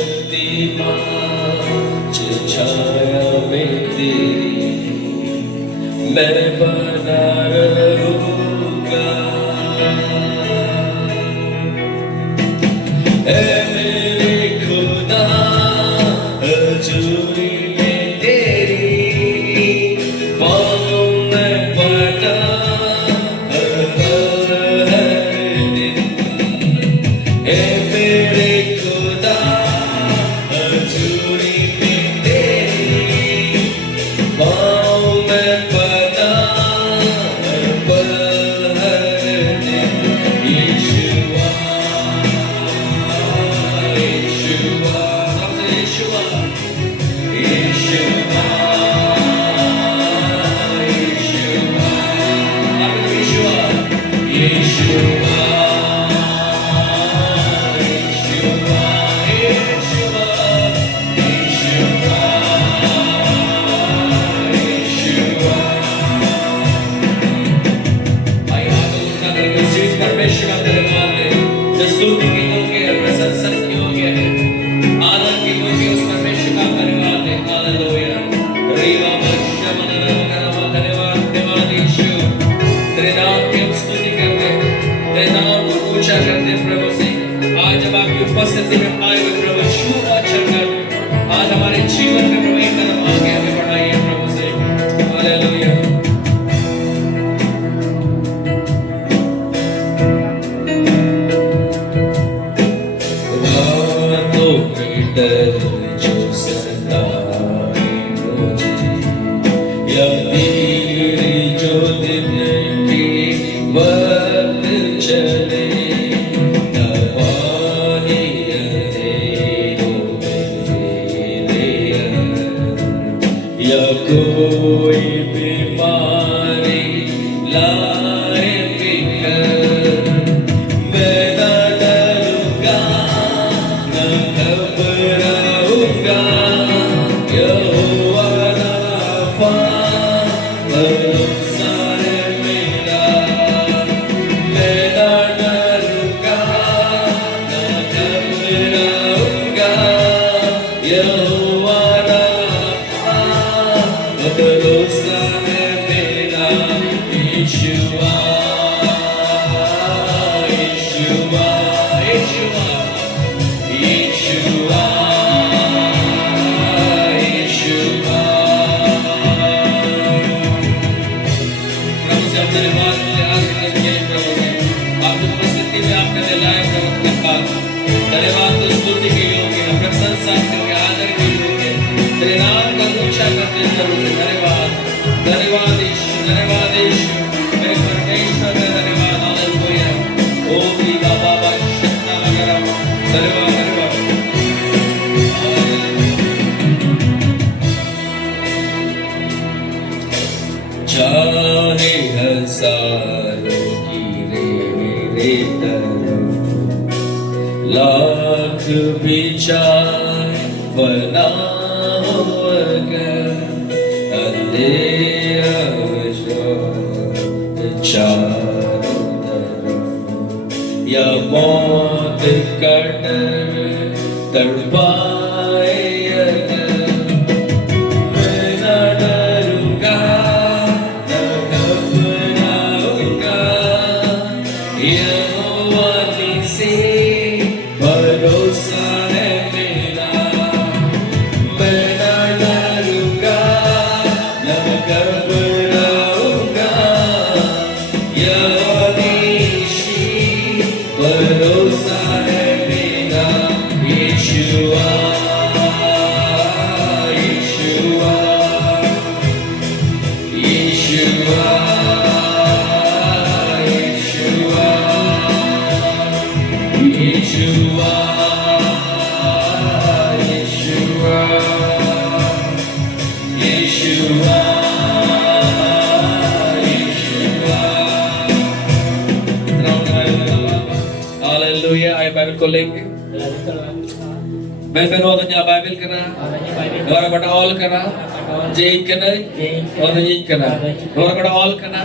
सर्वशक्तिमान छाया में तेरी मैं बना रहूंगा। ऐ मेरे खुदा हजूरी में तेरी पाँव में बना हर दिन। ऐ मेरे खुदा हजूरी में तेरी पाँव में बना हर पल हर दिन। यीशुआ यीशुआ यीशुआ यीशुआ यीशुआ यीशुआ उपस्थिति में आए हुए प्रभु छू और चढ़कर आज हमारे जीवन में प्रभु एक कदम आगे हमें बढ़ाइए प्रभु से। हालेलुया। रातों में डर जो सताए मुझे या तेरी जो दिन की वक्त चले धन्यवाद धन्यवाद तो स्तुति के योग्य है, प्रशंसा के आदर के योग्य है, तेरे नाम का ऊंचा करते हैं प्रभु से धन्यवाद धन्यवाद यीशु मेरे परमेश्वर का धन्यवाद हालेलुया ओ भी बाबा शक्ति वगैरह धन्यवाद धन्यवाद चाहे हजारों गिरे मेरे तरफ लाख विचार बना हो अगर अंधेरा चारों तरफ या मौत का डर तड़पाए अगर मैं न डरूंगा न घबराऊंगा यहोवा से भरोसा है मेरा मैं न डरूंगा न घबराऊंगा यहोवा भरोसा है मेरा यीशुआ यीशुआ यीशुआ यीशुआ यीशुआ यीशुआ यीशुआ हालेलुया आइए बाइबल को लेंगे मैं orang बाइबल करना orang pada all करना जेई करना और नहीं करना orang pada all करना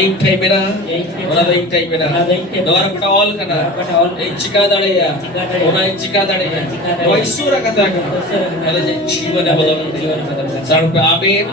एक टाइम में ना orang एक टाइम में ना orang pada all करना एक चिका दाड़े या orang एक चिका दाड़े या orang ईश्वर का कथा करना अरे जीवन है बदलने सारों पे आमीन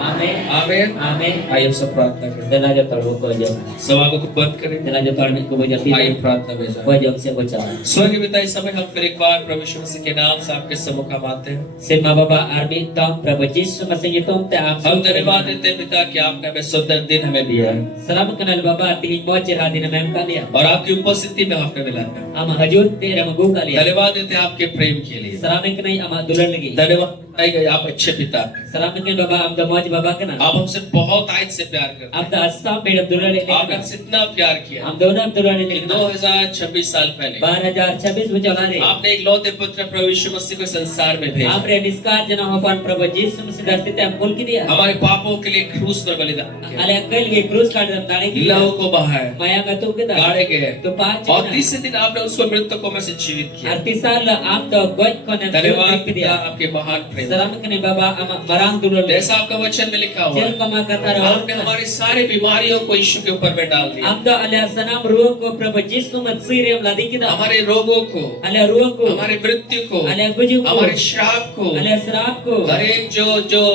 आमीन आमीन आइए सब प्रार्थना करें Dalaga tarbo ko jam. सभा को बंद करें Dalaga tarbo ko bajati. आइए प्रार्थना में जाएं Ko jam se ko cha. स्वर्गीय पिता इस समय हम फिर एक बार प्रभु यीशु मसीह के नाम से आपके सम्मुख हम आते हैं Sema baba arbi tom Prabhu Yesus masih tom te am. हम धन्यवाद देते हैं पिता कि आपने हमें सुंदर दिन हमें दिया है Salam kenal baba tingin mo cerah din mem kaliya. और आपकी उपस्थिति में आपने मिला है Am hajur te ramagu kaliya. धन्यवाद देते हैं आपके प्रेम के लिए Salam kenai am dulan lagi. धन्यवाद आई गए आप अच्छे पिता Salam kenal baba am da moj baba kana. आप हमसे बहुत आज से प्यार करते Am da assa medam dulan हैं lagi. आपने हमसे इतना प्यार किया Am dona dulan कि lagi. 2026 साल पहले 2026 में चला रे. आपने एक लौते पुत्र प्रभु यीशु मसीह को संसार में भेजा Am re niskar jana hopan Prabhu Yesus masih धरती te am kul ki diya. हमारे पापों के लिए क्रूस पर बलिदान किया Ale akal ge cruz card dam tane ki. लहू को बहाया Maya में तुम के गाड़े गए तो पांच और तीसरे दिन आपने उसको मृतकों में से जीवित किया artisal am to goj ko ne धन्यवाद पिता आपके महान प्रेम salam kene baba am marang dulul जैसा आपका वचन में लिखा हुआ jel है kama kata आपने हमारी सारी बीमारियों को यीशु के ऊपर में डाल दिया am do ale sanam ruh ko Prabhu Yesus mat sirem ladi kita हमारे रोगों को ale ruh ko हमारे मृत्यु को ale guju ko हमारे श्राप को ale srap ko हर एक जो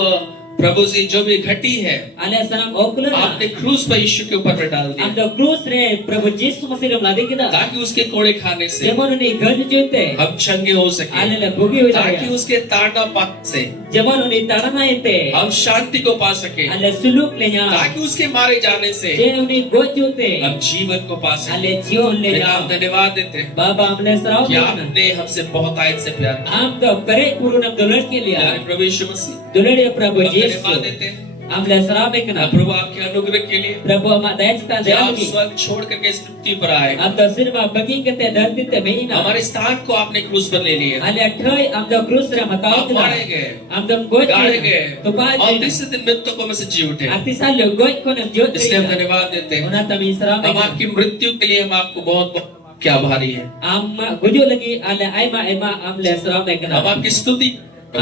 प्रभु जी जो भी घटी है ale sanam okula आपने क्रूस पर यीशु के ऊपर में डाल am दिया do cruz re Prabhu Yesus masirem ladi kita ताकि उसके कोड़े खाने से jemon ni gaj jute हम चंगे हो सके ale le bugi ho ताकि jaya उसके ताड़ना पात से jemon ni tarana ite हम शांति को पा सके ale suluk le nya ताकि उसके मारे जाने से je ni goj jute हम जीवन को पा सके ale jion le पिता, nya हम धन्यवाद देते हैं baba amle sarau कि आपने हमसे बहुत आयत से प्यार किया am do करे पूर्ण दुलर के लिए हमारे प्रभु यीशु मसीह दुलर ये प्रभु हम धन्यवाद यीशु देते हैं amle sarau bekna प्रभु आपके अनुग्रह के लिए प्रभु am daysta कि आप dayagi स्वर्ग छोड़ करके इस पृथ्वी पर आए am do sirma bagi kete dharti te beina हमारे स्थान को आपने क्रूस पर ले लिया ale athai am do cruz ra matau आप मारे गए am do goj गाड़े गए to pa और तीसरे दिन मृतकों में से जी उठे arti sal goj ko na jot इसलिए हम धन्यवाद देते हैं ona tami sarau हम bekna आपकी मृत्यु के लिए हम आपको बहुत बहुत क्या आभारी है am gujo lagi ale aima amle sarau bekna हम आपकी स्तुति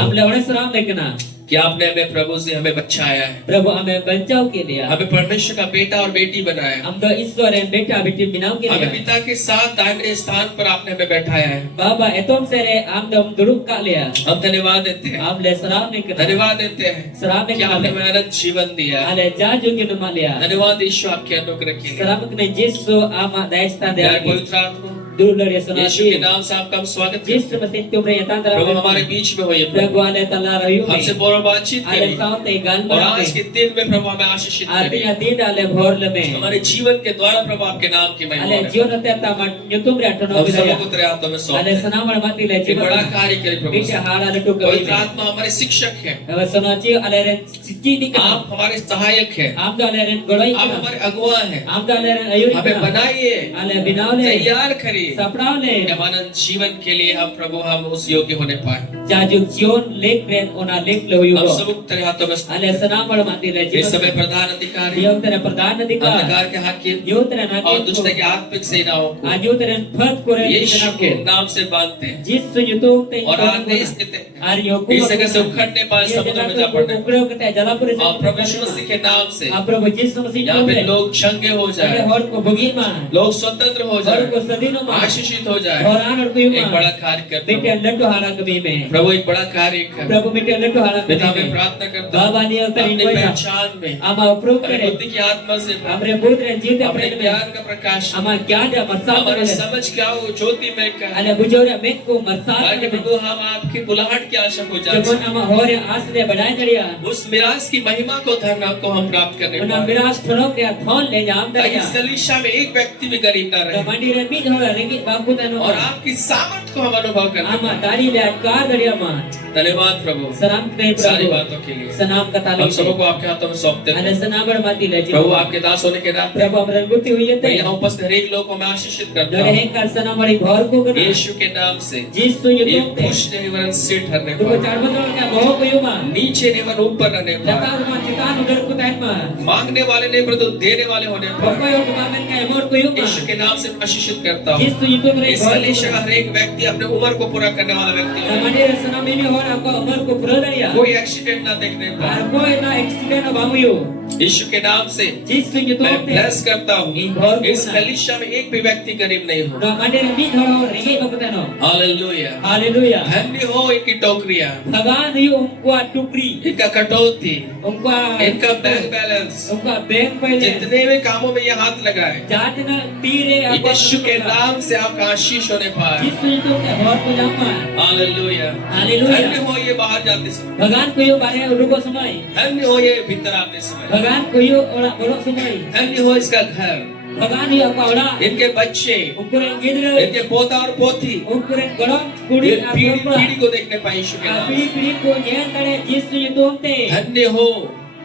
amle one sarau bekna कि आपने हमें प्रभु से हमें बचाया है प्रभु हमें बचाव के लिए हमें परमेश्वर का बेटा और बेटी बनाया हम तो ईश्वर है बेटा बेटी बिनाव के हमें लिए पिता के साथ दाहिने स्थान पर आपने हमें बैठाया है बाबा एतोम से रे हम दम दुरुक का लिया हम धन्यवाद देते हैं हम ले सराव में कर धन्यवाद देते हैं सराव में कि आपने कर हमें अनंत जीवन दिया है अले जा जो के नमा लिया धन्यवाद यीशु आपके अनुग्रह के लिए सराव में जिसो आमा दायस्ता दे प्यारे पवित्र आत्मा dular ya यीशु के sanati नाम से आपका हम स्वागत jis करते हैं। masin tumre ya tandra प्रभु हमारे बीच में होइए प्रभु, prabu ale tala rayu हमसे me बोलो बातचीत ale करिए saute gal और आज me के दिन में प्रभु हमें आशीषित करिए। artinya din ale bhor leme हमारे जीवन के द्वारा प्रभु आपके नाम की महिमा ale हो। jion te ta nyutum re atono हम bidaya सबको तेरे हाथों में सौंपते ale हैं। sanamar mati le एक बड़ा jiwan कार्य करे प्रभु। bisha hala le tu पवित्र kabi आत्मा हमारे शिक्षक है, me sanati ale ren siki di ka आप हमारे सहायक है, am da ale ren golai आप ka हमारे अगुआ है। am da ale ren ayuri हमें ka बनाइए, ale binawle तैयार करिए, saprawle अनंत जीवन के लिए हम प्रभु हम उस योग्य होने पाए। jajuk jion lek ren ona lek le huyu हम सब तेरे हाथों में ale sanamar mati le इस समय jiwan प्रधान अधिकारी, dia tere pradhan adhikar अंधकार के हाकिम dia tere और nati दुष्ट की आत्मिक सेनाओं को ajo tere phat kore यीशु के नाम से बांधते हैं jis yutum te और आदेश देते हैं ar yoku इस जगह से उखड़ने पाए समुद्र में जा पड़ने ukro kete jalapur se और प्रभु यीशु मसीह के नाम से prabhu jisu masih यहाँ पे लोग चंगे हो जाए, hor ko bugima लोग स्वतंत्र हो hor जाए, ko sadino ma आशीषित हो जाए। horan or ko एक yuma बड़ा कार्य कर bete प्रभु। landu hara kami me प्रभु एक बड़ा कार्य कर। prabhu bete landu hara पिता kami में me प्रार्थना करता हूँ baba ni अपनी altari koina पहचान में ama approve अपनी kare बुद्धि की आत्मा से amre budre jite अपने apre me ज्ञान का प्रकाश, ama gyan ya marsal हमारी kare समझ क्या हो ज्योति में क्या, ale bujore mek ko marsal ताकि kare प्रभु हम आपकी बुलाहट की आशा को जान jabon सकें। ama hore asle badai kariya उस मिरास की महिमा को धरना को हम प्राप्त करने ona पाए। miras tholok ya thon le jam ताकि kariya इस कलीसिया में एक व्यक्ति भी गरीब ना रहे mandire mi hora rengi bapu tanu और आपकी सामर्थ को हम अनुभव करने ama पाए। dari le kar kariya ma धन्यवाद प्रभु salam kare सारी prabhu बातों के लिए। sanam kata हम le सबको आपके हाथों में सौंपते ale हैं। sanamar mati le प्रभु आपके दास होने के नाते prabhu amran guti huye मैं te यहाँ उपस्थित हर एक लोग को मैं आशीषित करता dore हूँ hen kar sanamari ghor ko gana यीशु के नाम से। jisu ये yutum te पुष्ट नहीं वरन सिर ठहरने tu पाए, char badal ka boh ko yuma नीचे नहीं वरन ऊपर रहने पाए, lakar ma chitan udar ko tain ma मांगने वाले नहीं परंतु देने वाले होने पाए। Pokok yung kumamin ka emor ko yuma यीशु के नाम से आशीषित करता हूँ। jisu yutum re इस ghor कलीसिया का हर एक व्यक्ति अपने उम्र को पूरा करने वाला व्यक्ति हो, namani rasana mimi hor ako umar ko pura dariya कोई एक्सीडेंट ना देखने पाए। ar ko na accident na bamuyo यीशु के नाम से jisu मैं yutum te ब्लेस करता हूँ। in ghor ko इस na कलीसिया में एक भी व्यक्ति गरीब नहीं हो। namani mi ghor ho ringi ko kutano hallelujah. hallelujah धन्य हो इनकी टोकरियां, sagan yu umko tukri इनका कटौती, umko इनका bank balance, umko bank pale जितने भी कामों में ये हाथ लगाए, jat na pire ako यीशु के नाम से आपका आशीष होने पाए। jisu yutum te hor ko jama hallelujah. hallelujah धन्य हो ये बाहर जाते समय, bagan ko yu bare urugo samay धन्य हो ये भीतर आते समय, bagan ko yu ora borok samay धन्य हो इसका घर, bagan yu ako ora इनके बच्चे, ukuren gidra इनके पोता और पोती, ukuren gorong kudi ये ar पीढ़ी perempuan पीढ़ी को देखने पाए यीशु के नाम piri से। piri ko nyen tare jisu yutum te धन्य हो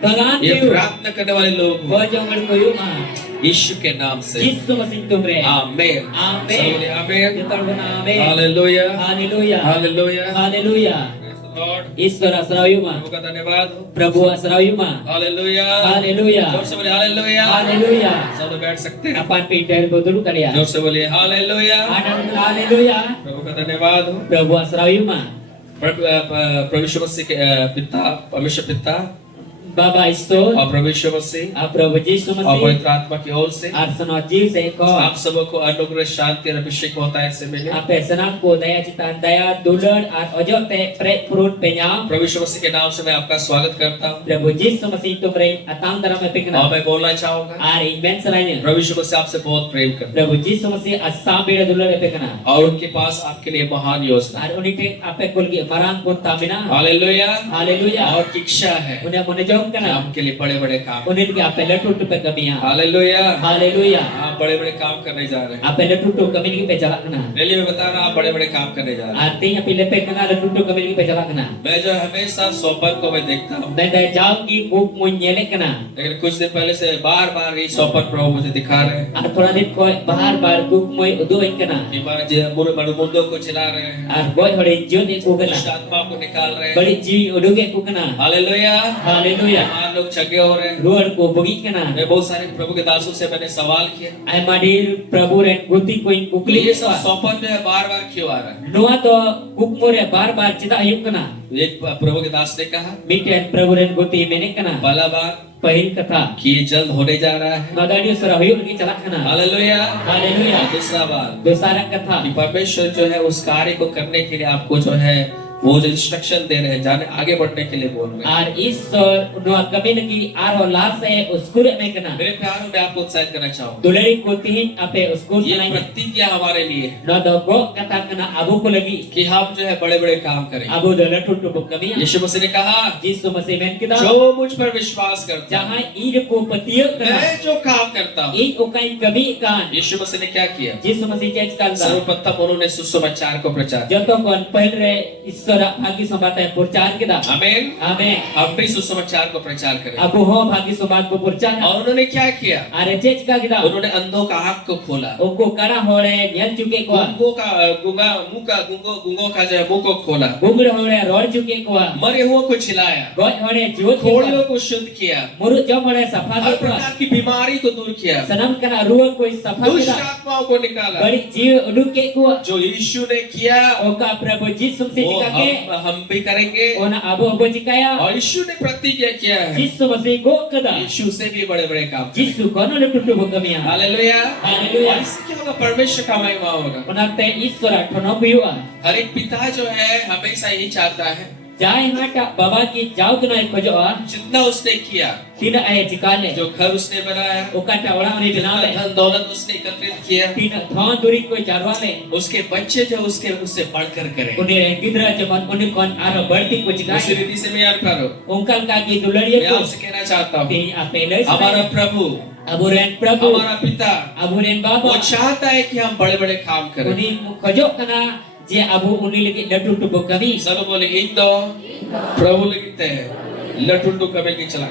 bagan ये yu प्रार्थना करने वाले लोग हो, bojong ko yu ma यीशु के नाम से। jisu masih tumre आमीन। amen सब बोले आमीन। kita guna amen हालेलुया। hallelujah हालेलुया। hallelujah लॉर्ड ईश्वर असरायु मा प्रभु का धन्यवाद हो। प्रभु असरायु मा हालेलुया। hallelujah जोर से बोले हालेलुया। hallelujah सब लोग बैठ सकते हैं। apan peter bodulu kaliya जोर से बोलिए हालेलुया। hallelujah प्रभु का धन्यवाद हो। प्रभु असरायु मा प्रभु यीशु मसीह के पिता, परमेश्वर पिता Baba Istor, और प्रभु यीशु मसीह Prabhu Jisu और Masih, पवित्र आत्मा की ओर से Arsana Jisu Eko, आप सबको अनुग्रह शांति और अभिषेक होता है ऐसे मिले। Ape senang ko daya citaan daya dulur at ojo te pre purun penyam, प्रभु यीशु मसीह के नाम से मैं आपका स्वागत करता हूँ Prabhu Jisu Masih tumre atang dalam और epikna, मैं बोलना चाहूंगा Ari ben seranya, प्रभु यीशु मसीह आपसे बहुत प्रेम करता Prabhu Jisu Masih asam beda dulur epikna, है और उनके पास आपके लिए महान योजना है। Ar unite ape kulgi marang pun tamina, hallelujah. Hallelujah, और की इच्छा है unya monejong कि kana, आपके लिए बड़े बड़े काम। unit ki ape letu tu pekamiya, hallelujah. Hallelujah, आप बड़े बड़े काम करने जा रहे हैं। ape letu tu kami ki pejalak kana, पहले मैं बता रहा आप बड़े बड़े काम करने जा रहे हैं। Artinya pilih pekana letu tu kami ki pejalak kana. मैं जो हमेशा सोपन को मैं देखता हूँ, Dan dari jauh ki buk munyelek kena. लेकिन कुछ दिन पहले से बार बार ये सोपन प्रभु मुझे दिखा रहे हैं Ar thoda dit koi bahar bar buk moy udoin kena. कि हमारे मुर्दों को चिल्ला रहे हैं, Ar boy hore jun iku दुष्ट kena. आत्मा को निकाल रहे हैं। Balik ji uduge ku kena. Hallelujah. Hallelujah. महान लोग चंगे हो रहे हैं। Luar ku bugi kena. मैं बहुत सारे प्रभु के दासों से मैंने सवाल किया, Ai madir Prabhu ren guti kuin kukli ये सब sa. सोपन जो है बार बार क्यों आ रहा है? Nuwa to buk more bar bar cita ayuk kena. एक प्रभु के दास ने कहा Mitian Prabhu ren guti menek kena. पहला बार Pahin kata. कि ये जल्द होने जा रहा है। Nodadi sarahyuk lagi celak kena. Hallelujah. Hallelujah. दूसरा बार Dosarak kata. कि परमेश्वर जो है उस कार्य को करने के लिए आपको जो है वो जो इंस्ट्रक्शन दे रहे हैं, जाने आगे बढ़ने के लिए बोल रहे हैं। Ar isor no kami lagi aro lase uskur me kana. मेरे प्यारों में आपको उत्साहित करना चाहूंगा, Dulari ko tihin ape uskur ये sanai. प्रतिज्ञा हमारे लिए है No dogo kata kana abu ko lagi. कि हम जो है बड़े बड़े काम करेंगे। Abu dola tutu ko kami. यीशु मसीह ने कहा, Jisu masih men kita. जो मुझ पर विश्वास करता है, Jahan id ko patiya kana. मैं जो काम करता हूँ। Id ukain kami kan. यीशु मसीह ने क्या किया? Jisu masih change kan. सर्वप्रथम उन्होंने सुसमाचार को प्रचार किया। Joto kon pahre isora bagi sobat purchar kita. आमीन। Amen. हम भी सुसमाचार को प्रचार करें। Abu ho bagi sobat ko purchar. और उन्होंने क्या किया? Are change ka kita. उन्होंने अंधों का आँख को खोला, Uko kana hore nyal chuke ko. गूंगों का गूंगों का जो है मुंह को खोला, Gunggur hore ror chuke ko. मरे हुओं को छिलाया, Goj hore jut ko. कोड़ियों को शुद्ध किया, Murut jom hore safa हर ko. प्रकार की बीमारी को दूर किया, Sanam kana ruwa ko safa दुष्ट kita. आत्माओं को निकाला। Bari jiwa uduke ko. जो यीशु ने किया Oka Prabhu Jisu वो Masih ke. हम भी करेंगे। Ona abu abu jikaya. और यीशु ने प्रतिज्ञा किया है, Jisu Masih go kada. यीशु से भी बड़े बड़े काम करेंगे। Jisu kono le tutu bukamiya. Hallelujah. Haleluya. और इससे क्या होगा? परमेश्वर का महिमा होगा। Onate isora kono buyua. हर एक पिता जो है हमेशा यही चाहता है, Jai mata baba ki jauh kena kojoa. जितना उसने किया, Tina ayat jikane. जो घर उसने बनाया, Okata orang ni जितना benale. धन दौलत उसने एकत्रित किया, Tina thon duri ko jarwale. उसके बच्चे जो उससे बढ़कर करें। Uni gidra jaman uni kon ara berti ko उसी jikane. रीति से मैं याद करो, Ungkal kaki मैं dulariya ko. आपसे कहना चाहता हूँ, Ti apelai. हमारा प्रभु, Abu ren Prabhu. हमारा पिता, Abu ren वो baba. चाहता है कि हम बड़े बड़े काम करें। Uni kojok kena je abu uni lagi ladu tu bukami. सब बोले एक दो प्रभु लिखते हैं लटुंडू कमेल की चला।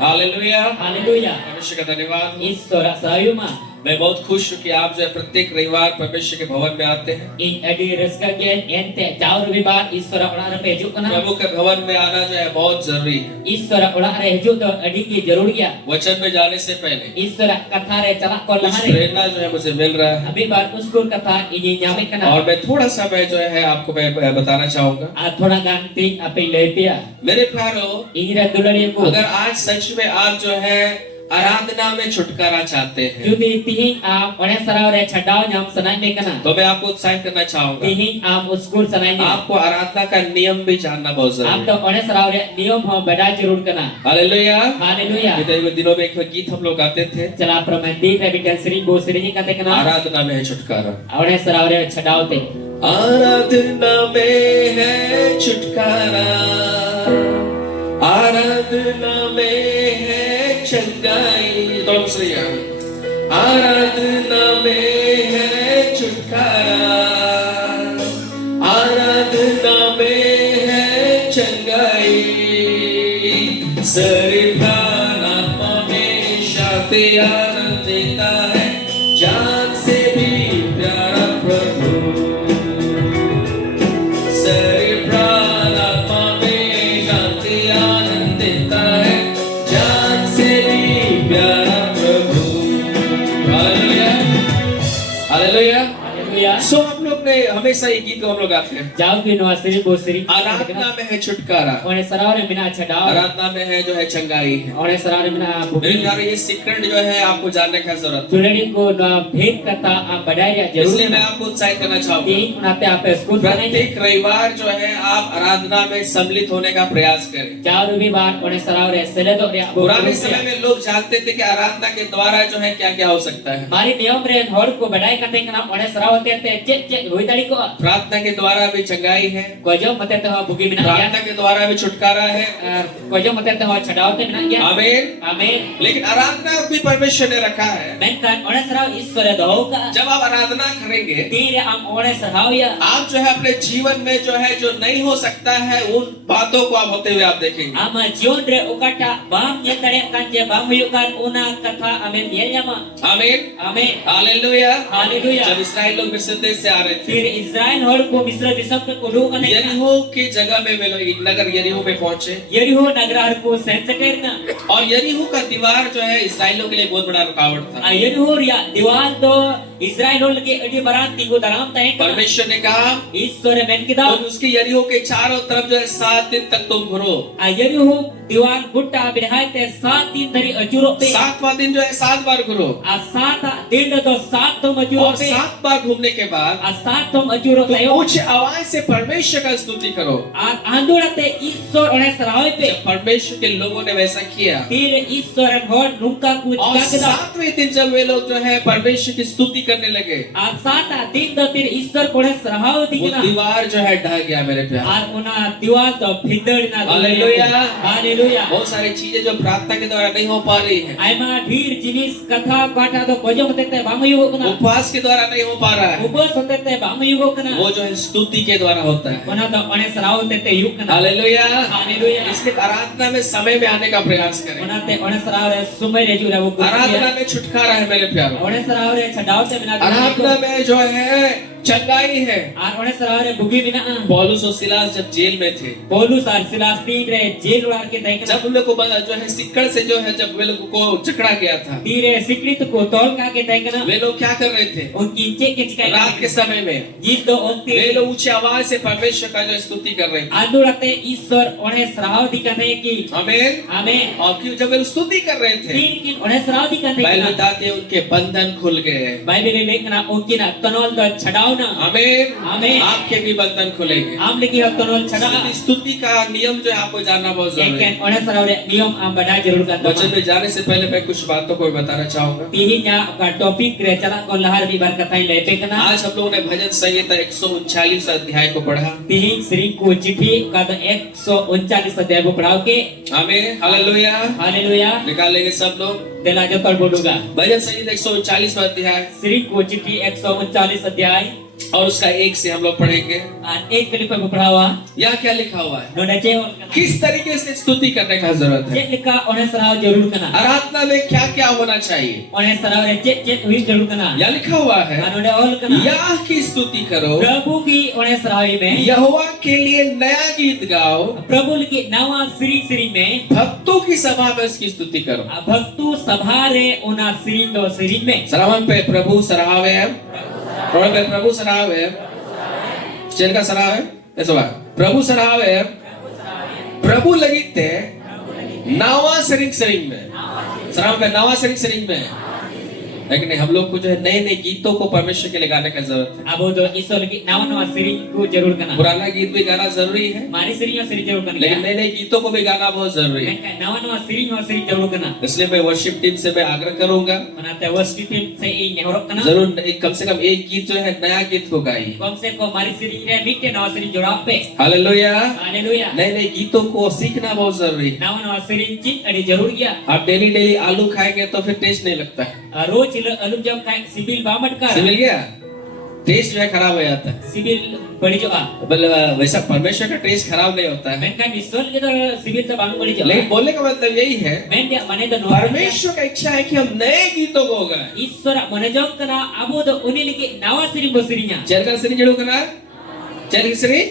हालेलुया। Haleluya. परमेश्वर का धन्यवाद। Isora sayuma. मैं बहुत खुश हूँ कि आप जो है प्रत्येक रविवार परमेश्वर के भवन में आते हैं। In adi raska gen ente jauh lebih bar isora orang ada pejuk kena. प्रभु के भवन में आना जो है बहुत जरूरी है। Isora orang ada pejuk tu adi ki जरूर गया. वचन में जाने से पहले Isora kata re cakap kau कुछ lahare. प्रेरणा जो है मुझे मिल रहा है Abi bar uskur kata ini nyamik kena. और मैं थोड़ा सा मैं जो है आपको मैं बताना चाहूंगा। Thoda ganti api lepia. मेरे प्यारों, Ini dah dulari aku. अगर आज सच में आप जो है आराधना में छुटकारा चाहते हैं, Jadi tihin orang sarau re chadau nyam sanai me kena. तो मैं आपको उत्साहित करना चाहूंगा। Tihin uskur sanai ni. आपको आराधना का नियम भी जानना बहुत जरूरी Am है। to orang sarau re niom ho beda जरूर kena. हालेलुया। Haleluya. बीते दिनों में एक गीत हम लोग गाते थे, Cela pramandi tapi dan sering go sering kata kena. आराधना में है छुटकारा। Orang sarau re chadau te. आराधना में है छुटकारा, आराधना में है चंगाई। तो सही है, आराधना में है छुटकारा, आराधना में है चंगाई। सर्वधान आत्मा में शांति आनंद देता है, जान से भी प्यारा प्रभु। सर्वधान आत्मा में शांति आनंद देता है, जान से भी प्यारा प्रभु। Hallelujah, hallelujah. Haleluya. सो हम लोग ने हमेशा ये गीत को हम लोग गाते हैं। Jauh ki no sering go sering. आराधना में है छुटकारा, Orang sarau re mina chadau. आराधना में है जो है चंगाई है। Orang sarau re mina मेरे bukti. प्यारे, ये सीक्रेट जो है आपको जानने का जरूरत है, Dulari ko no bhed kata am badaya जरूर. इसलिए मैं आपको उत्साहित करना चाहूंगा। Tihin kunate ape uskur sanai ni. प्रत्येक रविवार जो है आप आराधना में सम्मिलित होने का प्रयास करें। Jauh lebih bar orang sarau re seledok re abu. पुराने समय में लोग जानते थे कि आराधना के द्वारा जो है क्या क्या हो सकता है। Mari niom re hor ko badai kata kena orang sarau te cek hui tadi ko. प्रार्थना के द्वारा भी चंगाई है, Kojo mate te ho bugi mina ya. प्रार्थना के द्वारा भी छुटकारा है। Kojo mate te ho chadau te mina ya. आमीन। Amin. लेकिन आराधना भी परमेश्वर ने रखा है। Menkan orang sarau isora doh ka. जब आप आराधना करेंगे, Tire am orang sarau ya. आप जो है अपने जीवन में जो है जो नहीं हो सकता है उन बातों को आप होते हुए आप देखेंगे। Ama jion re ukata bam nyatare kan je bam huyukan una kata amin dia nyama. आमीन, Amin. हालेलुया। Haleluya. जब इसराइल लोग मिस्र देश से आ रहे थे, फिर इज़राइल हर को मिस्र देश के कुलू का नहीं यरीहो की जगह में वे लोग एक नगर यरीहो में पहुंचे, यरीहो नगर हर को सेंस करना और यरीहो का दीवार जो है इसराइलियों के लिए बहुत बड़ा रुकावट था। यरीहो या दीवार तो Israel hol lagi adi barat tinggu dalam tayang kana. परमेश्वर ने कहा Isor men kita. तुम उसके यरीहो के चारों तरफ जो है 7 दिन तक तुम घुरो। Ayari hu diwar butta bidhai te 7 दिन धरी अजुरो पे. 7वां दिन जो है 7 बार घुरो। A 7 दिन तो 7 तुम अजुरो और पे. 7 बार घूमने के बाद A 7 तुम अजुरो तुम tayo. ऊंची आवाज से परमेश्वर का स्तुति करो। A andurate Isor one sarawi pe. जब परमेश्वर के लोगों ने वैसा किया Tir Isor an hol nungka ku और jagda. 7वें दिन जब वे लोग जो है परमेश्वर की स्तुति करने लगे, A 7 दिन तो तिर Isor kone sarawi वो dikna. दीवार जो है ढह गया मेरे प्यारे। A una diwar to bhidar na. Hallelujah. Hallelujah. बहुत सारी चीजें जो प्रार्थना के द्वारा नहीं हो पा रही है, Aima dhir jinis katha kata to kojo hotete bang yugo kana. उपवास के द्वारा नहीं हो पा रहा है, Ubos hotete bang yugo kana. वो जो है स्तुति के द्वारा होता है। Ona to one sarawi tete yug kana. Hallelujah. Hallelujah. इसलिए आराधना में समय में आने का प्रयास करें। Ona te one sarawi sumai re jura wo आराधना में छुटकारा है मेरे प्यारों। one sarawi chadaw se bina. आराधना में जो है चंगाई है। Ar one sarawi bugi bina. पौलुस और सिलास जब जेल में थे, Paulus ar Silas tin re jail ular ke daikna. जब उन लोग को जो है सिक्कड़ से जो है जब वे लोग को जकड़ा गया था, Dire sikrit ko tol ka ke daikna. वे लोग क्या कर रहे थे? Unki che ke chikai. रात के समय में Jis do वे onti. लोग ऊंची आवाज से परमेश्वर का जो स्तुति कर रहे थे। Andurate Isor one sarawi dikane ki. आमीन। Amen. और क्यों जब वे स्तुति कर रहे थे, Tin kin one sarawi dikane. Bible बताते हैं उनके बंधन खुल गए। Bible lekna unkina tonol do chadaw na. आमीन। आमीन। आपके भी बंधन खुलेंगे। Am lagi tonol chadaw. इसलिए स्तुति का नियम जो है आपको जानना बहुत जरूरी है। Eken one sarawi niyom am badai jarur kan. वचन में जाने से पहले मैं कुछ बातों को बताना चाहूंगा। Tihinya ka topik re chala ko lahar bi bar katain lepe kana. आज हम लोगों ने भजन संहिता 139 अध्याय को पढ़ा। Tihin Sri ko चिट्ठी का 139 अध्याय को पढ़ाओ के. आमीन। हालेलुया। Hallelujah. निकालेंगे सब लोग Dela jotol boduga. भजन संहिता 139 अध्याय Sri ko चिट्ठी 139 अध्याय और उसका 1 से हम लोग पढ़ेंगे। एक कली पर पढ़ावा. यहाँ क्या लिखा हुआ है? Nona cewol kana. किस तरीके से स्तुति करने का जरूरत है? Cek lika one sarawi jarur kana. आराधना में क्या क्या होना चाहिए? One sarawi cek hui jarur kana. यहाँ लिखा हुआ है Anode ol kana. यह की स्तुति करो, प्रभु की one sarawi में यहोवा के लिए नया गीत गाओ, प्रभु की नवा श्री में भक्तों की सभा में उसकी स्तुति करो। भक्तु सभा रे उना श्री तो श्री में सरावन पे प्रभु सराहवे है, प्रभु पे प्रभु सराहवे है, चेन का सराहवे ऐसा बात, प्रभु सराहवे है, प्रभु लगिते नवा सरिंग में, सरावन पे नवा सरिंग में। लेकिन हम लोग को जो है नए नए गीतों को परमेश्वर के लिए गाने का जरूरत है। अब तो ईश्वर की नवा नवा श्री को जरूर करना. पुराना गीत भी गाना जरूरी है, मारी श्री और श्री जरूर करना. लेकिन नए नए गीतों को भी गाना बहुत जरूरी है। नवा नवा श्री और श्री जरूर करना. इसलिए मैं वर्शिप टीम से मैं आग्रह करूंगा, बनाते वर्षी टीम से ये नेहरों करना. जरूर कम से कम एक गीत जो है नया गीत को गाइए। कम से कम मारी श्री रे मीठे नवा श्री जोड़ा पे. हालेलुया। हालेलुया. नए नए गीतों को सीखना बहुत जरूरी है। नवा नवा श्री चित अड़ी जरूर किया. आप डेली डेली आलू खाएंगे तो फिर टेस्ट नहीं लगता है। रोज अलूम जब खाए सिबिल बामट का मिल गया, टेस्ट जो है खराब हो जाता है। सिबिल बड़ी जो आ मतलब वैसा परमेश्वर का टेस्ट खराब नहीं होता है, मैं का ईश्वर के तो सिबिल तो बांग बड़ी जो लेकिन बोलने का मतलब यही है मैं क्या मने तो परमेश्वर का इच्छा है कि हम नए गीतों को गाएं। ईश्वर मने जो कना अबो तो उन्हीं लिखे नवा श्री बसरिया चरका श्री जड़ो करना चरका श्री,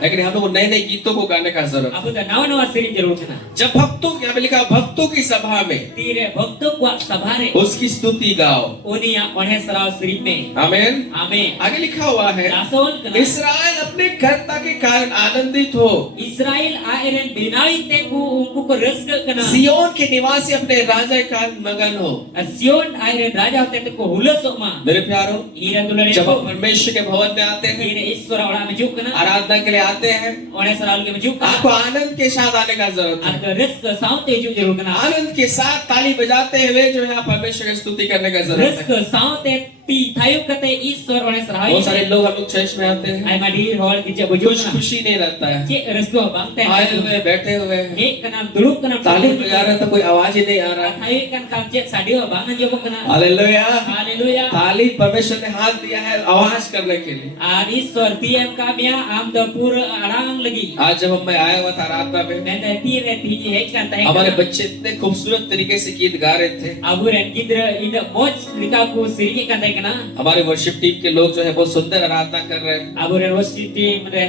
लेकिन हम लोग को नए नए गीतों को गाने का जरूरत है। अब तो नवा नवा श्री जरूर करना. जब भक्तों यहाँ पे लिखा भक्तों की सभा में तीरे भक्तों को सभा रे उसकी स्तुति गाओ। उनिया मने सराव श्री में आमीन। आमीन. आगे लिखा हुआ है दासोल कना इस्राएल अपने कर्ता के कारण आनंदित हो, इस्राएल आयरन बिनाई ते को उनको को रस कना. सियोन के निवासी अपने राजा के कारण मगन हो। सियोन आयरन राजा होते ते को हुलसो मा. मेरे प्यारो, हीरा दुलरे जब को हम परमेश्वर के भवन में आते हैं, तीरे ईश्वर वाला में जो कना आराधना के लिए आते हैं, ओने सराव के में जो आपको आनंद के साथ आने का जरूरत है। अर रस का साउते जो जरूर कना. आनंद के साथ ताली बजाते हुए जो है आप परमेश्वर की स्तुति करने का जरूरत रस है। का साउते पी थायो कते ईश्वर ओने सराव. बहुत सारे लोग हम लोग चर्च में आते हैं, आई माडीर हॉल की जब जो कुछ खुशी नहीं रहता है, के रस को बांगते आए हैं. हुए बैठे हुए हैं, एक कना दुरुक कना ताली बजा रहे हैं तो कोई आवाज ही नहीं आ रहा है। थायो कन काम चेक साडियो बांगन जो कना. हालेलुया। हालेलुया. ताली परमेश्वर ने हाथ दिया है आवाज करने के लिए। आर ईश्वर पीएम का मिया आम तो पूरा आराम लगी. आज जब मैं आया हुआ था आराधना में, मैं तो तीर तीजी है करता है. हमारे बच्चे इतने खूबसूरत तरीके से गीत गा रहे थे। अबू रे किधर इन मौज लिखा को सिरी करता है कना. हमारे वर्शिप टीम के लोग जो है बहुत सुंदर आराधना कर रहे हैं। अबू रे वर्षी टीम रे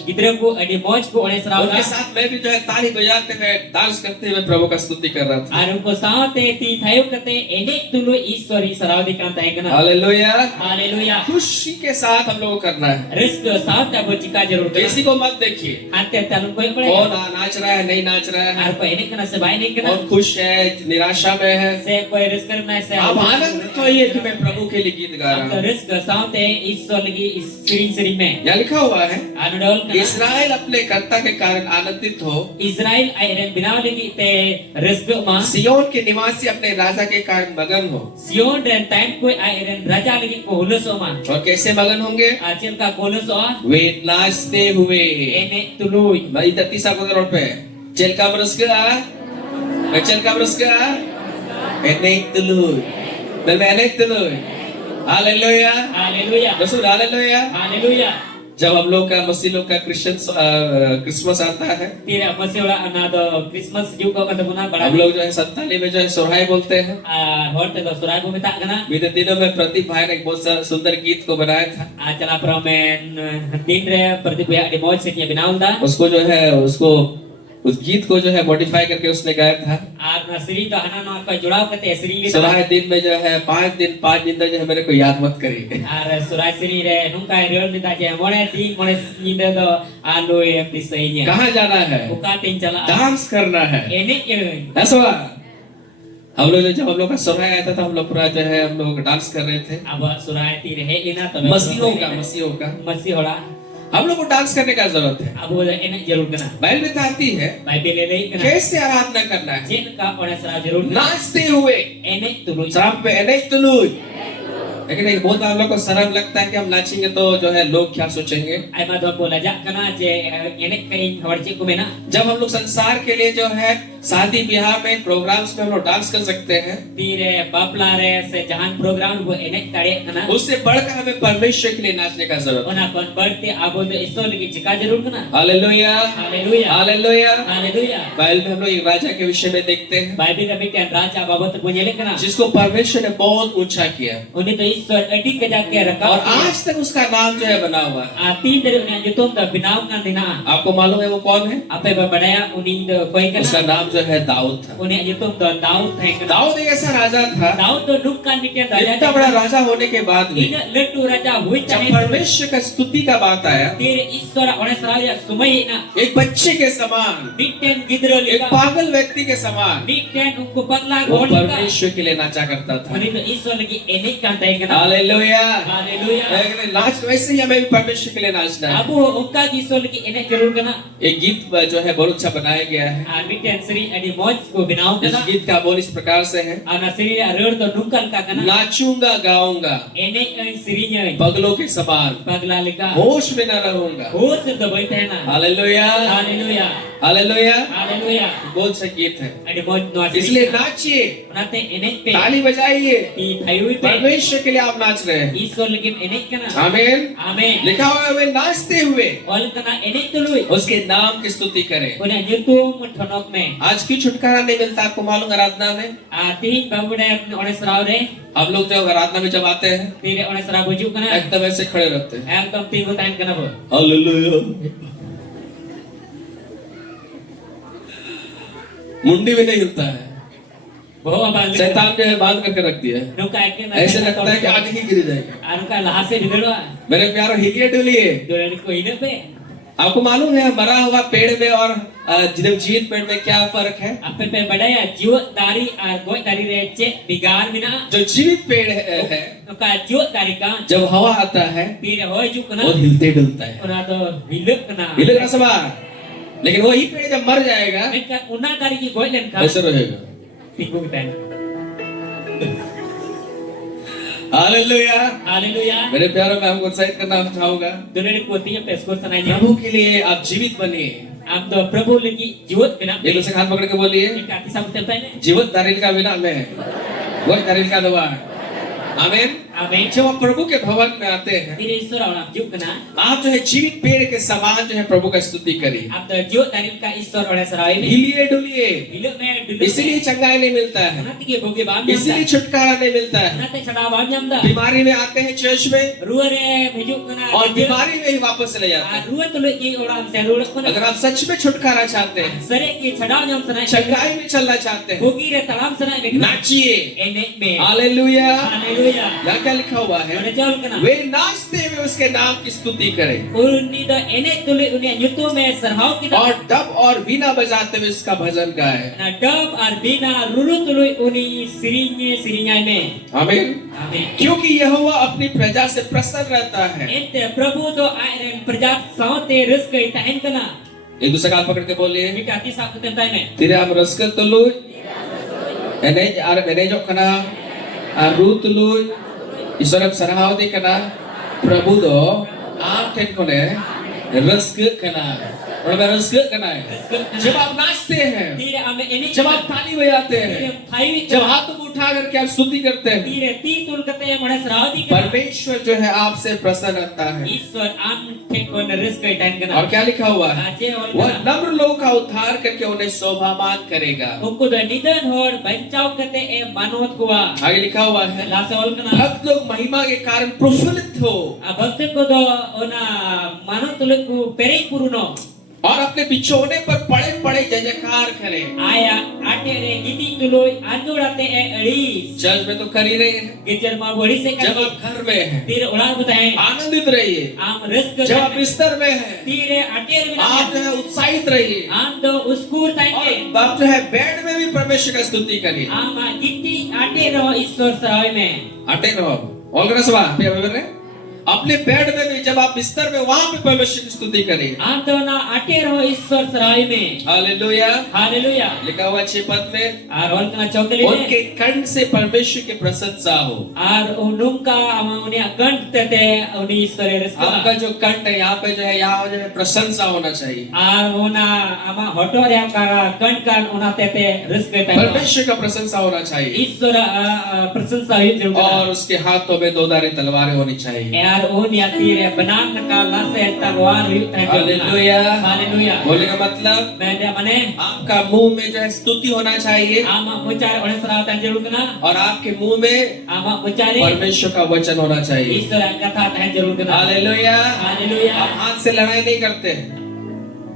गिदरा को अडी मौज को ओने सराव उनके साथ मैं भी जो है ताली बजाते हुए डांस करते हुए प्रभु का स्तुति कर रहा था। आर उनको साथे ती थायो कते एने तुलो ईश्वरी सराव दी कांता है कना। हालेलुया। हालेलुया। खुशी के साथ हम लोगों को करना है। रिस्क साथ अब चिका जरूर करना। किसी को मत देखिए आते तनु कोई पड़े कौन नाच रहा है नहीं नाच रहा है, आर को एने कना से भाई नहीं कना कौन खुश है निराशा में है। से कोई रिस्क करना से आप आनंदित होइए कि मैं प्रभु के लिए गीत गा रहा अब हूँ। रिस्क साथे ईश्वर लगी इस सिरी में यहाँ लिखा हुआ है आनुडोल कना इस्राएल अपने कर्ता के कारण आनंदित हो, इजराइल आयरन बिनाव लगी ते रिस्क मा सियोन के निवासी अपने राजा के कारण मगन हो। सियोन रेन टाइम कोई आयरन राजा लगी को हुलसो मा और कैसे मगन होंगे? आचल का कोलसो वे नाचते हुए। एने तुलुई भाई 33 को रोड पे चल का बरसका चल का बरसका enek tuloy enek tuloy hallelujah hallelujah रसूल हालेलुया। हालेलुया जब हम लोग का मसीह लोग का क्रिसमस आता है, तेरा मसीहा अनादो क्रिसमस जो को कत बुना बड़ा हम लोग जो है संताली में जो है सोहराय बोलते हैं। होते तो सुराय को मिता गना बीते दिनों में प्रदीप भाई ने एक बहुत सुंदर गीत को बनाया था। आचला प्रमेन दिन रे प्रदीप या डिमोज से बिनाउंदा उसको जो है उस गीत को जो है मॉडिफाई करके उसने गाया था। आर नसरी तो हना नो को जुड़ाव करते श्री सोहराय दिन में जो है 5 दिन तक जो है मेरे को याद मत करिए। आर सुराय श्री रे नुका रेल निता जे मोने दिन मोने निंदे तो आलो एमती सही है। कहाँ जाना है? उका तीन चला डांस करना है। एने ऐसा हम लोग जब हम लोग का सोहराय आया था तो हम लोग पूरा जो है हम लोग डांस कर रहे थे। अब सुराय तीर है लेना तो मसीहों का मसीहोड़ा हम लोग को डांस करने का जरूरत है। अब वो एने जरूर करना बाइबल में बताती है बाइबल ले ले करना कैसे आराधना करना है। जिन का ओने सरा जरूर करना नाचते हुए एने तुलुई शराब पे एनेक तुलुई। लेकिन एक बहुत हम लोग को शर्म लगता है कि हम नाचेंगे तो जो है लोग क्या सोचेंगे। आई मा दो बोला जा करना जे एने कहीं हवरची को में ना जब हम लोग संसार के लिए जो है शादी ब्याह में प्रोग्राम्स में हम लोग डांस कर सकते हैं, तीरे बापला रे से जहान प्रोग्राम वो एने ताड़े करना उससे बढ़कर हमें परमेश्वर के लिए नाचने का जरूरत है। ओना कोन बढ़ते आबो तो इसो लगी चिका जरूर करना। Hallelujah hallelujah hallelujah. Hallelujah Bible में हम लोग एक राजा के विषय में देखते हैं बाइबल में क्या राजा बाबत बुझेले करना जिसको परमेश्वर ने बहुत ऊंचा किया उन्हें तो ईश्वर अटी के जाके रखा और आज तक उसका नाम जो है बना हुआ है। तीन तेरे उन्हें जो तुम तो बिनाव ना देना आपको मालूम है वो कौन है? आपे बढ़ाया उन्हीं तो कोई उसका करना नाम जो है दाऊद था। उन्हें जो तुम तो दाऊद है करना दाऊद एक ऐसा राजा था, दाऊद तो दुख का निके इतना बड़ा राजा होने के बाद भी इन लट्टू राजा हुई जब चाहे परमेश्वर का स्तुति का बात आया, तेरे ईश्वर ओने सराया सुमय ना एक बच्चे के समान, बिटेन गिदरो एक लेगा पागल व्यक्ति के समान बिटेन उनको पगला वो घोड़ी का परमेश्वर के लिए नाचा करता था। उन्हें तो ईश्वर लगी एने कांता है करना हालेलुया। हालेलुया नाच वैसे ही हमें भी परमेश्वर के लिए नाचना है। अब वो उनका ईश्वर लगी एने जरूर करना एक गीत जो है बहुत अच्छा बनाया गया है। बिटेन श्री एडी मौज को बिनाव इस करना गीत का बोल इस प्रकार से है, आना श्री रेड़ तो नुकल का करना नाचूंगा गाऊंगा एने श्री ने पगलों के समान, पगला लेगा होश में न रहूंगा। होश से तो बैठे ना हालेलुया हालेलुया हालेलुया। हालेलुया बहुत सा गीत है, एडी मौज नो इसलिए नाचिए, उनाते एने पे ताली बजाइए। ती थायुई पे परमेश्वर के लिए आप नाच रहे हैं। ईश्वर लगी एने करना आमीन। आमीन लिखा हुआ है वे नाचते हुए ऑल करना एने तुलुई उसके नाम की स्तुति करें। उन्हें जुतुम ठनक में आज की छुटकारा नहीं मिलता, आपको मालूम आराधना में तीन बाबुड़े ओने सराव रे हम लोग जब आराधना में जब आते हैं तीरे ओने सराव बुझू करना एकदम ऐसे खड़े रहते हैं। एकदम तीन को टाइम करना बो हालेलुया। मुंडी में नहीं हिलता है, बहु अब शैतान ने बांध करके रख दिया है। नुका के ना ऐसे लगता है कि आगे ही गिर जाएगा। अनका लहा से बिगड़वा मेरे प्यारो हिलिए डुलिए। दोरे को इने पे आपको मालूम है मरा हुआ पेड़ में और जीवित पेड़ में क्या फर्क है? आपे पे बढ़ाया जीव दारी और गोय दारी रे चे बिगार बिना जो जीवित पेड़ है नुका जीव दारी का जब हवा आता है तीरे होय जु कना वो हिलते डुलता है, उना तो हिलक कना हिलेगा सवा। लेकिन वही पेड़ जब मर जाएगा इनका उना दारी की गोय लेन का ऐसे रहेगा। टिकू के टाइम हालेलुया हालेलुया मेरे प्यारों में हमको उत्साहित करना चाहूंगा। दोरे को तीन पे स्कोर सुनाई दिया प्रभु के लिए आप जीवित बनिए। आप तो प्रभु लगी जीवत बिना एक दूसरे हाथ पकड़ के बोलिए, इनका किसा बोलते हैं जीवत दारिल का बिना में वही दारिल का दुआ। आमीन Amen. जब आप प्रभु के भवन में आते हैं, Tiri isura orang juk kena. आप जो है जीवित पेड़ के समान जो है प्रभु का स्तुति करिए, Ab tu juk dari ka isur oleh serai ni. हिलिए डुलिए, Hidup me dulu. इसलिए चंगाई नहीं मिलता है, Nanti ke bogi bam nyam इसलिए dah. छुटकारा नहीं मिलता है। Nanti sada bam nyam dah. बीमारी में आते हैं चर्च में Ruare mejuk kena. और बीमारी में ही वापस चले जाते हैं। Ruare tu lagi orang serulak kena. अगर आप सच में छुटकारा चाहते हैं, Sere ke sada nyam sana. चंगाई में चलना चाहते हैं, Bogi re talam sana me. नाचिए, Enek me. Hallelujah. Haleluya. यहाँ क्या लिखा हुआ है? Mana jauh kena. वे नाचते हुए उसके नाम की स्तुति करें Uni dah enek tu lagi uni nyutu me serhau kita. और डब और वीणा बजाते हुए इसका भजन गाए। Na dab arbina rulu tu lagi uni sirinya me. आमीन। Amin. क्योंकि यहोवा अपनी प्रजा से प्रसन्न रहता है। Ente Prabhu tu airen perjat saute rezeki tahan kena. एक दूसरे का हाथ पकड़ के बोलिए, Mika hati sak ketentai me. तेरे आम रस्कत तुलुय, एने जो कना आरू तुलुय, ईश्वर सरहाव दे कना, प्रभु दो आम टेन कोने रस्कत कना, और मैं रस्कत कना है। जब आप नाचते हैं, Tire ame ini जब आप ताली बजाते tire हैं, thai जब हाथ उठा करके आप स्तुति करते हैं, tire ti tul kate mana serhau kena. परमेश्वर जो है आपसे प्रसन्न रहता है। Ishwar am tekon rezeki tahan kena. और क्या लिखा हुआ है? Aje ol वह kena. नम्र लोगों का उद्धार करके उन्हें शोभामान करेगा। Unku dah nidan hor bancau kate manot kuwa. आगे लिखा हुआ है, Lasa ol kena. भक्त लोग महिमा के कारण प्रफुल्लित हो Abang ko do ona manot tuluk ku perei puruno. और अपने बिछोने पर पड़े पड़े जय जयकार करें। Aya ate re giti tuloi andurate eri. Church में तो कर ही रहे हैं, Gejar ma bori se जब kan. आप घर में हैं Tire ular butahe. आनंदित रहिए, Am rezeki. जब आप बिस्तर में हैं Tire ater आप जो mina. है उत्साहित रहिए, Am do uskur tahan. और आप जो है बेड में भी परमेश्वर का स्तुति करिए। Ama giti ate ro Ishwar serhau me. अटे रहो और करो सवा अपने बेड में भी जब आप बिस्तर में वहां पे परमेश्वर की स्तुति करिए। Am do na ate ro Ishwar serhau me. Hallelujah. Haleluya. लिखा हुआ 6 पद में, Ar ol kena chokeli me. उनके कंठ से परमेश्वर की प्रशंसा हो। Ar unungka ama unia gant tete uni Ishwar आपका rezeki. जो कंठ है यहाँ पे जो है, यहाँ जो है प्रशंसा होना चाहिए। Ar una ama hotor yang kara gant kan una tete rezeki tahan. परमेश्वर का प्रशंसा होना चाहिए Ishwar प्रशंसा hidup juga. और उसके हाथों में 2 धारी तलवारें होनी चाहिए। Ar unia tire benang ka lase talwar hidup tahan. Hallelujah. Haleluya. बोलने का मतलब Mende mane आपका मुंह में जो है स्तुति होना चाहिए ama mucar oleh serhau tahan jarul kena. और आपके मुंह में Ama mucari परमेश्वर का वचन होना चाहिए। Ishwar kata tahan jarul kena. Hallelujah. Haleluya. हम हाथ से लड़ाई नहीं करते,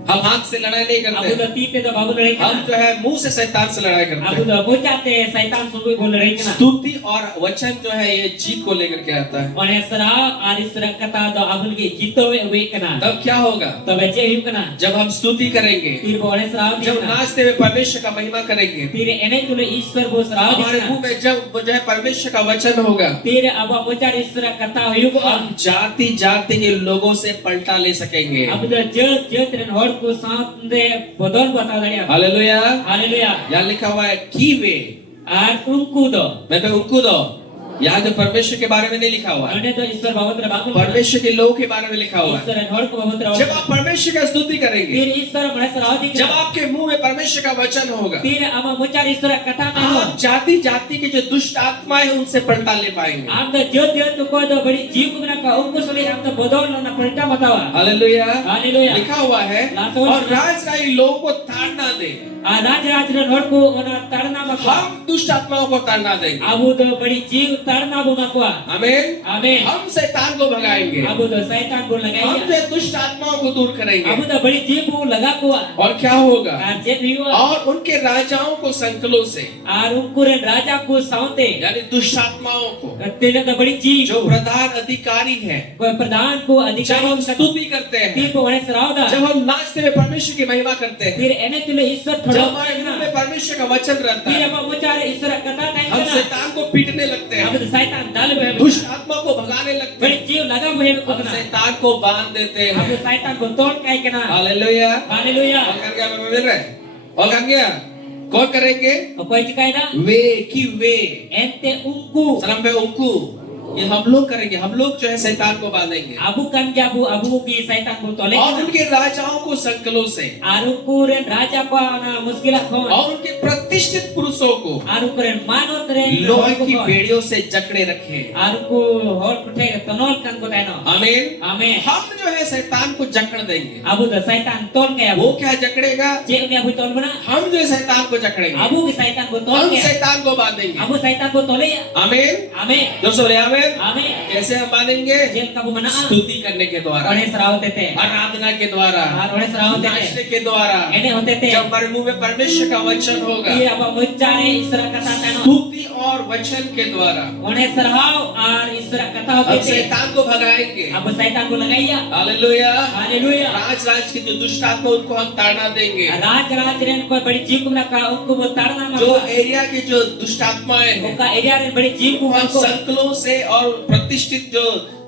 हम हाथ से लड़ाई नहीं Abu करते, dah tipe dah babu lari हम kena. जो है मुंह से शैतान से लड़ाई करते Abu हैं। dah bocate syaitan sungguh boleh lari kena. स्तुति और वचन जो है ये जीत को लेकर के आता है। Oleh serhau ari serhau kata dah abu lagi jito we kena. तब क्या होगा? तो बच्चे हिप कना जब हम स्तुति करेंगे, फिर बोले श्राव जब देना नाचते हुए परमेश्वर का महिमा करेंगे, फिर एने तुले ईश्वर को श्राव हमारे देना मुंह में जब जो है परमेश्वर का वचन होगा, फिर अब मुचार ईश्वर कथा होयुग हम जाति जाति के लोगों से पलटा ले सकेंगे। अब द ज तेरे हर को साथ दे बदल बता दड़िया हालेलुया। हालेलुया यहाँ लिखा हुआ है कि वे, आर उनको दो मैं तो उनको दो, यहाँ जो परमेश्वर के बारे में नहीं लिखा हुआ है, अने तो ईश्वर भगवत बाबू परमेश्वर के लोगों के बारे में लिखा हुआ है। ईश्वर हर को भगवत जब आप परमेश्वर का स्तुति करेंगे, फिर ईश्वर बड़े श्राव दी जब आपके मुंह में परमेश्वर का वचन होगा, फिर अब मुचार ईश्वर कथा में हो आप जाति जाति के जो दुष्ट आत्माएं हैं उनसे पलटा ले पाएंगे। आप द जो तो को दो बड़ी जीव को बना का उनको सुने आप तो बदल ना पलटा बतावा हालेलुया। हालेलुया लिखा हुआ है, और राजगाही लोगों को ताड़ना दे, राज राज रे हर को ओना ताड़ना मको हम दुष्ट आत्माओं को ताड़ना देंगे। अबु तो बड़ी जीव ताड़ना बुना को आमीन। आमीन हम शैतान को भगाएंगे, अबु तो शैतान को हम लगाइए जो है दुष्ट आत्माओं को दूर करेंगे। अबु तो बड़ी जीव को लगा को और क्या होगा? जे भी हुआ और उनके राजाओं को संकलों से, और उनको रे राजा को साउते यानी दुष्ट आत्माओं को, तेरे तो बड़ी जीव जो प्रधान अधिकारी है, कोई प्रधान को जब अधिकारी हम स्तुति करते हैं, फिर को वने सरावदा जब हम नाचते हुए परमेश्वर की महिमा करते हैं, फिर एने तुले ईश्वर जब थोड़ा हमारे मुंह में परमेश्वर का वचन रहता फिर है, अब मुचार ईश्वर कथा हम नहीं शैतान को पीटने लगते अब हैं, तो शैतान दाल में दुष्ट आत्मा को भगाने लगते बड़ी हैं, जीव लगा में को हम शैतान को बांध देते अब हैं। तो शैतान को तोड़ के ना हालेलुया। हालेलुया और कर गया मिल रहा है, और कर गया कौन करेंगे? कोई चिकाई ना वे की वे ente unku सलाम पे उनको ये हम लोग करेंगे, हम लोग जो है शैतान को बांधेंगे Abu kan jabu abu ki saitan bu tole. और उनके राजाओं को संकलों से Aruku ren raja pa na muskila kon. और उनके प्रतिष्ठित पुरुषों को Aruku ren manot ren लोहे की बेड़ियों से जकड़े रखे। Aruku hor kuthe tonol kan ko taino. आमीन। Amen. हम जो है शैतान को जकड़ देंगे। Abu da saitan tol ke abu. वो क्या जकड़ेगा? Je uni abu tol bana. हम जो है शैतान को जकड़ेंगे, Abu ki saitan bu tol हम ke. शैतान को बांधेंगे। Abu saitan bu tole ya. आमीन। Amen. दोस्तों बोले आमीन। Amen. कैसे हम बांधेंगे? Jel ka bu mana. स्तुति करने के द्वारा, One saraw tete. आराधना के द्वारा, One saraw नाचने tete. के द्वारा। Ene hote te. जब हमारे मुंह में परमेश्वर का वचन होगा, Iya apa mucare isra kata taino. स्तुति और वचन के द्वारा One saraw ar isra kata हम hote te. शैतान को भगाएंगे। Abu saitan ko lagaiya. Hallelujah. Hallelujah. राज की जो दुष्ट आत्मा उनको हम ताड़ना देंगे। राज रेन कोई बड़ी जीव को का उनको वो ताड़ना जो मांगो एरिया की जो दुष्ट आत्माएं हैं, उनका एरिया रेन बड़ी जीव को हम हमको संकलों से और प्रतिष्ठित जो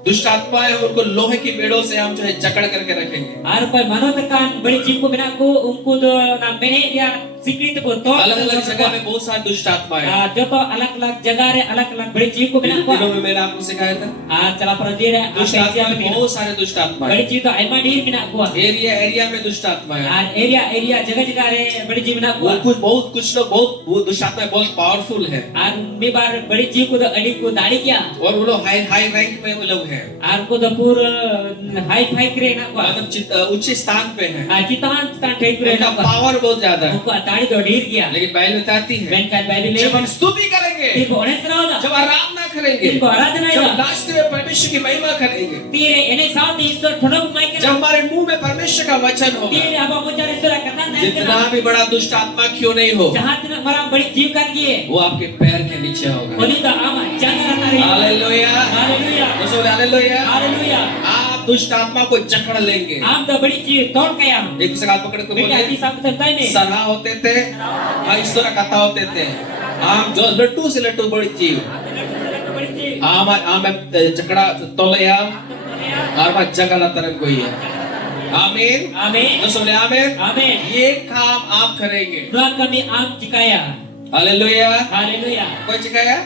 दुष्ट आत्माएं हैं उनको लोहे की बेड़ों से हम जो है जकड़ करके रखेंगे। और कोई मनोतकान बड़ी जीव को बिना को उनको जो ना मैंने या सीक्रेट को तो अलग अलग जगह में बहुत सारी दुष्ट आत्माएं हैं। जो तो अलग अलग जगह रे अलग अलग बड़ी जीव को बिना इन को दिनों में मैंने आपको सिखाया था चला पर जी रे दुष्ट आत्माएं, बहुत सारे दुष्ट आत्माएं बड़ी जीव तो आइमा डीर बिना को एरिया एरिया में दुष्ट आत्माएं हैं। और एरिया एरिया जगह जगह रे बड़ी जीव बिना को कुछ लोग बहुत वो दुष्ट आत्माएं बहुत पावरफुल है और मी बार बड़ी जीव को तो अड़ी को दाढ़ी किया और वो लोग हाई हाई रैंक में वो लोग हैं, और को तो पूरा हाई फाई करे ना को मतलब उच्च स्थान पे हैं। चितान चितान ठीक करे उनका ना पावर बहुत ज्यादा है। उनको दाढ़ी तो ढीर किया लेकिन बाइबल बताती है मैं का बाइबल जब हम ले स्तुति करेंगे, तीर ओने सरावदा जब आराधना करेंगे, तीर को आराधना जब आएगा नाचते हुए परमेश्वर की महिमा करेंगे, तीर एने साथ ईश्वर ठनक माइक जब हमारे मुंह में परमेश्वर का वचन होगा, तीर अब मुझे ईश्वर कथा नहीं जितना भी बड़ा दुष्ट आत्मा क्यों नहीं हो, जहां तक हमारा बड़ी जीव कर गई वो आपके पैर के नीचे होगा। बोली तो आमा जाना रहता रे हालेलुया, हालेलुया दोस्तों हालेलुया। हालेलुया आप दुष्ट आत्मा को जकड़ लेंगे। आप तो बड़ी चीज तोड़ के हम एक दूसरे का हाथ पकड़ के बेटा बोले ऐसी सब चलता है सना होते थे, ईश्वर कथा होते थे। आम जो लट्टू से लट्टू बड़ी चीज बड़ी चीज आम आम जकड़ा तोले आम आम जगला तरंग कोई है। आमीन आमीन दोस्तों बोले आमीन। आमीन ये काम आप करेंगे। दोa kami am cikaya hallelujah. Hallelujah कोई चिकाया?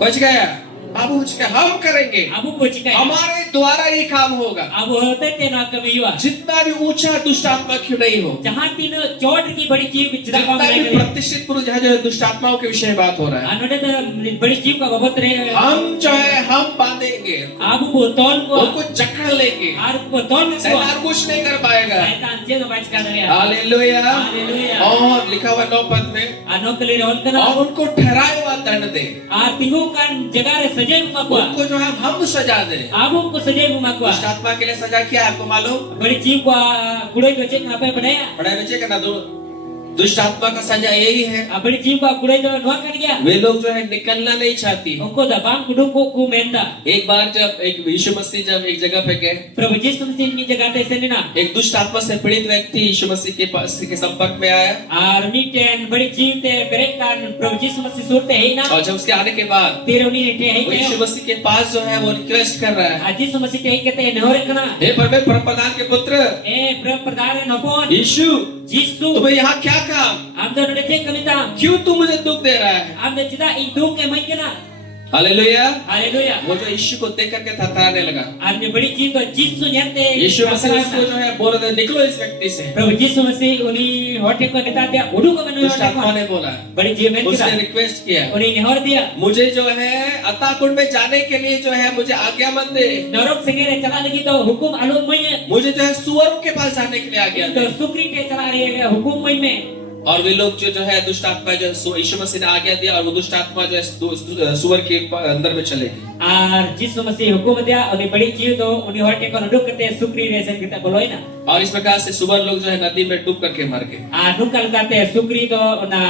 कोई चिकाया? बाबू चिका हम करेंगे। abu ko cikaya हमारे द्वारा ये काम होगा। abu hote te na kami yuwa जितना भी ऊंचा दुष्ट आत्मा क्यों नहीं हो, जहां तीन चोट की बड़ी जीव जितना जितना काम भी नहीं करे प्रतिष्ठित पुरुष जहाँ जो है दुष्ट आत्माओं के विषय में बात हो रहा है, anote तो बड़ी जीव का बाबत रहे हम जो है हम बांधेंगे, abu को तोल को उनको जकड़ लेंगे। आर को तोल को शैतान कुछ नहीं कर पाएगा। शैतान जे बच का दरिया हालेलुया। हालेलुया और लिखा हुआ 9 पद में ano kali ron kana और उनको ठहराया हुआ दंड दे, आर तिंगु kan जगह रे सजे makwa उनको जो है हम सजा दे। abu को सजे makwa दुष्ट आत्मा के लिए सजा क्या है आपको मालूम? बड़ी जीव को कुड़े को चेक नापे बनाया पढ़ाई बच्चे करना दो। दुष्ट आत्मा का सजा यही है, बड़ी जीव को कुड़े जो नवा कर गया वे लोग जो है निकलना नहीं चाहती। उनको दबांग कुडू को मेंदा एक बार जब एक यीशु मसीह जब एक जगह पे गए, प्रभु यीशु मसीह की जगह पे से ना एक दुष्ट आत्मा से पीड़ित व्यक्ति यीशु मसीह के पास के संपर्क में आया आर मीटेन बड़ी जीव ते ब्रेक कान प्रभु यीशु मसीह सुरते है ना और जब उसके आने के बाद तेरोनी ने है वो यीशु मसीह के पास जो है वो रिक्वेस्ट कर रहा है, आज यीशु मसीह ते कहते हैं नहोरे कना हे परमेश्वर प्रधान के पुत्र ए प्रधान नपोन यीशु, यीशु तुम्हें यहाँ क्या काम? हम तो नडे चेक कमिता क्यों तू मुझे दुख दे रहा है? हम तो चिता ई दुख के मई केना हालेलुया। हालेलुया वो जो यीशु को देख करके थरथराने लगा। आदमी बड़ी जीव तो यीशु नेते यीशु मसीह उसको जो है बोल रहे निकलो इस व्यक्ति से। प्रभु यीशु मसीह उन्हीं होटे को नेता दिया उडू को मैंने दुष्ट आत्मा ने बोला, बड़ी जीव में उसने रिक्वेस्ट किया, उन्हीं ने हर दिया मुझे जो है अत्ता कुंड में जाने के लिए जो है मुझे आज्ञा मत दे, नरक संगे चला लगी तो हुकुम आलू मई है मुझे जो है सुअरों के पास जाने के लिए आज्ञा तो दे। सुक्री के चला रही है हुकुम मई में और वे लोग जो है दुष्ट आत्मा जो है यीशु मसीह ने आज्ञा दिया और वो दुष्ट आत्मा जो है सुअर के अंदर में चले गई। और यीशु मसीह हुकुम दिया उन्हीं बड़ी जीव तो उन्हीं होटे को नडुक करते सुक्री रेसन किता बोलोई ना और इस प्रकार से सुअर लोग जो है नदी में डूब करके मर गए। आ नुकल करते सुक्री तो ना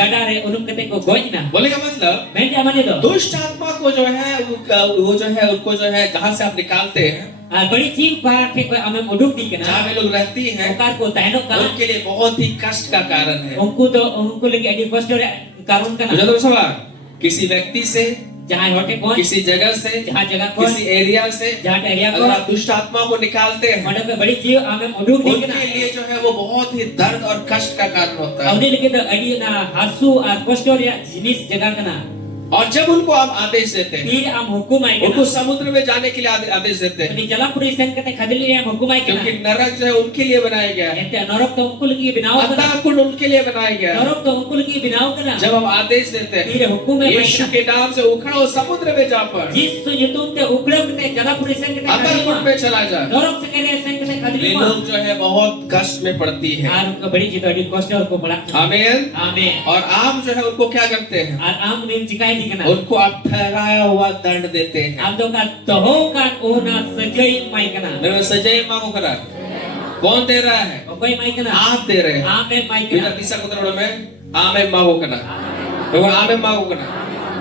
गड़ा रे उनुक करते को गोज ना बोले का मतलब मैं क्या माने तो दुष्ट आत्मा को जो है वो जो है उनको जो है जहाँ से आप निकालते हैं, बड़ी जीव बाहर के को हमें उडुक दी के ना जहाँ वे लोग रहती हैं, ओकार को तहनो का उनके लिए बहुत ही कष्ट का कारण है। उनको लगे एडी फर्स्ट कारण का मुझे ना तो सवाल किसी व्यक्ति से, जहाँ होटे कौन किसी जगह से, जहाँ जगह कौन किसी एरिया से जहाँ एरिया अगर को आप दुष्ट आत्मा को निकालते हैं, मतलब में बड़ी जीव हमें उडुक दी के ना उनके लिए जो है वो बहुत ही दर्द और कष्ट का कारण होता है। अवधि लगे तो अडी ना हासु और पोस्टर या जिनिस जगह का ना और जब उनको आप आदेश देते हैं, Tira am hukumai उनको kana. समुद्र में जाने के लिए आदेश देते हैं, Ni jalan puri sen kate khadili am hukumai क्योंकि kana. नरक जो है उनके लिए बनाया गया है, Ente norok to ungkul lagi binaw kana. अतः कुंड उनके लिए बनाया गया है। Norok to ungkul lagi binaw kana. जब आप आदेश देते हैं, Tira hukumai mai यीशु kana. के नाम से उखड़ो समुद्र में जा पड़, Jisu nyutum te ugrab kate jalan puri sen kate अतः khadili कुंड ma. में चला जा। Norok se kare sen kate ये khadili ma. लोग जो है बहुत कष्ट में पड़ती है। Ar ko badi jito adi koste or ko bada. आमीन। Amen. और आप जो है उनको क्या करते हैं, Ar am nin jikai di kana. उनको आप ठहराया हुआ दंड देते हैं। Am do ka toho kan una sejai mai kana. मेरे सजय मांगो करा, कौन दे रहा है? Okoi mai kana. आप दे रहे हैं। Amen mai बिना kana. तीसरा कुतरों में आमेन मांगो करा, तो आमेन मांगो करा।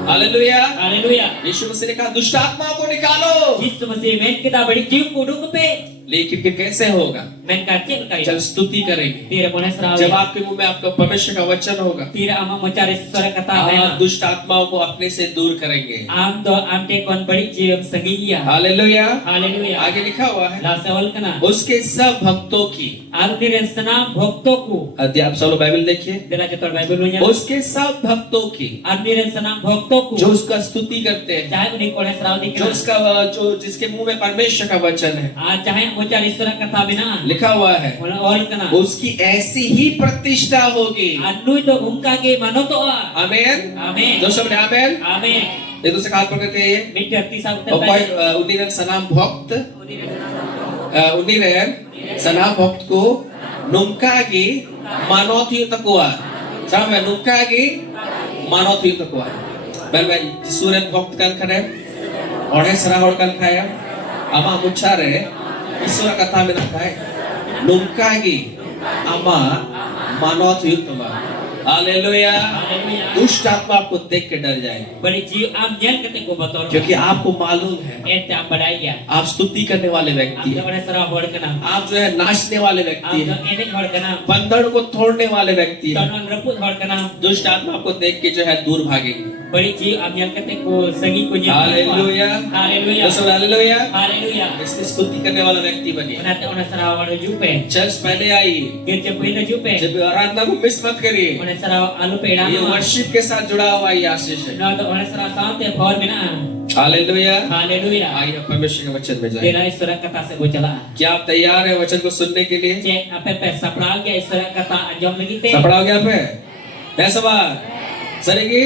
हालेलुया। Haleluya. यीशु मसीह ने कहा दुष्ट आत्मा को निकालो, Jisu masih main kita badi jiu kudung pe. लेकिन फिर कैसे होगा? Main kacil kai. जब स्तुति करेंगे, Tira pone जब serawi. आपके मुंह में आपका परमेश्वर का वचन होगा, Tira ama mencari suara kata आप mena. दुष्ट आत्माओं को अपने से दूर करेंगे। Am do am te kon badi jiu sengiya. Hallelujah. Haleluya. आगे लिखा हुआ है, La sewal kana. उसके सब भक्तों की, Am tira senam bhaktoku. यदि आप सब लोग बाइबल देखिए, Dela cetor Bible nya. उसके सब भक्तों की Am tira senam bhaktoku. जो उसका स्तुति करते हैं, चाहे उन्हें कोने सरावती जो kana. उसका जो जिसके मुंह में परमेश्वर का वचन है, चाहे mencari suara kata bina. लिखा हुआ है, Wala ol kana. उसकी ऐसी ही प्रतिष्ठा होगी। Anu itu ungka ke manotoa. आमीन। Amen. जो सब आमीन। Amen. एक दूसरे का हाथ पकड़ के ये Mengerti sabda और कोई उन्हीं सनाम भक्त उन्हीं सनाम भक्त को नुमकागी मानोती तकुआ sama नुमकागी मानोती तकुआ बल सूरत भक्त kan kare orang serahor kan kaya ama mucare isura kata menakai नुमकागी ama मानोती तकुआ हालेलुया। Haleluya. दुष्ट आत्मा आपको देख के डर जाए, Bari jiu am nyen kete ko bator. क्योंकि आपको मालूम है Ente am badaya. आप स्तुति करने वाले व्यक्ति Am हैं, pada serah hor kana. आप जो है नाचने वाले व्यक्ति Am हैं, enek hor kana. बंधन को तोड़ने वाले व्यक्ति हैं। Tanon reput hor kana. दुष्ट आत्मा को देख के जो है दूर भागेंगे। Bari jiu am nyen kete ko sengi ko nyen. Hallelujah. Haleluya. दोस्तों हालेलुया। Haleluya. इसलिए स्तुति करने वाला व्यक्ति बनिए। Menate ona serah hor jupe. Church पहले आई, Gereja puina jupe. जब आराधना को मिस मत करिए, Ona serah alu pe ये dama. वर्शिप के साथ जुड़ा हुआ ये आशीष है। Na to ona serah saute hor bina. Hallelujah. Haleluya. आइए परमेश्वर के वचन में जाएं। Dela suara kata se bocala. क्या आप तैयार हैं वचन को सुनने के लिए? Cek apa pe saprang ya suara kata anjom lagi te. सपड़ा हो गया पे? ऐसा बात सरेगी?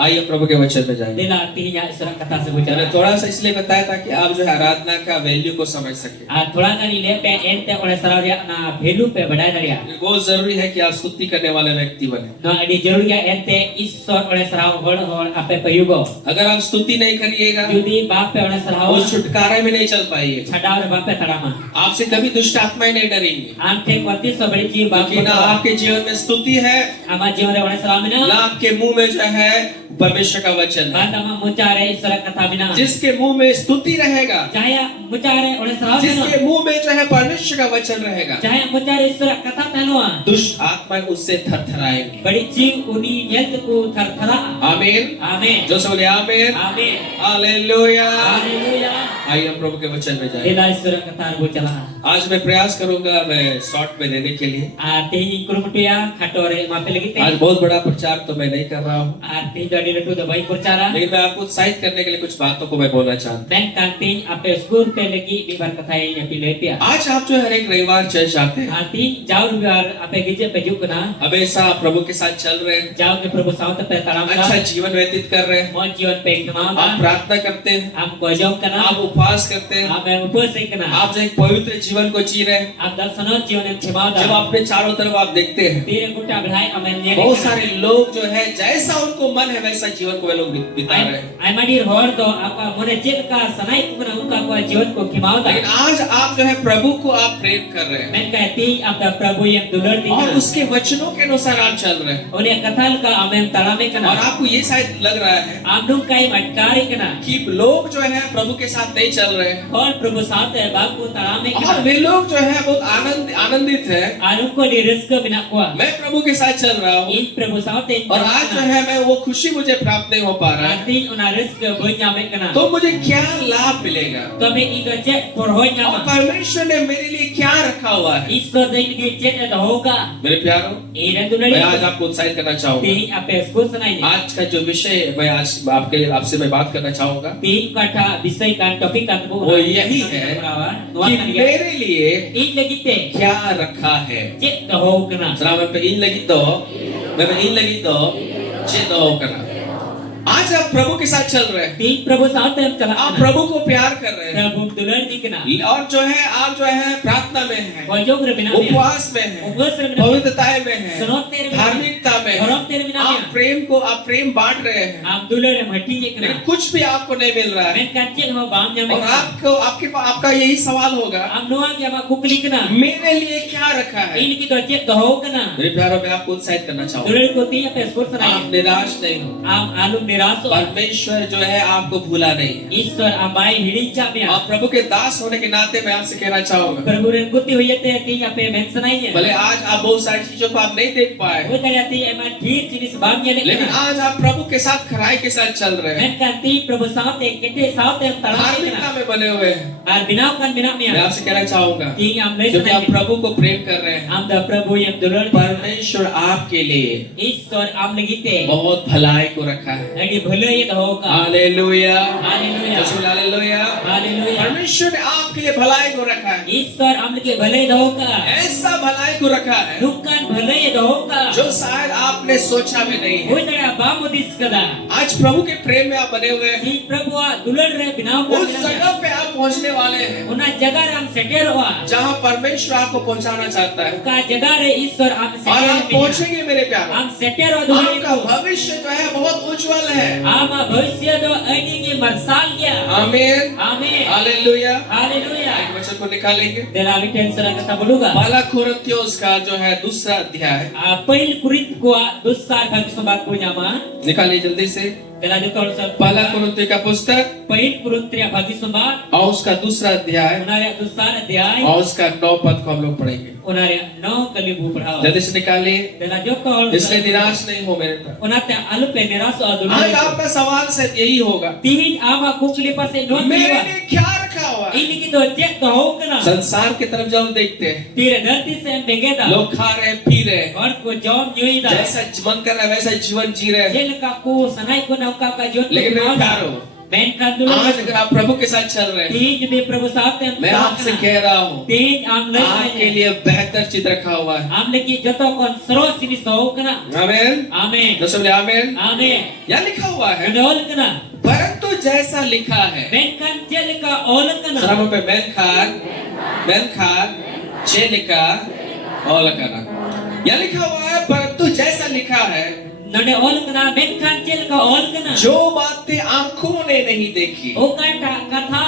आइए प्रभु के वचन में जाएंगे। Dela artinya suara kata se मैंने bocala. थोड़ा सा इसलिए बताया ताकि आप जो है आराधना का वैल्यू को समझ सके। Thoda kali le pe ente ona serah dia na value pe badai daria. बहुत जरूरी है कि आप स्तुति करने वाले व्यक्ति बने। No adi jarur ya ente isor ona serah hor apa pe yugo. अगर आप स्तुति नहीं करिएगा, Judi bap pe ona serah उस छुटकारे में नहीं चल पाइए। छडावर bap pe tarama. आपसे कभी दुष्ट आत्माएं नहीं डरेंगी, Ante kwati sobari ji bap क्योंकि ना आपके जीवन में स्तुति है, ama ji ona serah ना mina. आपके मुंह में जो है परमेश्वर का वचन है। Bantama mucare suara kata bina. जिसके मुंह में स्तुति रहेगा, Cahaya mucare ona serah mina. जिसके मुंह में जो है परमेश्वर का वचन रहेगा, Cahaya mucare suara kata tanua. दुष्ट आत्माएं उससे थरथराएंगी। Bari ji uni nyet ku thar-thara. आमीन। Amen. जो सब बोले आमीन। Amen. हालेलुया। Haleluya. आइए हम प्रभु के वचन में जाएं। Dela suara kata bocala. आज मैं प्रयास करूंगा मैं शॉर्ट में देने के लिए। Arti kurumutu ya katore mape lagi te. आज बहुत बड़ा प्रचार तो मैं नहीं कर रहा हूँ, Arti dari letu da baik percara. लेकिन मैं आपको उत्साहित करने के लिए कुछ बातों को मैं बोलना चाहता हूँ। Ben kanting ape skur pe lagi bibar kathai ya pilepia. आज आप जो हर एक रविवार चर्च आते हैं, Arti jauh biar ape gereja pe juk kena. हमेशा प्रभु के साथ चल रहे हैं, Jauh ke Prabu Saut pe taram अच्छा ka. जीवन व्यतीत कर रहे हैं, Mon jion pe kemau आप ka. प्रार्थना करते हैं, Am kojong kena. आप उपवास करते हैं, Am upos kena. आप जो एक पवित्र जीवन को जी रहे हैं। Am darsana jion em kemau जब da. अपने चारों तरफ आप देखते हैं, Tire kuta belai amen nyeri. बहुत सारे लोग जो है जैसा उनको मन है वैसा जीवन को वे लोग बिता रहे हैं, Ai madir hor do apa mone cek ka sanai ku kena uka ko jion ko kemau da. लेकिन आज आप जो है प्रभु को आप प्रेम कर रहे हैं Men kati am da Prabu yang dular di और kena. उसके वचनों के अनुसार आप चल रहे हैं, Oleh katal ka amen tarame और kena. आपको ये शायद लग रहा है Amdum kai matkari kena. कि लोग जो है प्रभु के साथ नहीं चल रहे हैं Hor Prabu Saut baku tarame और kena. वे लोग जो है बहुत आनंदित है, Anu ko di reska bina ko. मैं प्रभु के साथ चल रहा हूँ In Prabu Saut और आज जो है मैं वो खुशी मुझे मुझे प्राप्त नहीं हो पा रहा है, arti una reska bae nyamek kana तो मुझे क्या लाभ मिलेगा? tobe ido cek porhoi और nyama परमेश्वर ने मेरे लिए क्या रखा हुआ है? Isor dai ni cek ada hoga मेरे प्यारों, dan मैं tulari आज आपको उत्साहित करना चाहूंगा। ti ape school sanai ni आज का जो विषय मैं आज आपसे मैं बात करना चाहूंगा, ti kata bisai kan topik kan bu वो यही है कि मेरे लिए in lagi te क्या रखा है। cek da hoga kana जरा मैं पे इन लगी तो चेत हो करना। आज आप प्रभु के साथ चल रहे हैं, ti prabhu saat em chala आप प्रभु को प्यार कर रहे हैं, prabhu tular ni kana और जो है आप जो है प्रार्थना में है, wajog re bina उपवास में है, उपवास रे bina पवित्रताएं में है, sanot tere bina धार्मिकता में है, horom tere bina आप प्रेम बांट रहे हैं, am tular em hati je kana लेकिन कुछ भी आपको नहीं मिल रहा है। men kan cek ho bam और nyamek आपका यही सवाल होगा, am noa ke ama kukli kana मेरे लिए क्या रखा है? in ki do cek da hoga kana मेरे प्यारों में आपको उत्साहित करना चाहूंगा, tular ko ti ape school sanai आप निराश नहीं हो। am alum niraso परमेश्वर जो है आपको भूला नहीं है। Isor ambai hirinca mea और प्रभु के दास होने के नाते मैं आपसे कहना चाहूंगा, prabhu ren guti hoyate ti ape men sanai ni भले आज आप बहुत सारी चीजों को आप नहीं देख पाए, ho tari ti ema thir jinis bam nyale लेकिन kana आज आप प्रभु के साथ खराई के साथ चल रहे हैं, men kan ti prabhu saat ek kete saat em talam धार्मिकता kana में बने हुए हैं। ar binaw kan bina मैं mea आपसे कहना चाहूंगा, ti am le क्योंकि आप sanai प्रभु को प्रेम कर रहे हैं, am da prabhu yang dulur परमेश्वर आपके लिए Isor am legite बहुत भलाई को रखा है। lagi bhalai ye da hoga hallelujah, haleluya hallelujah. haleluya परमेश्वर ने आपके लिए भलाई को रखा है, Isor am lagi bhalai da hoga ऐसा भलाई को रखा है dukan bhalai ye da hoga जो शायद आपने सोचा भी नहीं है। ho tari bam udis kada आज प्रभु के प्रेम में आप बने हुए हैं, ti prabhu dulur re binaw kan उस bina mea जगह पे आप पहुंचने वाले हैं una jaga ram seter wa जहां परमेश्वर आपको पहुंचाना चाहता है, ka jaga re Isor am और seter आप पहुंचेंगे मेरे प्यारे। am seter wa dulur आपका भविष्य जो है बहुत उज्जवल है। ama bhavishya do aini ke marsal gya आमीन, amen हालेलुया। haleluya एक वचन को निकालेंगे, delawi tensara kata boluga पहला कुरिन्थियोस का जो है दूसरा अध्याय, Apel kurit kuat dosar bagi sobat punya mah निकालिए जल्दी से। Dalam jukau sel पहला कुरिन्थियों का पुस्तक Pahit kurutria bagi sobat और उसका दूसरा अध्याय Unaria dosar अध्याय और उसका 9 पद को हम लोग पढ़ेंगे। Unaria 9 kali bu perahu जल्दी से निकालिए, Dalam jukau इसलिए निराश नहीं हो मेरे पर। Unate alupe niras adulu आज आपका सवाल शायद यही होगा, Tihin ama kukli pase non मेरे diwa लिए क्या रखा हुआ है? Ini kita cek tahu kena संसार की तरफ जब हम देखते हैं, Tira nanti saya bengeta लोग खा रहे हैं, पी रहे हैं, Or ko jom nyui da जैसा मन कर रहा है वैसा जीवन जी रहे हैं। Jelka ku sanai ko na ka jon लेकिन मेरे प्यारो, Men kan dulu आज अगर आप प्रभु के साथ चल रहे हैं, Tihin jadi prabhu saat yang मैं आपसे कह रहा हूँ, Tihin am आपके lai लिए बेहतर चित्र रखा हुआ है। am lagi joto kon seros sini tahu kena आमीन, Amin तो सब बोले आमीन। Amin यहाँ लिखा हुआ है, Betul kena परंतु जैसा लिखा है, Men kan jelka ol kena सराबों पे मैन खार चेलिका और करना। यहाँ लिखा हुआ है, परंतु जैसा लिखा है, Nade ol kena men kan jelka ol kena जो बातें आंखों ने नहीं देखी, O kata kata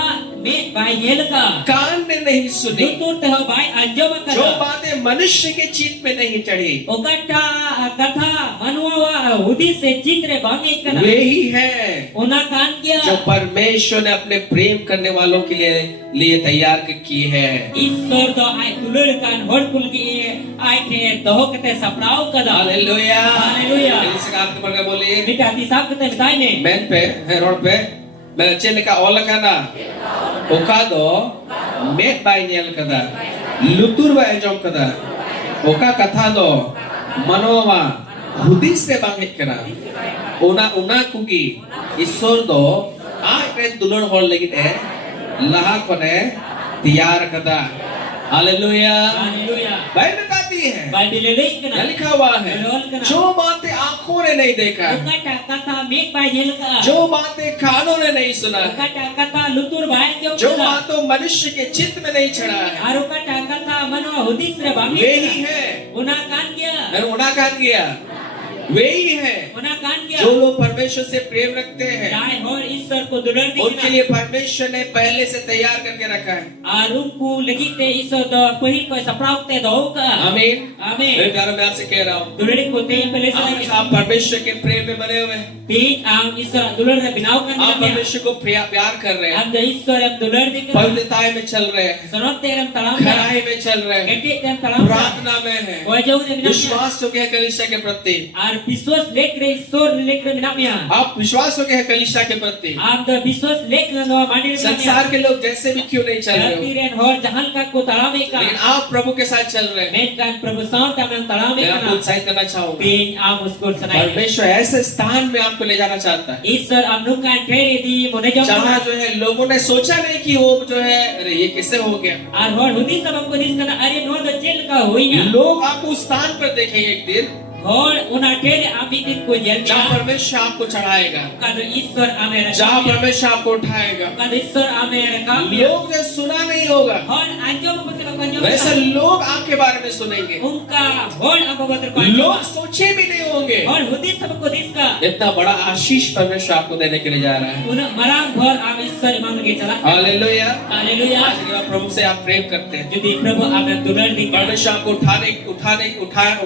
me bai jelka कान ने नहीं सुनी, Tutur teh bai anjom जो kena बातें मनुष्य के चित्त में नहीं चढ़ी, O kata kata manuwa udi se citre bangi kena वे ही है Una kan जो kia परमेश्वर ने अपने प्रेम करने वालों के लिए तैयार की है। Isor do ai tulur kan hor kul ki ai ke doh kete saprau kada hallelujah, Haleluya इसका आपके पर बोलिए, Mita tisap kete betai ne man पे है रोड पे मैं चेलिका ओल करना ओका दो मेट बाय नेल कदा लुतुर बाय जॉम कदा ओका कथा दो मनोवा हुदी से बांगित करा उना कुकी ईश्वर दो आय पे दुलर होल लेकिन है लहा कोने तैयार कदा। हालेलुया, Haleluya बाइबल बताती है, Bai dilelei यहाँ kena लिखा हुआ है, Betul kena जो बातें आंखों ने नहीं देखा, Kata kata me bai jelka जो बातें कानों ने नहीं सुना, Kata kata lutur bai jom जो kada बातों मनुष्य के चित्त में नहीं चढ़ा है, Aru kata kata manuwa hudis re bangi वे ही है। Una kan kia मैं उना कान गया, वे ही है Una kan kia जो लोग परमेश्वर से प्रेम रखते हैं, Dai hor Isor ko dular di उनके kena लिए परमेश्वर ने पहले से तैयार करके रखा है। Arumku lagi te Isor do pahit ko saprau te do ka आमीन। Amin मेरे प्यारों में आपसे कह रहा हूँ, Dulari ko te yang pelesa आज आप परमेश्वर के प्रेम में बने हुए हैं, Ti ang Isor dular re binaw kan आप niya परमेश्वर को प्यार कर रहे हैं, Ang da Isor yang dular di kena पवित्रताएं में चल रहे हैं, Sanot te yang talam खराई में चल रहे हैं, Ketik yang talam प्रार्थना में है, Wajau te binaw विश्वास जो क्या कलिसिया के प्रति, Ar bisos lekre isor lekre minamia. आप विश्वास हो गए हैं कलीसिया के प्रति। Am the bisos lek na no mandir संसार minamia. के लोग जैसे भी क्यों नहीं चल रहे हो, Tiren hor jahan ka ko talame ka. लेकिन आप प्रभु के साथ चल रहे हैं। Men kan prabhu saun ta men talame मैं आपको ka. उत्साहित करना चाहूंगा। Pin am uskor sanai. परमेश्वर ऐसे स्थान में आपको ले जाना चाहता है Isor am nukan tere di monejong. जहाँ जो है लोगों ने सोचा नहीं कि वो जो है अरे ये कैसे हो गया। Ar hor hudi sabam ko dis kana are no da jel ka hoina. लोग आपको उस स्थान पर देखेंगे एक दिन Hor una tere am din ko jel जहाँ ka. परमेश्वर आपको चढ़ाएगा, Kado isor amera. जहाँ परमेश्वर आपको उठाएगा। Kado isor amera ka. लोग जो सुना नहीं होगा Hor anjom ko sa kanjom. वैसे लोग आपके बारे में सुनेंगे, Unka hor am bagatr ko लोग anjom. सोचे भी नहीं होंगे। Hor hudi sabam ko dis ka. इतना बड़ा आशीष परमेश्वर आपको देने के लिए जा रहा है। Una marang hor am isor imam ke chala. Hallelujah. Hallelujah. आज के बाद प्रभु से आप प्रेम करते हैं, Jadi Prabhu akan turun di परमेश्वर आपको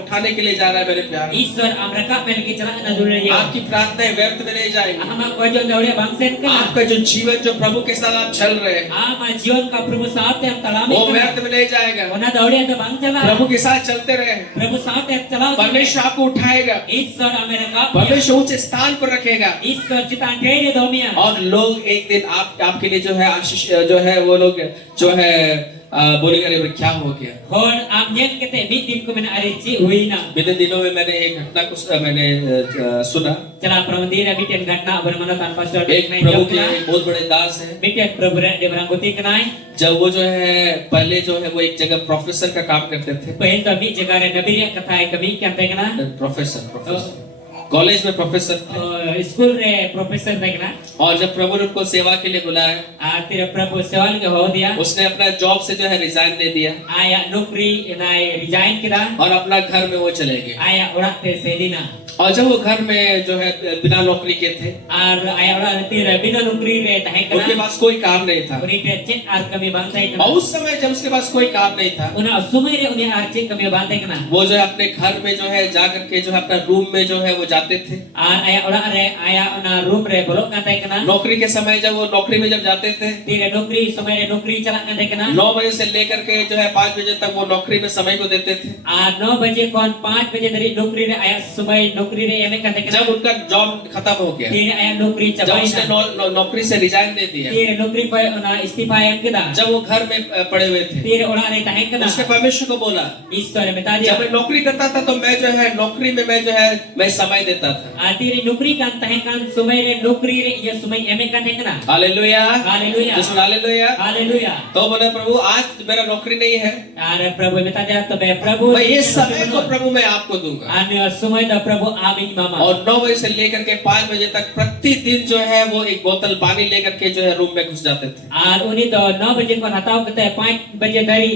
उठाने के लिए जा रहा है मेरे प्यार। Isor amraka melki chala na turun dia. आपकी प्रार्थनाएं व्यर्थ में नहीं जाएंगी। Ama kojon daude bangsen kana. आपका जो जीवन जो प्रभु के साथ आप चल रहे हैं Ama jion ka Prabhu saat am talame वो kana. व्यर्थ में नहीं जाएगा। Ona daude to bang chala. प्रभु के साथ चलते रहे, Prabhu saat am chala. परमेश्वर आपको उठाएगा, Isor amraka. परमेश्वर ऊंचे स्थान पर रखेगा Isor citan dere domia. और लोग एक दिन आपके लिए जो है आशीष जो है वो लोग जो है बोलेंगे अरे क्या हो गया। Hor am nyen kete bit din ko men arici huina. बीते दिनों में मैंने एक घटना को मैंने सुना। Chala pramandira biten gatna bermana tan pastor एक nai प्रभु jok के na. एक बहुत बड़े दास है, Biten Prabhu de berangguti kenai. जब वो जो है पहले जो है वो एक जगह प्रोफेसर का काम करते थे। Pahin to bi jagare nabi ya kathai kami kyan te kana. Professor college में प्रोफेसर थे School re professor te kana. और जब प्रभु ने उनको सेवा के लिए बुलाया, Tira Prabhu sewal ke ho dia. उसने अपना जॉब से जो है रिजाइन दे दिया Aya nukri nai resign kida. और अपना घर में वो चले गए। Aya orak te selina. और जब वो घर में जो है बिना नौकरी के थे, Ar aya orak tira bina nukri re tahe उनके kana. पास कोई काम नहीं था। Uni te cek ar kami bangsa और kana. उस समय जब उसके पास कोई काम नहीं था, Una sumai re uni ar cek kami bangsa kana. वो जो है अपने घर में जो है जाकर के जो है अपना रूम में जो है वो जाते थे। Ar aya orak re aya una room re bolok kan te kana. नौकरी के समय जब वो नौकरी में जब जाते थे, Tira nukri sumai re nukri chalak kan te kana. 9 बजे से लेकर के जो है 5 बजे तक वो नौकरी में समय को देते थे। 9 बजे kon 5 बजे dari nukri re aya sumai nukri re eme kan te kana. जब उनका जॉब खत्म हो गया, Tira aya nukri जब cabai उसने na. नौकरी से रिजाइन दे दिया, Tira nukri pa una istifa em kida. जब वो घर में पड़े हुए थे, Tira orak re tahe kana. उसने परमेश्वर को बोला, Istor beta जब dia. मैं नौकरी करता था तो मैं जो है नौकरी में मैं जो है मैं समय देता था। Tira nukri kan tahe kan sumai re nukri re ya sumai eme kan te kana. Hallelujah, Hallelujah. जिसमें हालेलुया। Hallelujah. तो बोले प्रभु आज मेरा नौकरी नहीं है, Are Prabhu beta dia to be Prabhu. मैं ये समय को प्रभु मैं आपको दूंगा। Ane sumai da Prabhu amin mama. और 9 बजे से लेकर के 5 बजे तक प्रतिदिन जो है वो एक बोतल पानी लेकर के जो है रूम में घुस जाते थे। Ar uni do 9 बजे kon hataw kete 5 बजे dari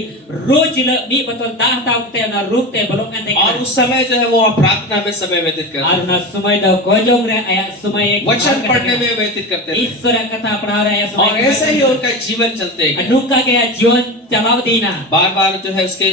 roj le mi botol dah hataw kete na room te bolok kan te और kana. उस समय जो है वो प्रार्थना में समय व्यतीत करते Ar na sumai da kojong re aya sumai थे, वचन पढ़ने में व्यतीत करते थे Isor katha padha re aya और sumai. ऐसे ही उनका जीवन चलते गए। Anuka ke jion chalao dina. बार बार जो है उसके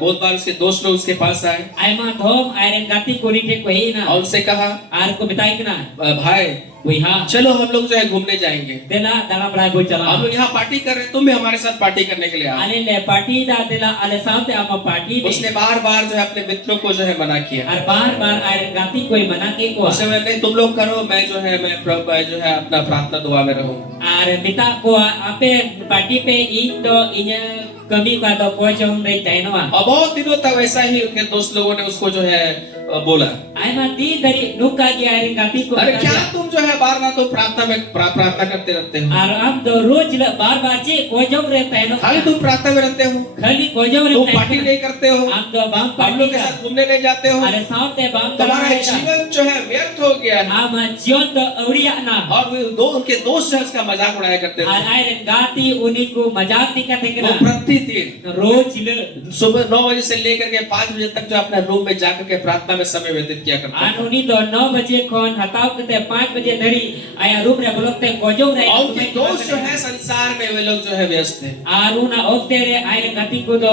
बहुत बार उसके दोस्त लोग उसके पास आए Aima thom airen gati kuri te ko और ina. उनसे कहा Ar ko bitai kana. भाई Ui ha. चलो हम लोग जो है घूमने जाएंगे, Dela dalam belai bo हम chala. लोग यहाँ पार्टी कर रहे हैं, तुम भी हमारे साथ पार्टी करने के लिए आओ। Ale le party da dela ale samte ama party de. उसने बार बार जो है अपने मित्रों को जो है मना किया। Ar bar airen gati koi mana ke ko. उसे मैं नहीं तुम लोग करो, मैं जो है मैं जो है अपना प्रार्थना दुआ में रहूं। Ar minta ko ape party pe in do inya kami ka do kojong re tainoa. और बहुत दिनों तक वैसा ही उनके दोस्त लोगों ने उसको जो है बोला, Aima di dari nuka ki airen gati ko. अरे क्या तुम जो है बार बार तो प्रार्थना में प्रार्थना करते रहते हो, Ar am do roj le bar je kojong re taino. खाली तुम प्रार्थना में रहते हो, Khali kojong re तुम taino. पार्टी नहीं करते हो, Am do bang हम लोग party के ka. साथ घूमने नहीं जाते हो, Are samte bang तुम्हारा ka. जीवन जो है व्यर्थ हो गया है। Ama jion do auria na. और वो उनके दोस्त जो है उसका मजाक उड़ाया करते Ar थे। airen gati uniku majak tika te वो kana. प्रतिदिन Roj le. सुबह 9 बजे से लेकर के 5 बजे तक जो अपने रूम में जाकर के प्रार्थना में समय व्यतीत किया करते थे। Anu ni do 9 बजे kon hataw kete 5 बजे dari aya room re bolok te kojong re. और उनके दोस्त जो है संसार में वे लोग जो है व्यस्त थे, Aruna okte re airen gati ko do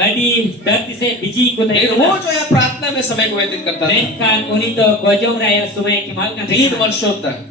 adi darti se biji ko te. लेकिन वो जो है प्रार्थना में समय को व्यतीत करता था Men kan uni do kojong re aya sumai kimal kan. 3 वर्षों तक।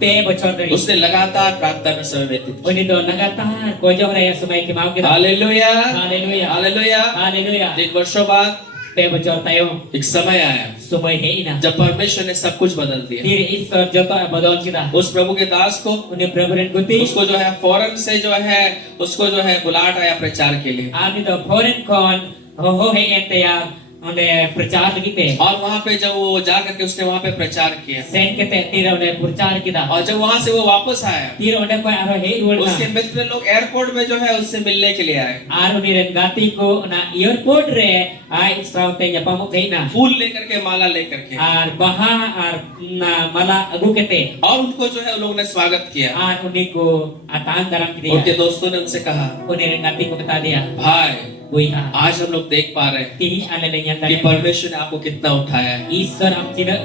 Pe bocor dari. उसने लगातार प्रार्थना में समय व्यतीत किया। Uni do लगातार kojong re aya sumai kimal kita. Hallelujah, Hallelujah. हालेलुया। Hallelujah. 3 वर्षों बाद pe bocor tayo एक समय आया sumay heina जब परमेश्वर ने सब कुछ बदल दिया। tiri isor joto badal kita उस प्रभु के दास को, uni praburen guti उसको जो है फौरन से जो है उसको जो है बुलाहट आया प्रचार के लिए, ami to foreign kon ho he ente ya onde प्रचार lagi te और वहाँ पे जब वो जा करके उसने वहाँ पे प्रचार किया, sen kete tira onde प्रचार kita और जब वहाँ से वो वापस आया, tira onde ko aro he ruwal उसके na मित्र लोग एयरपोर्ट में जो है उससे मिलने के लिए आए, ar uni ren gati ko na airport re ai saute nyapamuk heina फूल लेकर के, माला लेकर के, ar baha ar na mala agu kete और उनको जो है उन लोगों ने स्वागत किया। ar uni ko atan daram उनके kidia दोस्तों ने उनसे कहा, uni ren gati ko kata dia भाई buiha आज हम लोग देख पा रहे हैं tihi ale le nyanda कि परमेश्वर ने आपको कितना उठाया है। Isor am cina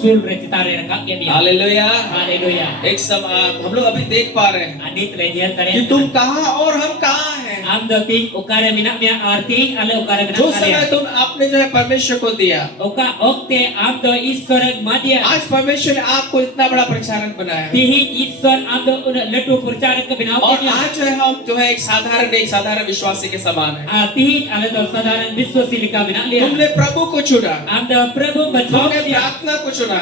sul recitare rakak ya dia. Hallelujah. Haleluya. एक समय हम लोग अभी देख पा रहे हैं Anit lenyal tare. कि तुम कहाँ और हम कहाँ हैं। Am do ting ukare minak mia arti ale ukare minak जो समय kare. तुम आपने जो है परमेश्वर को दिया, Uka okte am do Isor madya. आज परमेश्वर ने आपको इतना बड़ा प्रचारक बनाया है। Tihi Isor am do letu percaya ke binau और dia. आज जो है हम जो है एक साधारण विश्वासी के समान है। Tihi ale do sadaran biswasilika binak dia. तुमने प्रभु को चुना, Am do prabu bachau तुमने dia. प्रार्थना को चुना,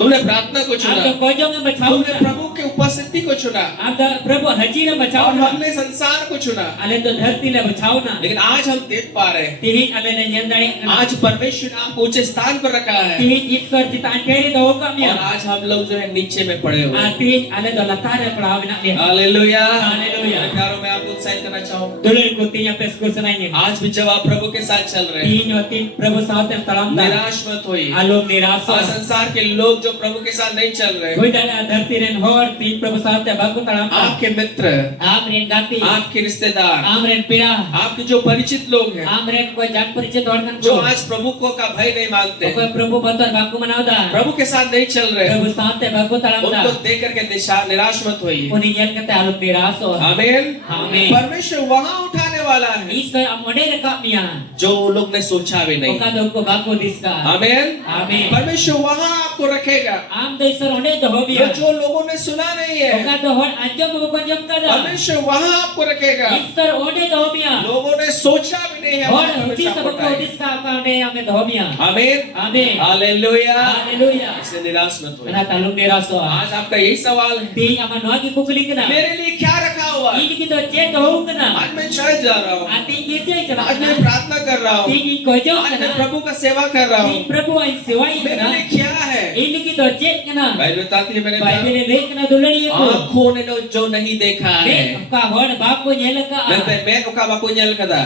तुमने प्रार्थना को Am चुना, do kojong bachau तुमने dia. प्रभु के उपस्थिति को चुना, Am do prabu haji na bachau और dia. हमने संसार को चुना। Ale do dharti la bachau na. लेकिन आज हम देख पा रहे हैं Tihi ale lenyal tare. आज परमेश्वर ने आपको ऊंचे स्थान पर रखा है, Tihi Isor cita angkeri do ukam और ya. आज हम लोग जो है नीचे में पड़े हुए हैं। Tihi ale do latar pelaw binak dia. Hallelujah. Hallelujah. प्यारों में आपको उत्साहित करना चाहूँ, Dulur kutinya peskul senanya. आज भी जब आप प्रभु के साथ चल रहे हैं, Tihi nyoti prabu saat yang talam da. निराश मत होइए। Alum nirasa. आज संसार के लोग जो प्रभु के साथ नहीं चल रहे, Koi dala dharti ren hor tihi prabu saat yang bagu talam da. आपके मित्र, Amren gati. आपके रिश्तेदार, Amren pira. आपके जो परिचित लोग हैं, Amren koi jan परिचित orang जो ko. आज प्रभु को का भय नहीं मानते, Koi prabu batar bagu manau da. प्रभु के साथ नहीं चल रहे, Prabu saat yang bagu talam da. उनको देख करके निराश मत होइए। Uni nyel kata alum nirasa. आमीन। Amin. परमेश्वर वहां उठाने वाला है Isor amode rekap mia. जो लोग ने सोचा भी नहीं। Oka do ko bagu diska. आमीन। Amin. परमेश्वर वहां आपको रखेगा Am do Isor onde do hobia. जो लोगों ने सुना नहीं है। Oka do hor anjom bukan jom kada. परमेश्वर वहां आपको रखेगा Isor onde do hobia. लोगों ने सोचा भी नहीं है। Hor वहां hudi परमेश्वर आपको sabuk उठाएगा। hudis ka apa onde ame do hobia. आमीन। Amin. हालेलुया। Haleluya. इससे निराश मत होइए। Kana talung niraso. आज आपका यही सवाल है, Ti ama noagi kukuli kana. मेरे लिए क्या रखा हुआ है? Ini kita cek do kana. आज मैं चर्च जा रहा हूँ, Ati kita kana. आज मैं प्रार्थना कर रहा हूँ, Ti kojo आज मैं kana. प्रभु का सेवा कर रहा Ti हूँ, prabu ai sewai मेरे kana. लिए क्या है? Ini kita cek kana. Bible बताती है मैंने Bible le kana dulani aku. आंखों ने जो नहीं देखा है, Dek ka hor bapu nyela ka. मैं उका बापू nyel kada,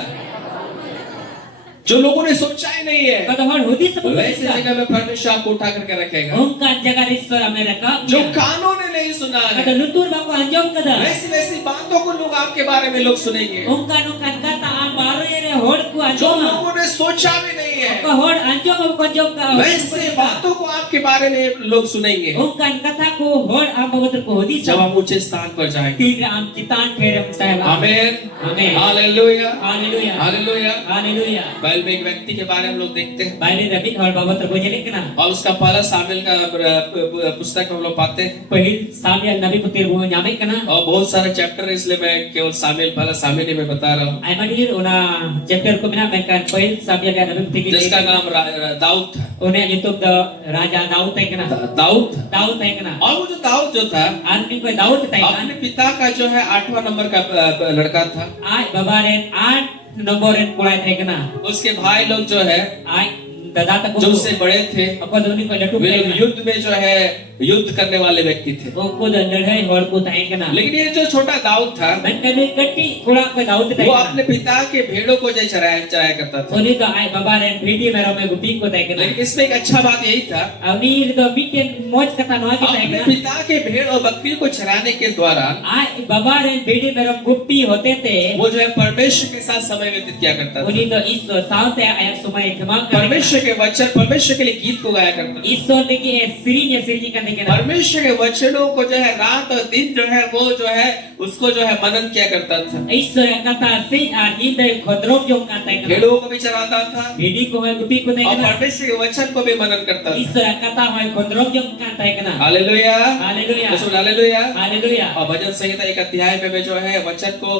जो लोगों ने सोचा ही नहीं है, Kata hor hudis sabuk वैसे hudis ka. जगह में परमेश्वर आपको उठा करके रखेगा। Ungkan jaga Isor ame rekap. जो कानों ने नहीं सुना Kata है, lutur baku anjom kada. वैसी वैसी बातों को लोग आपके बारे में लोग सुनेंगे, Ungkan kata am baru ye hor ku जो anjom. लोगों ने सोचा भी नहीं है, Ka hor anjom bukan jom ka. वैसे बातों को आपके बारे में लोग सुनेंगे। Ungkan kata ku hor am bawatur ku hudis. जब आप ऊंचे स्थान पर जाएंगे। Tigra am kitan kherem saya. आमीन। Amin. Hallelujah. Haleluya. Hallelujah. Haleluya. Bible में एक व्यक्ति के बारे में हम लोग देखते हैं, Bible David hor bawatur bunyi kana. और उसका पहला सामुएल का पुस्तक हम लोग पाते हैं, Pahil Samuel Nabi putir bu nyamai kana. और बहुत सारे चैप्टर है, इसलिए मैं केवल पहला सामुएल ही मैं बता रहा हूँ, Ai madir una chapter ko mina mekan pahil Samuel ya Nabi putir. जिसका नाम दाऊद था। Une YouTube da Raja Daud tai kana. Dawood, Daud tai kana. और वो जो दाऊद जो था, Arni ko Daud tai kana. अपने पिता का जो है 8वां नंबर का लड़का था। Ai babaren 8 nomboren kulai tai kana. उसके भाई लोग जो है, Ai dada ta जो ko. उससे बड़े थे, Apa doni ko latu वे tai लोग kana. युद्ध में जो है युद्ध करने वाले व्यक्ति थे। Ko da ladai hor ko tai kana. लेकिन ये जो छोटा दाऊद था, Man kami kati kula ko Daud tai वो kana. अपने पिता के भेड़ों को जो चराया करता था। Oni to ai babaren video mero me gupi ko tai kana. लेकिन इसमें एक अच्छा बात यही था, Ani to bikin moj kata no agi tai अपने kana. पिता के भेड़ और बकरी को चराने के दौरान Ai babaren video mero gupi hote te. वो जो है परमेश्वर के साथ समय व्यतीत किया करता था। Oni to isto saute ayak sumai kemang. परमेश्वर के वचन परमेश्वर के लिए गीत को गाया करता था। ईश्वर ने की सिरिnya kan dekena परमेश्वर के वचनों को जो है रात और दिन जो है वो जो है उसको जो है मनन किया करता था। ईश्वर kata sing hindai khodrok jong kan dekena भेड़ों को भी चराता था bidi ko hai gupi ko और dekena परमेश्वर के वचन को भी मनन करता था। ईश्वर kata hai khodrok jong kan dekena hallelujah haleluya hallelujah. haleluya और भजन संहिता एक अध्याय में जो है वचन को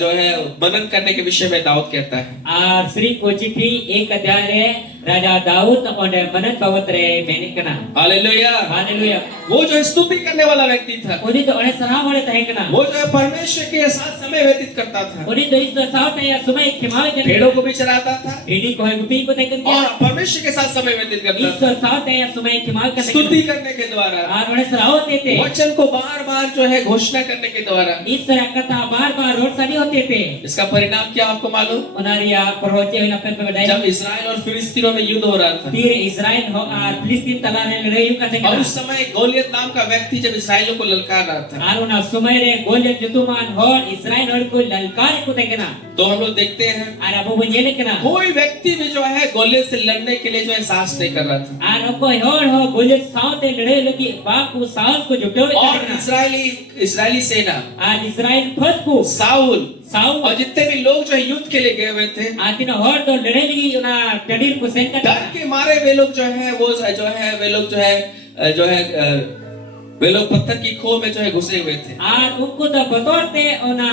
जो है मनन करने के विषय में दाऊद कहता है। श्री को चिट्ठी एक अध्याय रे राजा दाऊद ओंडे मनन बाबत रे मेनिक कना हालेलुया हालेलुया वो जो है स्तुति करने वाला व्यक्ति था। उनी तो ओने सराह वाले तहे कना वो जो है परमेश्वर के साथ समय व्यतीत करता था। उनी तो इस साथ या समय खिमावे के भेड़ों को भी चराता था इडी को है गुपी को देखन और परमेश्वर के साथ समय व्यतीत करता इस था साथ या समय खिमावे के स्तुति करने के द्वारा और ओने सराह होते थे वचन को बार-बार जो है घोषणा करने के द्वारा। इस तरह कथा बार-बार रोड सानी होते थे। इसका परिणाम क्या आपको मालूम? उनारिया परोचे होना पे बदाई जब इस्राएल और फिलिस्तीनों में युद्ध हो रहा था तीर इस्राएल हो और फिलिस्तीन तला में लड़ाई का थे और उस समय गोलियत नाम का व्यक्ति जब इस्राएलियों को ललकार रहा था और उन समय रे गोलियत जुतुमान हो इस्राएल और को ललकार को देखना तो हम लोग देखते हैं और अब वो ये लेकना कोई व्यक्ति भी जो है गोलियत से लड़ने के लिए जो है साहस नहीं कर रहा था और कोई हो गोलियत साथ लड़े लोग बाप को साहस को जुटे और इस्राएली सेना आज इस्राएल फट को साउल साउल और जितने भी लोग जो है युद्ध के लिए गए हुए थे आज दिन और तो लड़े लगी ना टडीर को सेन का डर के मारे वे लोग जो है वो जो है वे लोग पत्थर की खो में जो है घुसे हुए थे और उनको तो बतौरते ना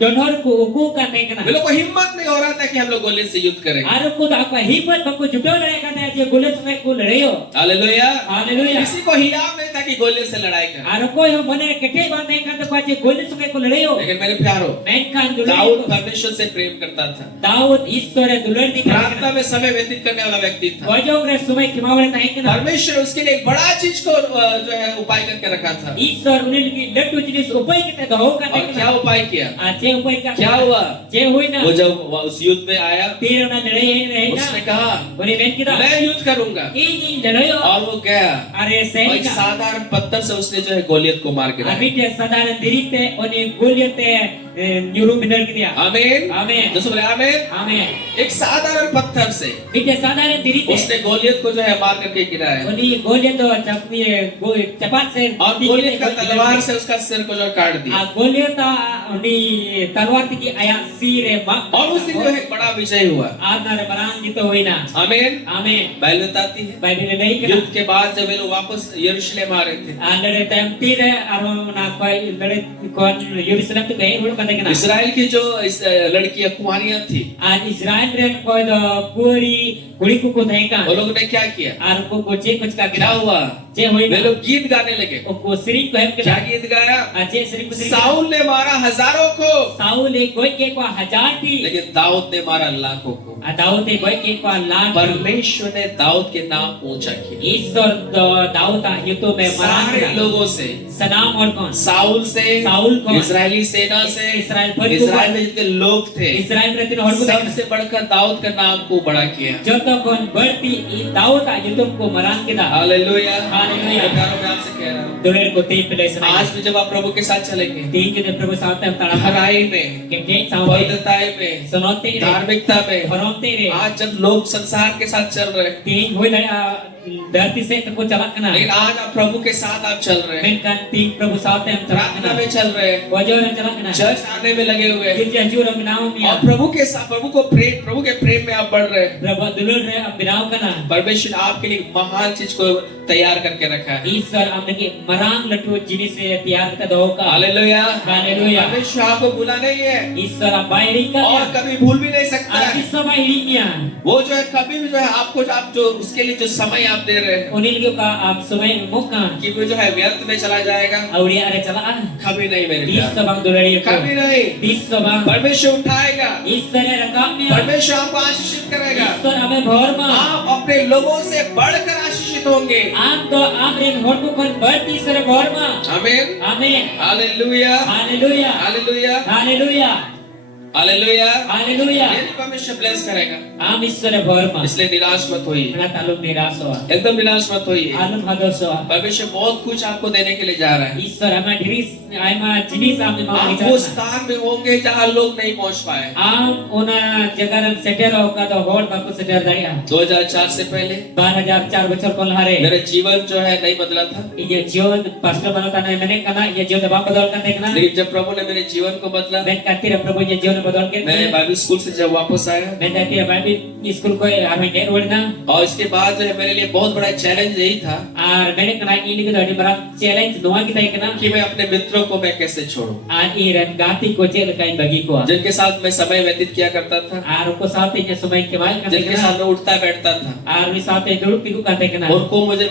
डोनर को उगू का देखना वे लोग को हिम्मत नहीं हो रहा था कि हम लोग गोलियत से युद्ध करें। और उनको तो आपका हिम्मत हमको जुटो लड़ाई करना है जो गोलियत से को लड़े हो हालेलुया हालेलुया किसी को हियाव नहीं था कि गोलियत से लड़ाई करें और कोई हम बने कटे बात नहीं करते पाचे गोलियत से को लड़े हो लेकिन मेरे प्यारो मैनकान दुलड़ दाऊद परमेश्वर से प्रेम करता था। दाऊद ईश्वर दुलड़ दी प्रार्थना में समय व्यतीत करने वाला व्यक्ति था। वजह रे समय खिमावले था कि ना परमेश्वर उसके लिए एक बड़ा चीज को जो है उपाय करके रखा था। ईश्वर उन्हें की लट्टू जिनिस उपाय के तो हो का और क्या उपाय किया? आज उपाय का क्या हुआ? जे हुई ना वो जब उस युद्ध में आया तीर ना लड़े रहे ना उसने कहा उन्हें मैन की मैं युद्ध करूंगा ई लड़ाई और वो गया अरे और सैनिक एक साधारण पत्थर से उसने जो है गोलियत को मार गिराया। अभी के साधारण दिरीते उन्हें गोलियत न्यूरो मिनल किया आमीन आमीन तो बोले आमीन आमीन एक साधारण पत्थर से बीते साधारण दिरीते उसने गोलियत को जो है मार करके गिराया उन्हें गोलियत तो चपात से और गोलियत का तलवार से उसका सिर को जो काट दिया। गोलियत उन्हें तलवार की आया सिर और उस दिन जो है बड़ा विजय हुआ। आज ना बरान जीत हुई ना आमीन आमीन बाइबल बताती है बाइबल नहीं कि युद्ध के बाद जब वे लोग वापस यरूशलेम आ रहे थे लड़े टाइम तीर और ना कोई लड़े कौन यरूशलेम तो कहीं उड़ पता ना इस्राएल की जो लड़कियां कुंवारियां थी आज इस्राएल रे कोई तो पूरी कुड़ी को देगा वो लोगों ने क्या किया और को कुछ का क्या हुआ जे हुई वे लोग गीत गाने लगे। को श्री को हम क्या गीत गाया? अजय श्री को साउल ने मारा हजारों को साउल ने कोई के को हजार थी लेकिन दाऊद ने मारा लाखों को। दाऊद ने कोई के को लाख परमेश्वर ने दाऊद के नाम ऊंचा किया। ईश्वर दाऊद युद्धों में सारे लोगों से सनाम और कौन साउल को इस्राएली सेना से इस्राएल में जितने लोग थे इस्राएल में तीन और सबसे बढ़कर दाऊद का नाम को बड़ा किया। जो तो कौन बढ़ती दाऊद युद्धों को मरान के दा हालेलुया हालेलुया। मैं आपसे कह रहा हूँ दोहरे को तीन प्ले आज भी जब आप प्रभु के साथ चलेंगे तीन के प्रभु साथ हम तड़ा हराई में के पवित्रताई में सुनोते धार्मिकता में फरोते रे आज जब लोग संसार के साथ चल रहे हैं तीन हुई धरती से को चला करना लेकिन आज आप प्रभु के साथ आप चल रहे हैं मैं तीन प्रभु साथ हम चला प्रार्थना में चल रहे हैं वजह में चला करना चर्च आने में लगे हुए हैं गिरजा जूर हम नाम में और प्रभु के प्रेम में आप बढ़ रहे हैं। प्रभु दुलर रे हम बिनाव करना परमेश्वर आपके लिए महान चीज को तैयार करके रखा है। ईश्वर हमने के मरांग लट्टू जिनिस से तैयार कर दो का हालेलुया हालेलुया। परमेश्वर आपको भूला नहीं है ईश्वर आप बाहरी का और कभी भूल भी नहीं सकता है। इस समय ही किया वो जो है कभी भी जो है आपको आप जो उसके लिए जो समय आप दे रहे हैं उन्हीं का आप समय मौका कि वो जो है व्यर्थ में चला जाएगा और ये अरे चला कभी नहीं मेरे इस प्यारे सब दुलड़ी कभी नहीं। इस सब परमेश्वर उठाएगा ईश्वर रकम में परमेश्वर आपको आशीषित करेगा। ईश्वर हमें भोर में आप अपने लोगों से बढ़कर आशीषित होंगे। आप तो आप रे भोर को कौन बढ़ती सर भोर में आमीन आमीन hallelujah hallelujah hallelujah. Hallelujah. Hallelujah. Haleluya. ये भी परमेश्वर ब्लेस करेगा, Am Ishwara Bharma. इसलिए निराश मत होइए, Ngat alum nirasoa. एकदम निराश मत होइए। Alum hadosoa. परमेश्वर बहुत कुछ आपको देने के लिए जा रहा है। Ishwar ama diris ama jinis am mau आप वो स्थान में होंगे जहाँ लोग नहीं पहुँच पाए। Am ona jagaran seter hoka to hor bako seter daya. 2004 से पहले 2004 बछर kon hare. मेरा जीवन जो है नहीं बदला था, Iya jion pastor banota na mene kana iya jion ba badal kan dekna. लेकिन जब प्रभु ने मेरे जीवन को बदला, Ben katira prabhu iya jion badal kan. मैं बाइबल स्कूल से जब वापस आया, Ben katira babi school ko arme der wordna. और इसके बाद जो है मेरे लिए बहुत बड़ा चैलेंज यही था Ar mene kana ini ko dadi mara challenge doa kita ikna. कि मैं अपने मित्रों को मैं कैसे छोड़ूं, Ar iran gati ko chel kain bagi ko. जिनके साथ मैं समय व्यतीत किया करता था, Ar ko saate nya sumai ke mal kan जिनके साथ मैं उठता बैठता था, Ar mi saate duduk tiku kan dekna.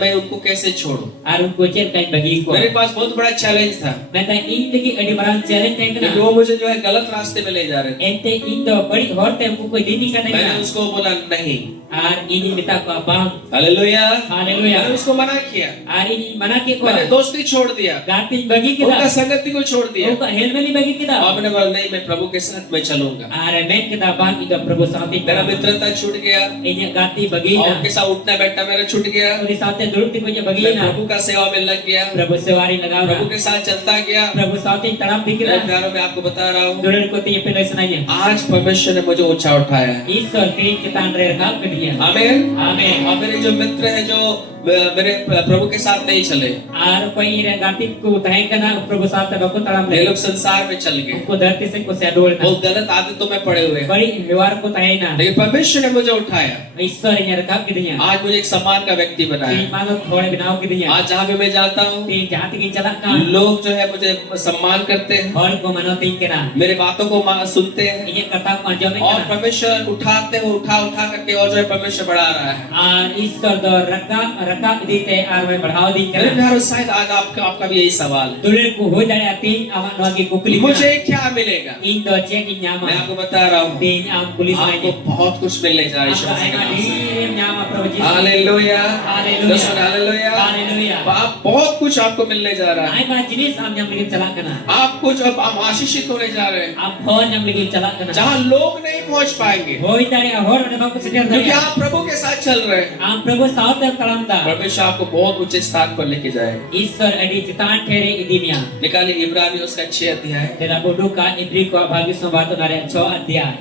मैं उनको कैसे छोड़ूं। Ar ko chel kain bagi ko. मेरे पास बहुत बड़ा चैलेंज था, Ben ta ini lagi adi mara challenge क्योंकि dekna. वो मुझे जो है गलत रास्ते में ले जा रहे थे। Ente indo badi horte ko koi dini kan मैंने dekna. उसको बोला नहीं, Ar ini minta ko abang. Hallelujah, Haleluya. मैंने उसको मना किया, Ar ini mana ke ko. मैंने दोस्ती छोड़ दिया, Gati bagi उनका kita. संगति को छोड़ दिया, Uka helmeli bagi kita. और मैंने बोला नहीं, मैं प्रभु के साथ मैं चलूंगा। Ar men kita bang ida prabhu saate मेरा kara. मित्रता छूट गया, Ini gati bagi और na. उनके साथ उठना बैठना मेरा छूट गया, Uri saate duduk tiku nya bagi मैं na. प्रभु का सेवा में लग गया, Prabhu sewari lagaw प्रभु na. के साथ चलता गया। Prabhu saate taram मेरे dikira. प्यारों में आपको बता रहा हूँ, Dulur ko tiya pinay sananya. आज परमेश्वर ने मुझे ऊंचा उठाया है। Ishwar tiin kita andre rakab ke dia. आमीन। Amen. और मेरे जो मित्र हैं जो मेरे प्रभु के साथ नहीं चले, Ar koi ire gati ko tahay kana prabhu saate bako taram ये le. लोग संसार में चल गए, Ko dharti se ko sedol na. बहुत गलत आदतों में पड़े हुए हैं, Bari व्यवहार को tahay na. लेकिन परमेश्वर ने मुझे उठाया। Ishwar nya rakab ke dia. आज मुझे एक सम्मान का व्यक्ति बनाया। Tiin malo thode binaw ke dia. आज जहाँ भी मैं जाता हूँ, Tiin jahat ki chalak ka. लोग जो है मुझे सम्मान करते हैं, Hol ko mano tiin kana. मेरे बातों को सुनते हैं, Iye kata ko anjom और kana. परमेश्वर उठाते हैं, उठा उठा करके, और जो है परमेश्वर बढ़ा रहा है। Ar Ishwar do rakab dite ar mein badhaw din मेरे kana. प्यारों, शायद आज आपका भी यही सवाल है, Dulur ko ho dare atin awan wagi kukli. मुझे क्या मिलेगा? Indo check in मैं nyama. आपको बता रहा हूँ, Tiin am pulis आपको nanya. बहुत कुछ मिलने जा रहा है। Ang kaingan dirim nyama prabhu Jesus. Hallelujah, Haleluya. दर्शन हालेलुया। Haleluya. आप बहुत कुछ आपको मिलने जा रहा है। Ay mga jenis am yang ligid chalak kana. आप कुछ अब आप आशीषित होने जा रहे हैं, Am hon yang ligid chalak kana. जहाँ लोग नहीं पहुँच पाएंगे, Hoy dari ahor na bako sejar क्योंकि dari. आप प्रभु के साथ चल रहे हैं। Am prabhu saat ang kalamda. परमेश्वर आपको बहुत ऊंचे स्थान पर लेके जाएगा। Ishwar adi citaan there idimya. निकालिए इब्रानियों उसका 6 अध्याय, Dera bodu ka ibri ko bagi sobat nare 6 adhyay.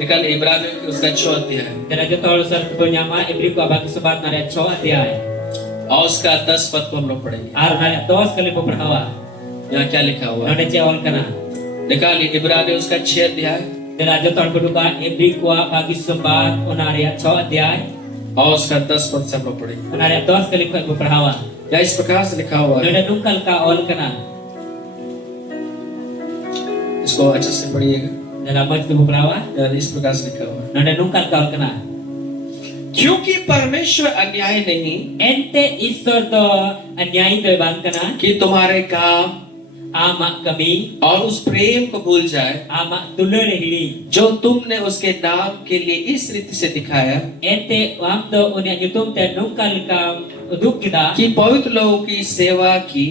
निकालिए इब्रानियों उसका 6 अध्याय Dera jotol sar ko nyama ibri ko bagi sobat nare 6 adhyay. और उसका 10 पद को हम लोग पढ़ेंगे। Ar nare 10 kali ko perhawa. यहाँ क्या लिखा हुआ है? Nade cewol kana. निकालिए इब्रानियों उसका 6 अध्याय Dera jotol bodu ka ibri ko bagi sobat nare 6 adhyay. और उसका 10 पद से हम लोग पढ़ेंगे। Nare 10 kali ko perhawa. या इस प्रकार से लिखा हुआ है, Nade nungkal ka ol kana. इसको अच्छे से पढ़िएगा। Dera maj ko perhawa. यार इस प्रकार से लिखा हुआ है, Nade nungkal ka ol kana. क्योंकि परमेश्वर अन्याय नहीं Ente Ishwar to anyai to bang kana. कि तुम्हारे काम Ama kami और उस प्रेम को भूल जाए ama tulur hiri. जो तुमने उसके नाम के लिए इस रीति से दिखाया Ente waktu unia nyutum te nungkal ka uduk kita. कि पवित्र लोगों की सेवा की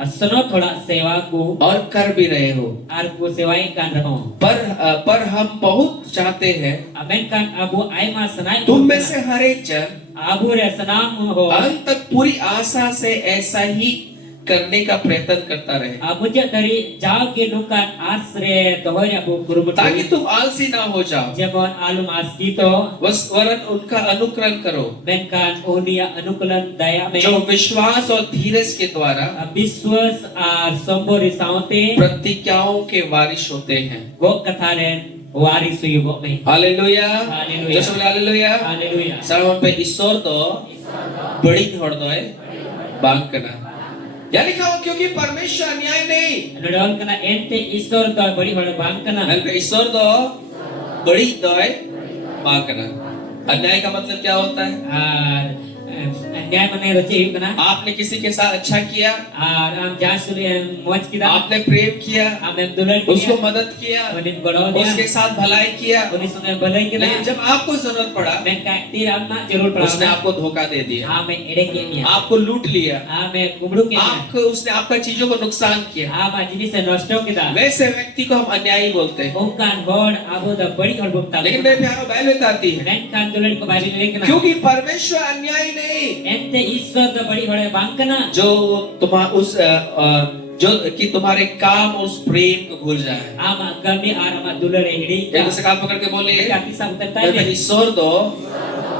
Asano thoda sewa ko और कर भी रहे हो। ar ko sewai kan raho. पर हम बहुत चाहते हैं Aben kan abu aima sanai. तुम में से हर एक जन abu re sanam ho. अंत तक पूरी आशा से ऐसा ही करने का प्रयत्न करता रहे, Abu je dari jauh ke nungkan asre tohoy abu kurubut. ताकि तुम आलसी ना हो जाओ, Jemon alum askito. वरन उनका अनुकरण करो Benkan unia anukulan daya me. जो विश्वास और धीरज के द्वारा Biswas ar sombori saute. प्रतिज्ञाओं के वारिश होते हैं। Go katharen waris yugo me. Hallelujah, Haleluya. जैसे बोले हालेलुया। Haleluya. सर्वों पे ईश्वर दो बड़ी धोड़ दो है बांग करना। या लिखा हो क्योंकि परमेश्वर अन्याय नहीं, Nodol kana ente Ishwar to bari hole bang kana. मैंने पे ईश्वर दो बड़ी दो है बांग करना। अन्याय का मतलब क्या होता है? Ar न्याय मने रचे हुई कना आपने किसी के साथ अच्छा किया, आर आम जासुले मौज किदा आपने प्रेम किया, आम दुलन उसको मदद किया, उनिन गड़ो दिया उसके साथ भलाई किया, उनि संगे भलाई किदा लेकिन जब आपको जरूरत पड़ा मैं का तीर आमा जरूर पड़ा उसने आपको धोखा दे दिया, आमे एड़े के निया आपको लूट लिया, आमे कुबड़ू के आपको उसने आपका चीजों को नुकसान किया, आमा जिनी से नष्टो किदा वैसे व्यक्ति को हम अन्यायी बोलते हैं। ओकान बोर्ड आबो द बड़ी और बुकता लेकिन मेरे प्यारो बाइबल बताती है मैं कान दुलन को बारी लेकना क्योंकि परमेश्वर अन्यायी नहीं, एंते ईश्वर द बड़ी बड़े बांकना जो तुम्हारे काम और उस प्रेम को भूल जाए। आमा गमी आर आमा दुलरे हिड़ी एक दूसरे का हाथ पकड़ के बोलिए, काती सब उतरता मैं है ईश्वर दो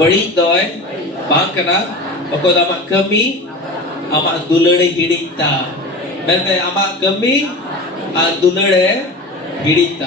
बड़ी दोय बांग करना और आमा कमी आमा दुलड़े हिड़ीता, मैं आमा कमी आ दुलड़े हिड़ीता।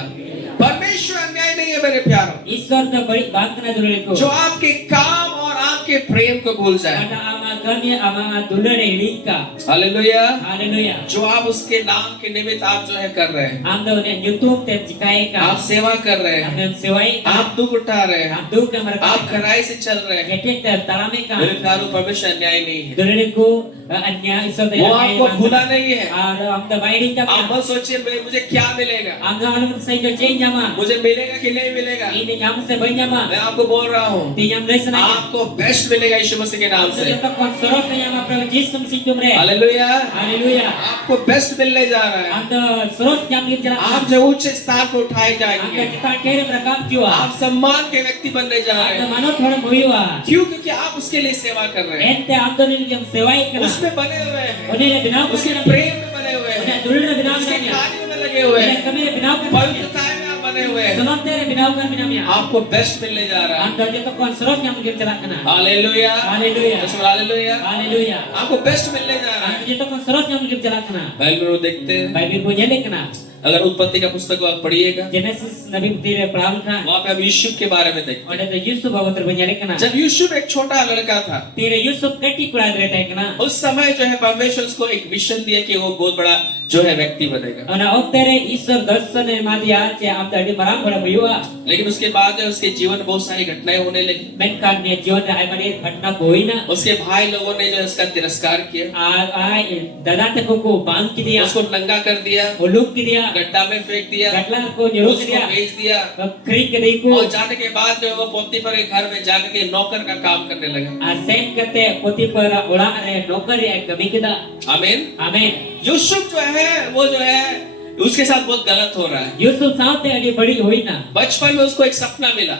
परमेश्वर अन्याय नहीं है मेरे प्यारो, ईश्वर द बड़ी बांकना दुलरे को जो आपके काम और आपके प्रेम को भूल जाए। pada ama gami ama दुलरे हिड़ी का हालेलुया। हालेलुया जो आप उसके नाम के निमित्त आप जो है कर रहे हैं, आम द ने यूट्यूब ते जिकाए का आप सेवा कर रहे हैं, हमने सेवाई आप दुख उठा रहे हैं, हम दुख के मर आप खराई से चल रहे हैं, गेटे तलामे का मेरे प्यारो परमेश्वर अन्याय नहीं है, दुलरे को अन्याय ईश्वर दे वो आपको भूला नहीं है। और हम द बाइडी का आप मत सोचिए मुझे क्या मिलेगा, हम द सही जो चेंज जामा मुझे मिलेगा कि नहीं मिलेगा। इन जाम से बन जामा मैं आपको बोल रहा हूँ ती जाम लेसन आपको बेस्ट मिलेगा यीशु मसीह के नाम से। जब तक कौन सरोफ नहीं जामा प्रभु यीशु मसीह तुमरे हालेलुया। हालेलुया आपको बेस्ट मिलने जा रहा है, हम द सरोफ जाम के जरा आप जो उच्च स्थान पर उठाए हम जाएंगे, द किता केरे प्रकाप क्यों आप सम्मान के व्यक्ति बनने जा रहे हम हैं। द मानो थोड़ा भुईवा क्यों? क्योंकि आप उसके लिए सेवा कर रहे हैं, एंते हम तो नहीं हम सेवाई करना उसमें बने हुए हैं, उन्हें बिना उसके प्रेम में बने हुए हैं, उन्हें दुलरे बिना उसके नहीं कार्यों में लगे हुए हैं, कमे बिना पवित्रताएं में आप बने हुए हैं। सुनो तेरे बिना कर बिना मिया आपको बेस्ट मिलने जा रहा है। हम तो तो कौन सरोफ हम के चला करना हालेलुया। Hallelujah hallelujah. हालेलुया आपको बेस्ट मिलने जा रहा है। हम तो कौन सरोफ हम के चला करना बाइबल में देखते हैं, बाइबल को ये लिखना अगर उत्पत्ति का पुस्तक को आप पढ़िएगा जेनेसिस नबी तेरे प्रावल था वहाँ पे आप यूसुफ के बारे में देखते और तो यूसुफ अवतर बन जाने करना हैं। जब यूसुफ एक छोटा लड़का था, तेरे यूसुफ कटी कुड़ा रहता है करना उस समय जो है परमेश्वर उसको एक मिशन दिया कि वो बहुत बड़ा जो है व्यक्ति बनेगा। और अब तेरे ईश्वर दर्शन है मादिया चे आप तड़ी मराम बड़ा भयुआ लेकिन उसके बाद जो है उसके जीवन में बहुत सारी घटनाएं होने लगी। मैं का ने जीवन आए बड़ी घटना कोई ना उसके भाई लोगों ने जो है उसका तिरस्कार किया, आ दादा तक को बांध के दिया उसको नंगा कर दिया, वो लुक के दिया गड्ढा में फेंक दिया, गटला को जरूर उसको दिया बेच दिया खरीद के देखो और जाने के बाद जो है वो पोतीफर के घर में जाकर के नौकर का काम करने लगा। आ सेट करते पोती पर उड़ा रे नौकर या कमी के दा आमीन। आमीन यूसुफ जो है वो जो है उसके साथ बहुत गलत हो रहा है। यूसुफ साथ अड़ी बड़ी हुई ना बचपन में उसको एक सपना मिला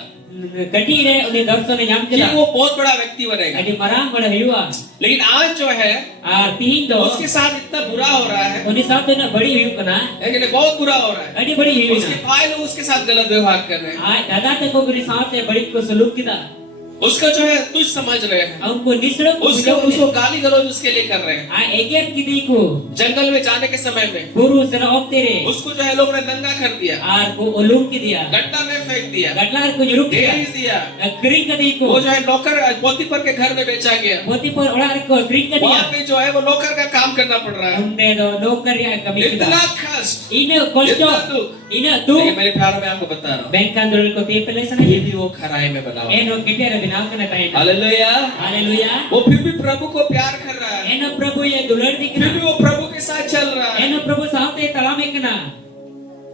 कटी रे उन्हें दर्शन ने जाम कि के वो बहुत बड़ा व्यक्ति बनेगा, अड़ी मराम बड़ा हुआ लेकिन आज जो है आ तीन दो उसके साथ इतना बुरा हो रहा है, उन्हें साथ ना बड़ी हुई कना लेकिन बहुत बुरा हो रहा है। अड़ी बड़ी हुई उसके ना भाई लोग उसके साथ गलत व्यवहार कर रहे हैं, आ दादा तक को साथ बड़ी को सलूक किया उसका जो है तुझ समझ रहे हैं, उनको निसड़ उसको गाली गलौज उसके लिए कर रहे हैं। आ एकेर की देखो जंगल में जाने के समय में गुरु से ऑफ तेरे उसको जो है लोग ने नंगा कर दिया, आर को ओलूक की दिया गड्ढा में फेंक दिया, गटला को जरूर दिया ढेर दिया, क्रिंग का देखो वो जो है नौकर पोतीफर के घर में बेचा गया। मोती पर उड़ा को क्रिंग का दिया वहाँ पे जो है वो नौकर का काम करना पड़ रहा है। उन्हें दो नौकर या कमी की इतना दा कष्ट, इन कष्टो इतना दुख। इन तू लेकिन मेरे प्यारों में आपको बता रहा हूँ बैंक का दुल को ते पहले से फिर नहीं भी वो खराई में बना हुआ है। एनो किटे रे बिना करना टाइम हालेलुया। हालेलुया वो फिर भी प्रभु को प्यार कर रहा है, एनो प्रभु ये दुलर दिखना फिर भी वो प्रभु के साथ चल रहा है। एनो प्रभु साथ ते तला में कना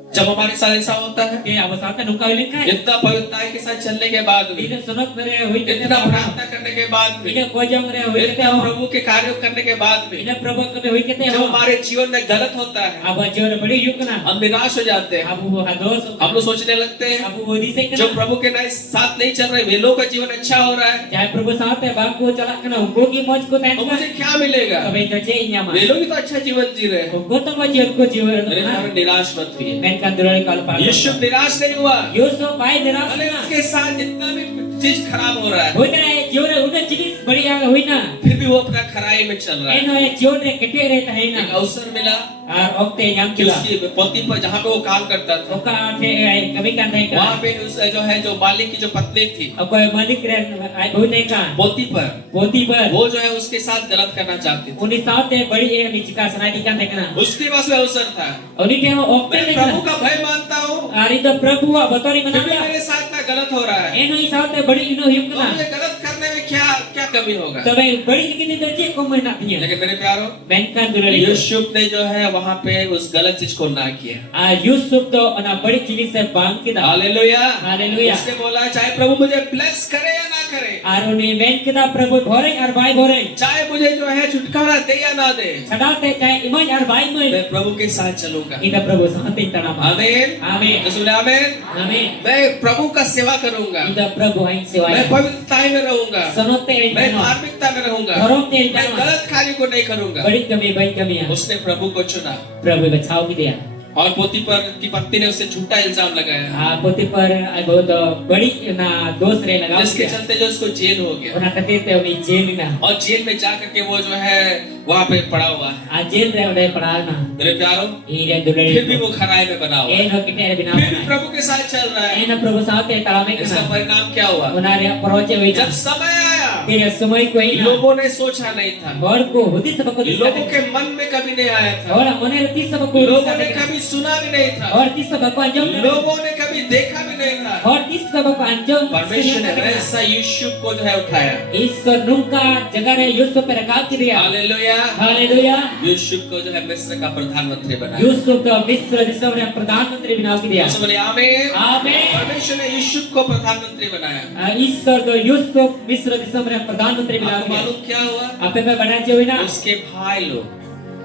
जब हमारे साथ ऐसा होता है, के अब साथ नुका लिखा है इतना पवित्रता के साथ चलने के बाद भी, इन सुनत मेरे हुई के इतना प्रार्थना करने के बाद भी, इन कोजंग रे हुई के इतना प्रभु के कार्य करने के बाद भी, इन प्रभु के हुई के जब हो हमारे जीवन में गलत होता है अब जोर बड़ी युकना हम निराश हो जाते हैं, अब वो हदोस हम लोग सोचने लगते हैं अब वो दिसे जो कना प्रभु के साथ नहीं चल रहे वे लोग का जीवन अच्छा हो रहा है, चाहे प्रभु साथ है बाप को चला कना उनको की मौज को तैन तो मुझे क्या मिलेगा? अबे तो चे इन्यामा वे लोग भी तो अच्छा जीवन जी रहे हैं। उनको तो मौज को जीवन मेरे ना भाई निराश मत हुई। मैं का दुलर कल पा यीशु निराश नहीं हुआ, यूसुफ भाई निराश भले ना उसके साथ जितना भी चीज खराब हो रहा है होई ना जोर उन्हें चीज बढ़िया हुई ना फिर भी वो अपना खराई में चल रहा है। एनो ये जोर रे कटे रहता है एक ना अवसर मिला और ओक्ते नाम कि किला उसकी पति पर जहाँ पे वो काम करता था ओका आठे कभी का नहीं का वहाँ पे उस जो है जो मालिक की जो पत्नी थी अब कोई मालिक रे आई बहुत नहीं का पोती पर पोती पर वो जो है उसके साथ गलत करना चाहती थी, उन्हीं साथ है बड़ी है निचिका सनाटी का देखना उसके पास वो अवसर था। उन्हीं के वो ओक्ते मैं प्रभु देखना का भय मानता हूँ, अरे तो प्रभु बतौरी फिर भी मना मेरे साथ ना गलत हो रहा है, एनो ही साथ है बड़ी इनो तो युकना मुझे गलत करने में क्या क्या कमी होगा? Tapi balik kita tu cik kau mana punya. लेकिन मेरे प्यारो, Mainkan dulu lagi. यूसुफ ने जो है वहाँ पे उस गलत चीज को ना किया। Yusuf tu anak balik jenis se bang kita. Hallelujah. Haleluya. उसने बोला चाहे प्रभु मुझे ब्लेस करे या ना करे, Aruni main kita Prabu boreng ar bai boreng. चाहे मुझे जो है छुटकारा दे या ना दे, Sadate cai iman ar bai mai. मैं प्रभु के साथ चलूंगा। Kita Prabu sangat tanam. आमीन। Amin. तो सुने आमीन। Amin. मैं प्रभु का सेवा करूंगा, Kita Prabu aing मैं sewai. पवित्रता में रहूंगा, Sanote aing मैं tanam. धार्मिकता में रहूंगा, Dorong te मैं tanam. गलत कार्य को नहीं करूंगा। Balik kami baik kami ya. उसने प्रभु को चुना Prabu bachau kita ya. और पोतीफर की पत्नी ने उससे झूठा इल्जाम लगाया, Potifar ay बहुत बड़ी ना दोष रे लगा जिसके चलते जो उसको जेल हो गया उना कते ते उनी जेल ना और जेल में जाकर के वो जो है वहाँ पे पड़ा हुआ है। आ जेल रे उडे पड़ा ना मेरे प्यारो, ई रे दुलड़ी फिर भी वो खराई में बना हुआ है, ए नो किने रे बिना फिर भी प्रभु के साथ चल रहा है। ए ना प्रभु साथे तला में इसका ना परिणाम क्या हुआ? उना रे परोचे होई जब समय आया, तेरे समय कोई ना लोगों ने सोचा नहीं था, और को होती सब को लोगों के मन में कभी नहीं आया था, और मने ती सब को लोगों ने कभी सुना भी नहीं था, और ती सब को अंजम लोगों ने कभी देखा भी नहीं था। और ती सब को अंजम परमेश्वर ने ऐसा यूसुफ को जो है उठाया। ईश्वर नुका जगह रे यूसुफ पे रखा दिया। हालेलुया। हालेलुया। यूसुफ को जो है मिस्र का प्रधानमंत्री बनाया। यूसुफ को मिस्र देश में प्रधानमंत्री बना दिया। बोले आमीन। आमीन। परमेश्वर ने यूसुफ को प्रधानमंत्री बनाया। ईश्वर को यूसुफ मिस्र देश में प्रधानमंत्री बना आपको दिया। मालूम क्या हुआ? आपे पे बना चाहिए ना उसके भाई लोग,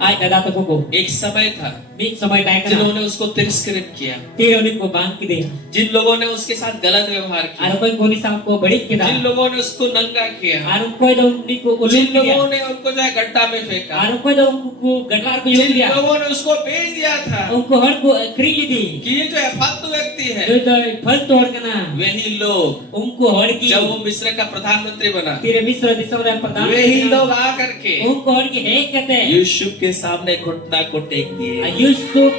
आय दादा तो को एक समय था बीच समय टाइम का जिन्होंने उसको तिरस्कृत किया, तेरे उन्हीं को बांध के दिया। जिन लोगों ने उसके साथ गलत व्यवहार किया, आरो कोई कोनी साहब को बड़ी के जिन दा लोगों ने उसको नंगा किया, आरो कोई तो उन्हीं को जिन उल्लू दिया। लोगों ने उनको जो है गड्ढा में फेंका, आरो कोई तो उनको गडलार को यूं जिन दिया। लोगों ने उसको भेज दिया था उनको हर को खरीद दी कि ये जो है फालतू व्यक्ति है, जो तो फल तोड़ के ना वही लोग उनको हर की जब वो मिस्र का प्रधानमंत्री बना, तेरे मिस्र देश में वही प्रधानमंत्री लोग आकर के उनको हर की है कहते हैं यूसुफ के सामने घुटना को टेक दिए। यूसुफ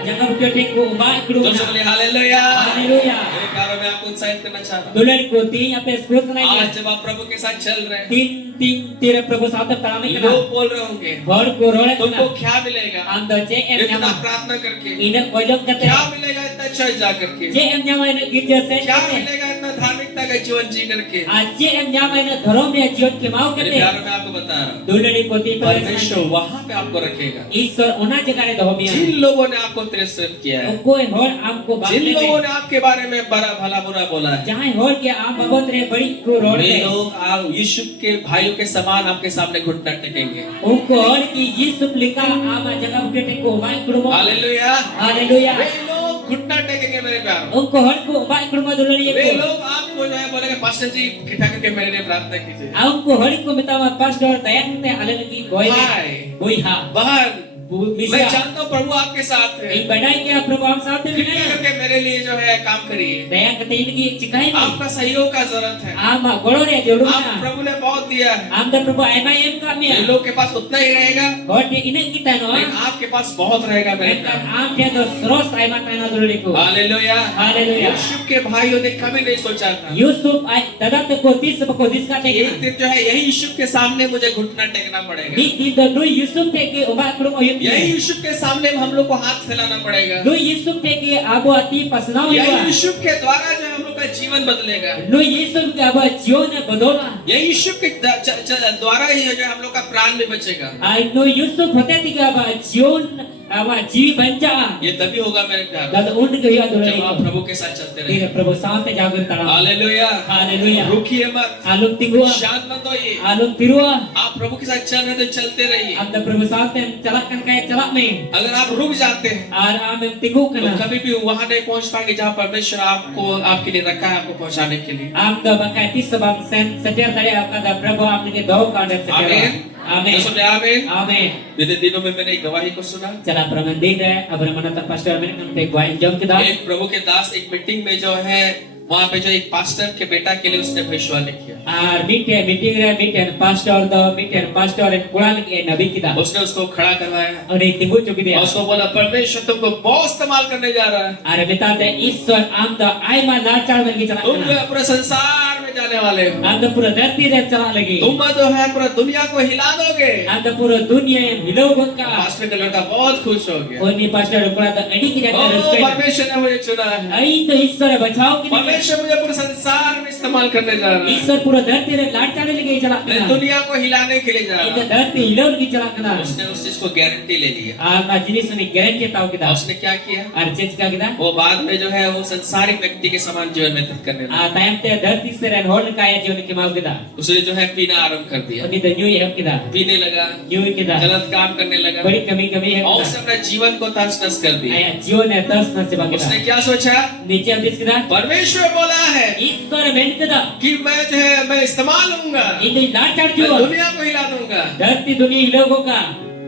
जगह के टेक को बात करो तो बोले हालेलुया। हालेलुया। मेरे प्यारों में आपको उत्साहित करना चाहता हूँ। दुल्हन को तीन यहाँ पे स्क्रूस नहीं आज जब आप प्रभु के साथ चल रहे हैं, तीन तीन तेरे प्रभु साथ तला में करा लोग बोल रहे होंगे और को रोले तुमको क्या मिलेगा अंदर जे एम इतना न्यामा प्रार्थना करके, इन्हें वजब करते क्या हैं मिलेगा इतना चर्च जा करके, जे एम न्यामा इन्हें गिरजा से क्या मिलेगा इतना धार्मिकता का जीवन जी करके। आज जे एम न्यामा इन्हें धर्म में जीवन के माव मेरे करते हैं प्यारों में आपको बता रहा हूँ, दुल्हनी पोती परमेश्वर वहाँ पे आपको रखेगा ईश्वर उन्हें जगह रे धोबिया जिन लोगों ने आपको तिरस्कृत किया है, कोई और आपको जिन बांधने लोगों में ने आपके बारे में बड़ा भला बुरा बोला है, जहाँ और के आप बाबत रे बड़ी को रोड वे पे लोग आप यीशु के भाइयों के समान आपके सामने घुटना टेकेंगे। उनको और की यीशु लिखा आप जगह के टेक को बाई करो हालेलुया। हालेलुया। वे लोग घुटना टेकेंगे मेरे प्यारों। उनको और को बाई करो दुल्हनी वे को लोग आपको जो है बोलेंगे पास्टर जी खिठा करके मेरे लिए प्रार्थना कीजिए। उनको हर को बतावा पास्टर तैयार करते अलग की कोई हाय। कोई हाँ बहन, मैं मिसा जानता हूँ प्रभु आपके साथ है, एक बढ़ाई के प्रभु आप साथ में कृपया नहीं करके मेरे लिए जो है काम करिए। दया करते इनकी एक चिकाई नहीं आपका सहयोग का जरूरत है। आम गोड़ो रे जरूर आप ना प्रभु ने बहुत दिया है, आम तो प्रभु एमआईएम का में इन लोग के पास उतना ही रहेगा, और इन्हें कितना नो लेकिन आपके पास बहुत रहेगा मेरे प्यारे। आम के तो स्रोत आईमा ताना दुल्हनी को हालेलुया। हालेलुया। यूसुफ के भाइयों ने कभी नहीं सोचा था यूसुफ आई दादा तो को 30 को दिस का टेक एक दिन जो है यही यूसुफ के सामने मुझे घुटना टेकना पड़ेगा, दी द नु यूसुफ टेक के उबा करो यही यूसुफ के सामने हम लोग को हाथ फैलाना पड़ेगा, नु यूसुफ टेक के आबो अति पसनाओ यही हुआ यूसुफ के द्वारा जो हम लोग का जीवन बदलेगा, नु यूसुफ के आबो जीवन बदला यही यूसुफ के द्वारा ही जो है हम लोग का प्राण भी बचेगा। आई नो यूसुफ होते थी कि आबा जीवन आबा जीव बंचा ये तभी होगा मेरे प्यारे दद उन के हुआ जब दुल्हनी आप प्रभु के साथ चलते तेरे रहे। प्रभु साथ जागर तड़ा हालेलुया। हालेलुया। रुकिए मत, आलुक तिगुआ शांत मत होइए, आलुक तिरुआ आप प्रभु के साथ चल रहे तो चलते रहिए। अब तो प्रभु साथ चलक कन का चलक में अगर आप रुक जाते हैं और आम तिगु तो कना कभी भी वहां नहीं पहुंच पाएंगे जहां परमेश्वर आपको आपके लिए रखा है, आपको पहुंचाने के लिए। आम तो बकायती सबब सत्या तड़े आपका दा प्रभु आपने दो कांड से आमीन। आमीन तो सुनिए आमीन। आमीन। बीते दिनों में मैंने एक गवाही को सुना, चला प्रभु देख रहे अब रमना तो पास्टर में हम एक वाइन जम के दा एक प्रभु के दास एक मीटिंग में जो है वहां पे जो एक पास्टर के बेटा के लिए उसने भविष्यवाणी किया, और मीटिंग रे मीटिंग पास्टर एंड कुरान के नबी की दा उसने उसको खड़ा करवाया और एक तिगु चुकी दिया और उसको बोला परमेश्वर तुमको बहुत इस्तेमाल करने जा रहा है, अरे बेटा ते ईश्वर आम तो आई मा लाचार में की चला तुम जो है पूरे संसार में जाने वाले हो। Anda pura dharti re chala lagi. तुम जो है पूरा दुनिया को हिला दोगे। Anda pura dunia yang hilau ka. Pastor का लड़का बहुत खुश हो गया। Oh ni pastor pura ta adi ki jata ओ respect. परमेश्वर ने मुझे चुना है। Ai to ईश्वर बचाओ के लिए. परमेश्वर मुझे पूरे संसार में इस्तेमाल करने जा रहा है। ईश्वर पूरा धरती रे लाट चाले लगे चला मैं कना. दुनिया को हिलाने के लिए जा Ita रहा हूँ। धरती हिlau lagi चला कना. उसने उस चीज को गारंटी ले लिया। Ana jenis ni guarantee tahu और kita. उसने क्या किया? Archet ka kita. वो बाद में जो है वो संसारिक व्यक्ति के समान जीवन व्यतीत करने लगा। Time te धरती से ren hol kaya जीवन के माव kita. उसने जो है पीना आरंभ कर दिया। Oni the new year kita. पीने लगा, New kita. गलत काम करने लगा बड़ी कमी है और उसने अपने जीवन को तहस-नहस कर दिया। आया जीवन है तस नस से बाकी उसने क्या सोचा? नीचे हम दिस kita. परमेश्वर बोला है ईश्वर बेन kita. कि मैं जो है मैं इस्तेमाल लूंगा, Ini लाट चाट मैं जो. दुनिया को हिला दूंगा। धरती दुनिया हिlau का.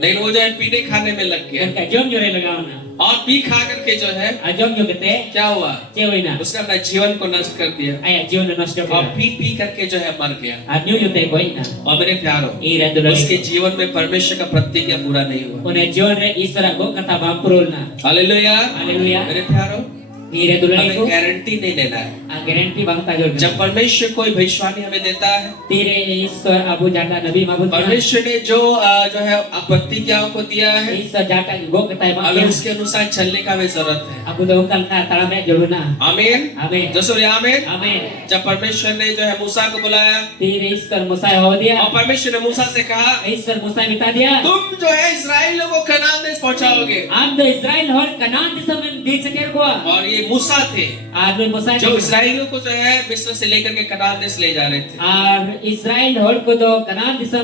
लेकिन वो जो है पीने खाने में लग गया Kan jom jore लगावना. और पी खा करके जो है Jom jo kete. क्या हुआ? Cewina. उसने अपना जीवन को नष्ट कर दिया Aya जीवन नष्ट और हो. पी पी करके जो है मर गया। New yo te koina. और मेरे प्यारों, Ira dulu. उसके जीवन में परमेश्वर का प्रतिज्ञा पूरा नहीं हुआ। Une जीवन रे ईश्वर को कथा बांपुरना. हालेलुया। Haleluya. मेरे प्यारों, Ira dulu हमें ko. गारंटी नहीं लेना है। गारंटी बंगता जो. जब परमेश्वर कोई भविष्यवाणी हमें देता है, तेरे ईश्वर अबू जाटा नबी माबूद. परमेश्वर ने जो है प्रतिज्ञाओं को दिया है, ईश्वर जाटा गो कथा हमें बांपुर. उसके अनुसार चलने का भी जरूरत है। Abu dah ungkal na taramnya joluna. आमीन। Amin. जो सूर्य आमीन। Amin. जब परमेश्वर ने जो है मूसा को बुलाया Tiri ईश्वर मूसा हो दिया. और परमेश्वर ने मूसा से कहा, ईश्वर मूसा मिटा दिया. तुम जो है इस्राएलियों को कनान देश पहुंचाओगे। आप तो इजराइल और कनान दिशा में दे सके को. और ये मूसा थे आदमी मूसा जो इस्राएलियों को जो है मिस्र से लेकर के कनान देश ले जा रहे थे। और इजराइल और को तो कनान दिशा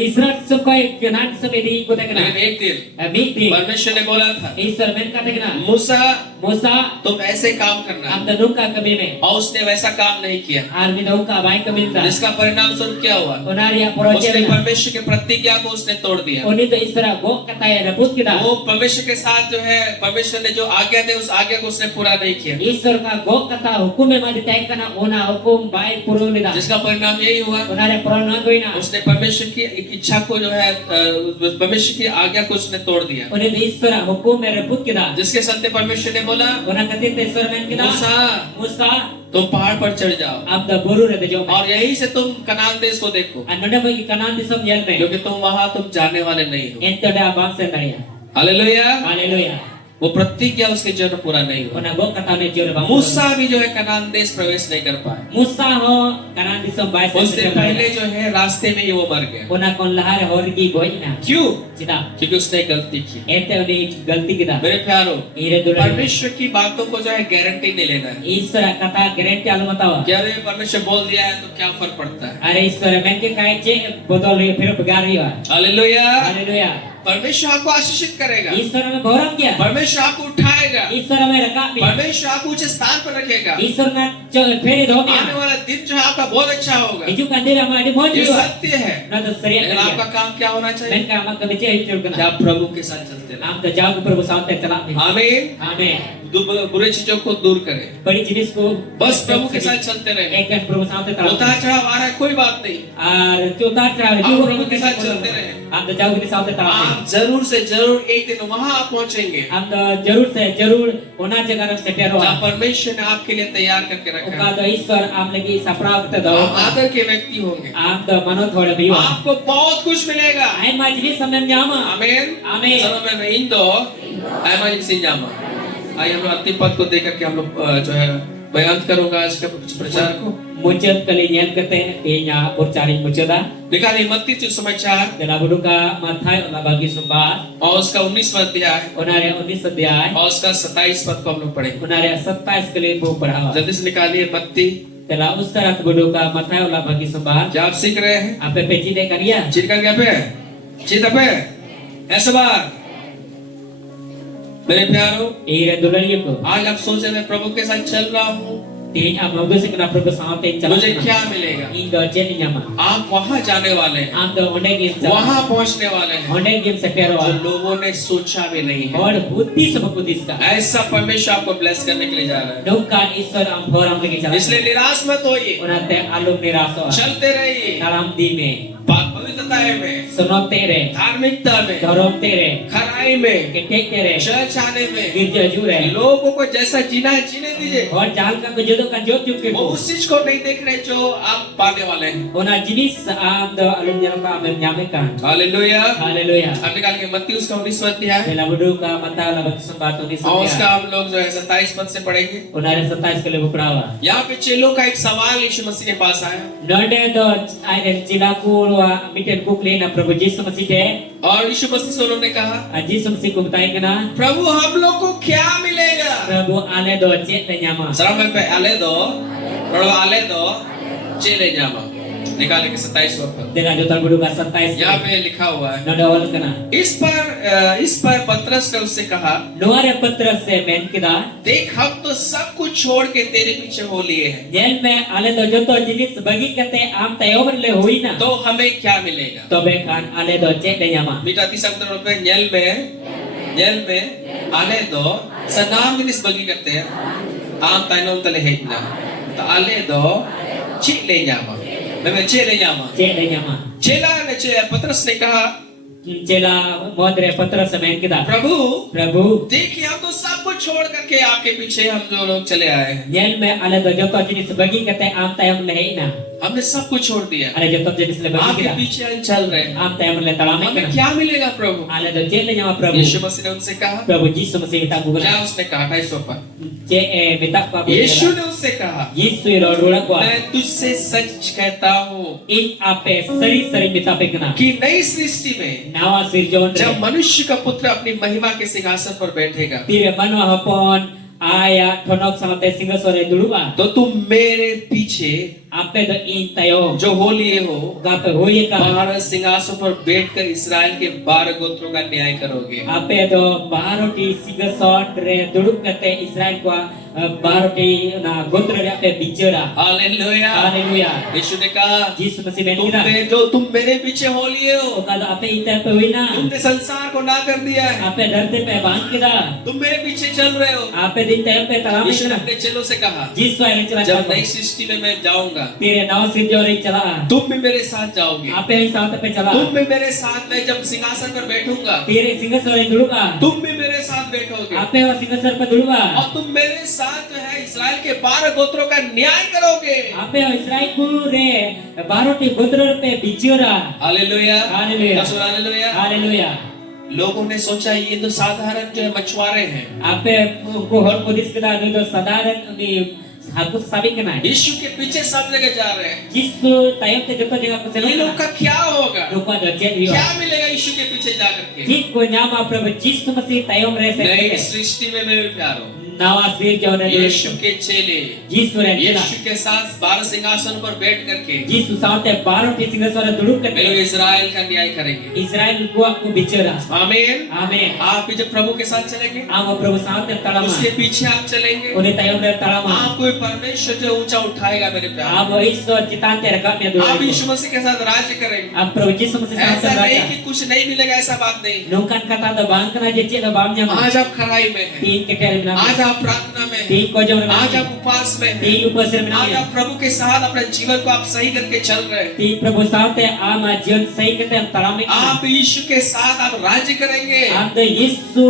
इजराइल सब को कनान दिशा में दी को देखना. लेकिन एक दिन मीठी. परमेश्वर ने बोला था, ईश्वर में का देखना. मूसा मूसा तुम ऐसे काम करना, आप तो नुका कभी में. और उसने वैसा काम नहीं किया, आदमी तो उनका भाई कभी था. जिसका परिणाम स्वरूप क्या हुआ? उनारिया उसने प्रोजेक्ट. परमेश्वर के प्रतिज्ञा को उसने तोड़ दिया। उन्हीं तो इस तरह गो कथा है रपूत किदा. वो परमेश्वर के साथ जो है परमेश्वर ने जो आज्ञा दी उस आज्ञा को उसने पूरा नहीं किया, ईश्वर का गो कथा हुकुम में मादी तय करना ओना हुकुम बाय पुरो निदा. जिसका परिणाम यही हुआ उनारे पुराना कोई ना. उसने परमेश्वर की एक इच्छा को जो है परमेश्वर की आज्ञा को उसने तोड़ दिया। उन्हें तो ईश्वर हुकुम में रपूत किदा. जिसके सत्य परमेश्वर ने बोला, उन्हें कहते थे ईश्वर में किदा. मूसा मूसा तुम पहाड़ पर चढ़ जाओ आप द बुरु रहते जो. और यहीं से तुम कनान देश को देखो, अन्नडा बगी कनान दिसम यल में. क्योंकि तुम वहां तुम जाने वाले नहीं हो। एंतडा बांग से नया. हालेलुया। हालेलुया. वो प्रतिज्ञा उसके जीवन में पूरा नहीं हुआ। उन्हें गो कथा में जोर बांग. मूसा भी जो है कनान देश प्रवेश नहीं कर पाए। मूसा हो कनान दिसम बाय से. उससे पहले जो है रास्ते में ही वो मर गया। उन्हें कौन लहार होर की गोई ना. क्यों? चिता. क्योंकि उसने गलती की। एंते उन्हें गलती किदा. मेरे प्यारों, ईरे दुला. परमेश्वर की बातों को जो है गारंटी नहीं लेना है। ईश्वर कथा गारंटी आलू बताओ. क्या रे परमेश्वर बोल दिया है तो क्या फर्क पड़ता है? अरे ईश्वर मैं के काय चे बदल फिर बिगाड़ रही है. हालेलुया। हालेलुया. परमेश्वर आपको आशीषित करेगा, ईश्वर में गौरव किया. परमेश्वर आपको उठाएगा, ईश्वर में रखा भी. परमेश्वर आपको ऊंचे स्थान पर रखेगा। ईश्वर में फेरे धो आने गया. वाला दिन जो है आपका बहुत अच्छा होगा। इजु कंदे हमारे मौज ये हुआ. सत्य है। ना तो सरिया लेकिन कर आपका काम क्या होना चाहिए? मैं काम का बच्चे ही चुर कि करना. आप प्रभु के साथ चलते रहे। आप तो जाओ प्रभु साथ में चला नहीं. आमीन। आमीन. बुरे चीजों को दूर करें, बड़ी जिनिस को बस प्रभु के साथ चलते रहे। एक एक प्रभु साथ में चला. उतार चढ़ाव आ रहा है कोई बात नहीं, और चौथा चढ़ाव आप प्रभु के साथ चलते रहे। आप तो जाओ के साथ में चला. आप जरूर से जरूर एक दिन वहां आप पहुंचेंगे आप तो जरूर से जरूर होना जगह से टेरो. जहाँ परमेश्वर ने आपके लिए तैयार करके रखा उका है। तो ईश्वर आप लगी सपना उठते दो. आप आदर के व्यक्ति होंगे, आप तो मनो थोड़े भी हो. आपको बहुत कुछ मिलेगा। आई मजलिस समय में जामा. आमीन। आमीन. समय में इंदो आयमा जिसे जामा। आइए हम लोग अंतिम पद को देख करके हम लोग जो है मैं अंत करूंगा आज के प्रचार को। मुचत कलियन कहते हैं ये यहाँ और चारी मुचदा. लिखा है मत्ती सुसमाचार दाला बुडुका माथाय और बागी सुबार. और उसका 19वां अध्याय उनारे 19 अध्याय और उसका 27 पद को हम लोग पढ़ेंगे। उनारे 27 के लिए बुक पढ़ावा. जल्दी से निकालिए मत्ती। दाला उस तरह बुडुका माथाय और बागी सुबार. क्या आप सीख रहे हैं? आपे पेची दे करिया. चित कर गया पे चित पे ऐसा बार मेरे प्यारों, ये दुल्हनियों को आज आप सोचे मैं प्रभु के साथ चल रहा हूँ, तीन आप लोगों से कना प्रभु साथ में चला. मुझे क्या मिलेगा? इन दो चेन जामा. आप वहां जाने वाले हैं, आप तो ओंडे गेम वहां पहुंचने वाले हैं ओंडे गेम से टेरो. जो लोगों ने सोचा भी नहीं है। और बुद्धि सब बुद्धि का ऐसा परमेश्वर आपको ब्लेस करने के लिए जा रहा है। डोका ईश्वर हम भोर हम लगे चला. इसलिए निराश मत होइए, उनाते आलू निराश हो. चलते रहिए नाराम दी में पवित्रता में, सुनो तेरे धार्मिकता में, धर्म तेरे खराई पढ़ाई में, ketek tere चर्च आने में, girja jure लोगों को जैसा जीना है जीने दीजिए। और जाल का को jodoh kan jod juk ke वो उस चीज को नहीं देख रहे जो आप पाने वाले हैं। ona jenis am do alum nyam ka am nyamekan hallelujah. haleluya आप निकाल के मत्ती उसका 19वां अध्याय bela budu ka mata la batu sambato ni और उसका samya हम लोग जो है 27 पद से पढ़ेंगे। ona re 27 kali buprawa यहाँ पे चेलों का एक सवाल यीशु मसीह के पास आया node do ai jilaku wa miten kukle na prabhu jisu masih de और यीशु मसीह से उन्होंने कहा, jisu masih ko btai kana प्रभु हम लोग को क्या मिलेगा? prabhu ale do chet te nyama सलाम पे आले दो, प्रभु आले दो, चेले जामा। निकाले के 27वां पद। dengan jotar budu ka 27 यहाँ पे लिखा हुआ है, node awal kana इस पर पतरस ने उससे कहा, Nuare patra se men kida देख हम तो सब कुछ छोड़ के तेरे पीछे हो लिए हैं, jel me ale do joto jinis bagi kate am tayomer le huina तो हमें क्या मिलेगा? tobe kan ale do cek de nyama मीठा 30 रुपए nyel में आले दो सनाम जिनिस बगी करते हैं आम ताइनों तले हेटना तो आले दो चीट ले जामा मैं चीट ले जामा cek de nyama चेला ने पतरस ने कहा, cela modre patra se men kida प्रभु prabhu देखिए हम तो सब कुछ छोड़ करके आपके पीछे हम जो लोग चले आए हैं, jel me ale do joto jinis bagi kate am tayomer le heina हमने सब कुछ छोड़ दिया, ale joto jinis le bagi आपके kida पीछे हम चल रहे हैं, am tayomer le talame हमें kana क्या मिलेगा प्रभु? ale do cek le nyama prabhu यीशु मसीह ने उनसे कहा, prabhu jisu masih tak bukan क्या उसने कहा? 28 पर cek minta pa यीशु ने उससे कहा, Yesu ro rula kwa मैं तुझसे सच कहता हूँ in ape seri minta pe kana कि नई सृष्टि में nawa sirjon जब मनुष्य का पुत्र अपनी महिमा के सिंहासन पर बैठेगा, Tire manwa hapon aya thonok samate singasore duluba तो तुम मेरे पीछे ape do in tayo जो हो लिए हो gape hoye ka 12 सिंहासन पर बैठकर इस्राएल के 12 गोत्रों का न्याय करोगे। ape do baroti singason re duluk kate Israel kwa baroti na gotra re ape bicara hallelujah. haleluya यीशु ने कहा, Yesu masih ben kita तुम मेरे पीछे हो लिए हो, kalau ape ita pe hoina तुमने संसार को ना कर दिया है, ape darte pe bang kita तुम मेरे पीछे चल रहे हो। ape din tayo pe talam यीशु ने kita अपने चेलों से कहा, Yesu ay जब nagchala नई सृष्टि में मैं जाऊंगा Tire nawa sirjon re chala तुम भी मेरे साथ जाओगे, ape ay saat pe chala तुम भी मेरे साथ में जब सिंहासन पर बैठूंगा Tire singasore duluba तुम भी मेरे साथ बैठोगे ape wa singasor pe duluba और तुम मेरे साथ जो है इस्राएल के 12 गोत्रों का न्याय करोगे। ape wa Israel ku re baroti gotra pe bicara hallelujah. Haleluya. दसो हालेलुया। haleluya लोगों ने सोचा ये तो साधारण जो है मछुआरे हैं, ape ko hor kodis kada ni do sadaran ni haku sabi kana यीशु के पीछे सब जगह जा रहे हैं। Yesu tayo te joto jaga ko ये लोग selo का क्या होगा? rupa do jet rio क्या मिलेगा यीशु के पीछे जा करके? jit ko nyama prabhu Yesu masih tayo re नई se सृष्टि में मेरे प्यारो, nawa sirjon re यीशु के चेले Yesu re chala यीशु के साथ 12 सिंहासन पर बैठ करके Yesu saate baroti singasore duluk वे लोग kate इस्राएल का न्याय करेंगे। Israel ku aku bicara आमीन। amen आप भी जब प्रभु के साथ चलेंगे, amo prabhu saate talama उसके पीछे आप चलेंगे, Uni tayo re talama आपको परमेश्वर जो ऊंचा उठाएगा मेरे प्यारे। amo iso chitante rakam ya आप dulu यीशु मसीह के साथ राज्य करेंगे। am prabhu Yesu masih ऐसा saate नहीं raja कि कुछ नहीं मिलेगा, ऐसा बात नहीं। Nungkan kata da bang kana je cek da bam nyama आज आप खराई में हैं, tin keter आज binam आप प्रार्थना में हैं, tin ko jom आज binam आप उपवास में हैं, tin upasir आज binam आप प्रभु के साथ अपने जीवन को आप सही करके चल रहे हैं। tin prabhu saate ama jion sai kete am talame आप यीशु के साथ आप राज्य करेंगे। am da Yesu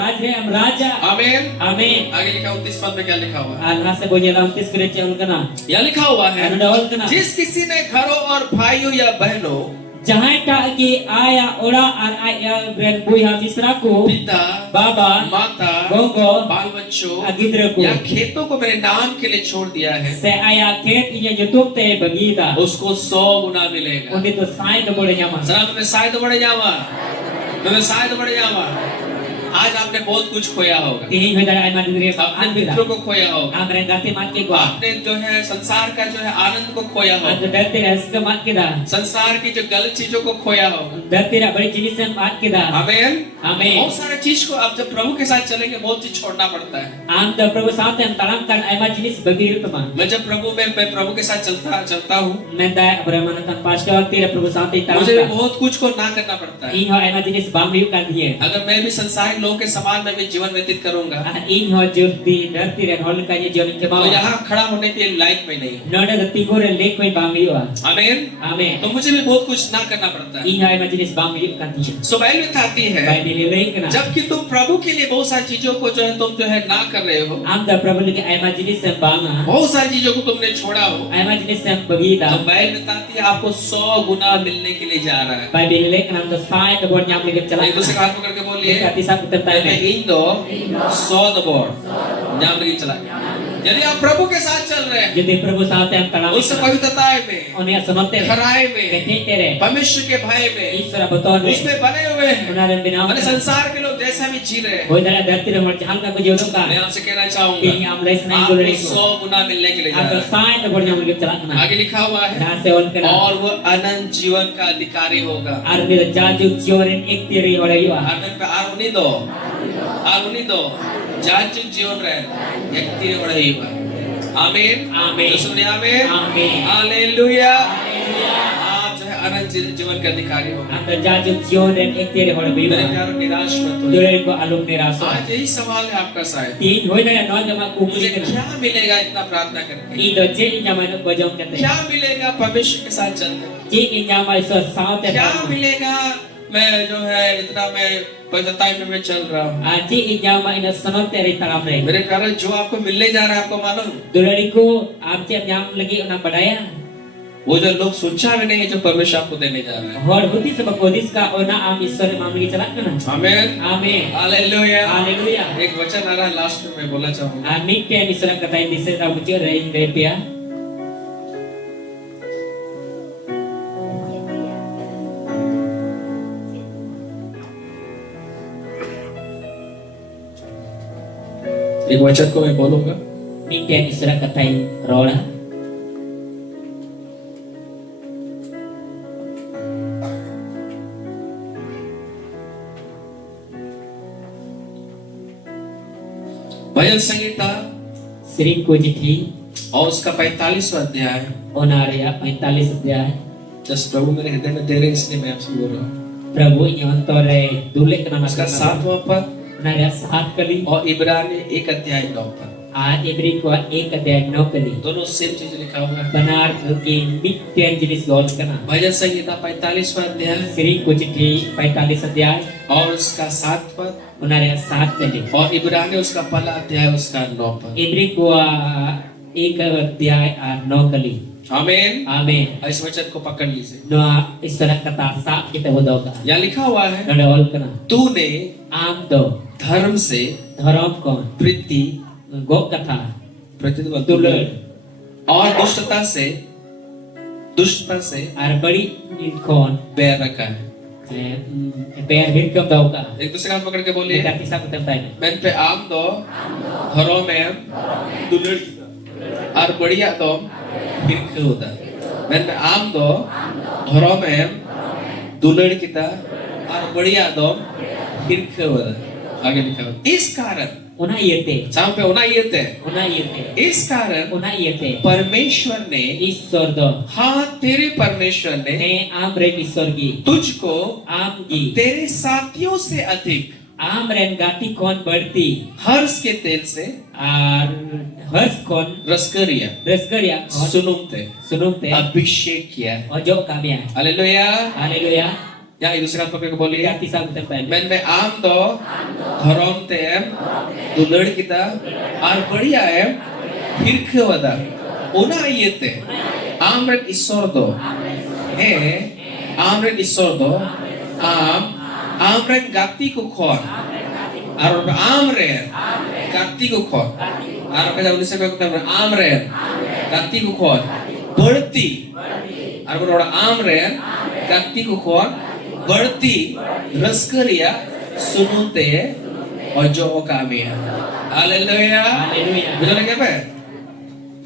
rajre am raja आमीन। amen आगे लिखा 29 पद में क्या लिखा हुआ है? al hase bonye lam tis kure cek kana यह लिखा हुआ है, anu dawal kana जिस किसी ने घरों और भाइयों या बहनों, Jahan tak ki aya ora ar aya ben buya misraku पिता, baba माता, gogo बाल बच्चों agidraku या खेतों को मेरे नाम के लिए छोड़ दिया है, se aya ket inya youtube te bagida उसको 100 गुना मिलेगा। undi to sai do boleh nyama जरा तुम्हें शायद बढ़ जावा, तुम्हें शायद बढ़ जावा। आज आपने बहुत कुछ खोया होगा, tihin hoy dara ai man dire अपने an bila मित्रों को खोया होगा, amre gati mat ke gua आपने जो है संसार का जो है आनंद को खोया an होगा, darte ras ke mat ke da संसार की जो गलत चीजों को खोया होगा। darte ra bari jinis sem mat ke da आमीन। amen बहुत सारे चीज को आप जब प्रभु के साथ चलेंगे बहुत चीज छोड़ना पड़ता है। am da prabhu saate am talam kan ai ma jinis bagi utama मैं जब मैं प्रभु के साथ चलता हूँ, menda brahmana tan pastor tira prabhu saate talam मुझे kan बहुत कुछ को ना करना पड़ता है। in ho ai ma jinis bam yu kan dia अगर मैं भी संसार सारे लोगों के समान मैं भी जीवन व्यतीत करूंगा, इन हो जुर्ती धरती रे हॉल का ये जोन के तो मावा यहाँ खड़ा होने के लायक मैं नहीं हूँ। नोडे द तिगो रे लेक में बांग हुआ आमीन। आमीन तो मुझे भी बहुत कुछ ना करना पड़ता है। इन हाय मजलिस बांग हुआ काती सो बाइबल में आती है, बाइबल ले कना जबकि तुम प्रभु के लिए बहुत सारी चीजों को जो है तुम जो है ना कर रहे हो, आम द प्रभु के ay मजलिस से बांगा बहुत सारी चीजों को तुमने छोड़ा हो, ay मजलिस से बगीदा तो बाइबल बताती है आपको 100 गुना मिलने के लिए जा रहा है। बाइबल ले कना तो साय द बोर न्याम ले चला एक दूसरे का हाथ पकड़ के बोलिए, काती सा कुतता मैं है Indo 100 दबोर न्याम लेके चला। यदि आप प्रभु के साथ चल रहे हैं, यदि प्रभु साथ हम तड़ा उस पवित्रता में, उन्हें समझते खराई में, कहते तेरे परमेश्वर के भय में, ईश्वर बतौर में उसमें बने हुए हैं। उन्होंने बिना मैंने संसार के लोग जैसा भी जी रहे हैं, होय दरा धरती रे मर जान का को जोड़ो का मैं आपसे कहना कि चाहूंगा हम लेस नहीं आपको बोल रहे 100 गुना मिलने के लिए जा आप तो रहा है। साय द बोर न्याम ले चला कना आगे लिखा हुआ है, ना से उन कना और वो अनंत जीवन का अधिकारी होगा। आर्मी द जाजु जोरेन एक तेरी हो रही हुआ अनंत पे आरुनी दो जाजु जीवन रहे एक तीर बढ़ी हुआ। आमीन आमीन सुनिए आमीन आमीन हालेलुया। आप जो है अनंत जीवन के अधिकारी हो। हम द जाजु जोरेन एक तेरी हो रही मेरे हुआ प्यारों निराश मत हो। जोरेन को आलम निराश आज यही सवाल है आपका शायद, तीन होय दरा नौ जमा मुझे कुकुली कना क्या मिलेगा इतना प्रार्थना करके, ई दो जे जमा न को जम करते क्या मिलेगा परमेश्वर के साथ चलकर, जे ई जमा ईश्वर साथ है क्या मिलेगा मैं जो है इतना मैं पवित्रता में मैं चल रहा हूँ। आज ई जमा इन सनत तेरी तरफ रहे मेरे प्यारे जो आपको मिलने जा रहा है आपको मालूम, दुलड़ी को आपसे जाम लगी उना बढ़ाया वो जो लोग सोचा भी नहीं है जो परमेश्वर आपको देने जा रहा है। और होती सब कोदिस का ओना आम ईश्वर मामले की चला करना आमीन आमीन हालेलुया। हालेलुया एक वचन आ रहा है लास्ट में मैं बोलना चाहूंगा, नित्य ईश्वर कथा दिसे रा मुझे रहे गए पिया एक वचन को मैं बोलूंगा, नित्य ईश्वर कथा रोड़ा भजन संहिता श्री को चिट्ठी और उसका 45वां अध्याय, ओनारिया 45 अध्याय जस्ट प्रभु मेरे हृदय में दे रहे इसलिए मैं आपसे बोल रहा हूँ। प्रभु यहाँ तो रे दूल्हे का नाम उसका 7वां पद ओनारिया 7 कली और इब्रानी 1 अध्याय 9 पद, आज इब्री को 1 अध्याय 9 कली दोनों सेम चीज लिखा हुआ है। बनार की नित्य जिनिस गौर करना भजन संहिता 45वां अध्याय श्री को चिट्ठी 45 अध्याय और उसका 7 पद ओनारिया 7 कली और इब्रानी उसका पहला अध्याय उसका 9 पद। इब्री को 1 अध्याय 9 कली आमीन। आमीन इस वचन को पकड़ लीजिए। नो इस तरह कथा साफ kita bodoka यहाँ लिखा हुआ है, नडे ऑल करना तूने आम दो धर्म से धर्म कौन प्रीति गो कथा दुलड़ और दुष्टता से और बड़ी कौन बैर रखा है। पैर हिट कम दो का एक दूसरे हाथ पकड़ के बोलिए, कति सा कुतम ताई मैं पे आम दो धरो में दुलड़ और बढ़िया दो फिर क्यों होता, मैं पे आम दो धरो में दुलड़ किता और बढ़िया दो फिर क्यों होता। आगे लिखा हुआ इस कारण उना येते साम पे उना येते इस कारण उना येते परमेश्वर ने ईश्वर दो हाँ तेरे परमेश्वर ने ने आम रे ईश्वर की तुझको आम की तेरे साथियों से अधिक आम रेन गाती कौन बढ़ती हर्ष के तेल से और हर्ष कौन रसकरिया रसकरिया सुनुते अभिषेक किया है। और जो कामया है हालेलुया हालेलुया या एक दूसरे हाथ पकड़ के बोलिए, kati sa kutem tayo मैं आम दो धरोम तेम दुलड़ किता और बढ़िया है फिर क्यों वदा उना ये ते आमरे ईश्वर दो है आमरे ईश्वर दो आमरे गाती को खोर और आमरे गाती को खोर और क्या उन्हें से कहते हैं आमरे गाती को खोर बढ़ती और बोला आमरे गाती को खोर बढ़ती रसकरिया सुनते और जो कामी है। Hallelujah Hallelujah. betul क्या पे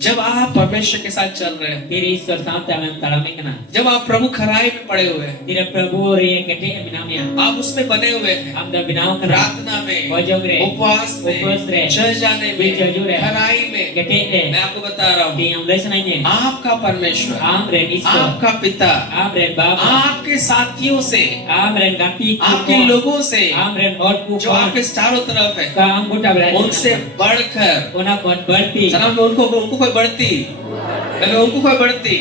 जब आप परमेश्वर के साथ चल रहे हैं, Tiri Isor sampai am talami kena. जब आप प्रभु खराई में पड़े हुए हैं, Tira Prabu re kete binamnya. आप उसमें बने हुए हैं, Am da binam kena. प्रार्थना में, Pojok re. उपवास उपवास रे. में, चल जाने में, जजू रे. खराई में, Kete re. मैं आपको बता रहा हूँ, Ti am lesananya. आपका परमेश्वर, Am re Isor. आपका पिता, Am re Bapa. आपके साथियों से, Am re gati. आपके लोगों से, Am re Lord ku. जो आपके चारों तरफ है, Ka am gota berada. उनसे बढ़कर, Ona kon berti. सलाम उनको कोई बढ़ती, मैं उनको कोई बढ़ती,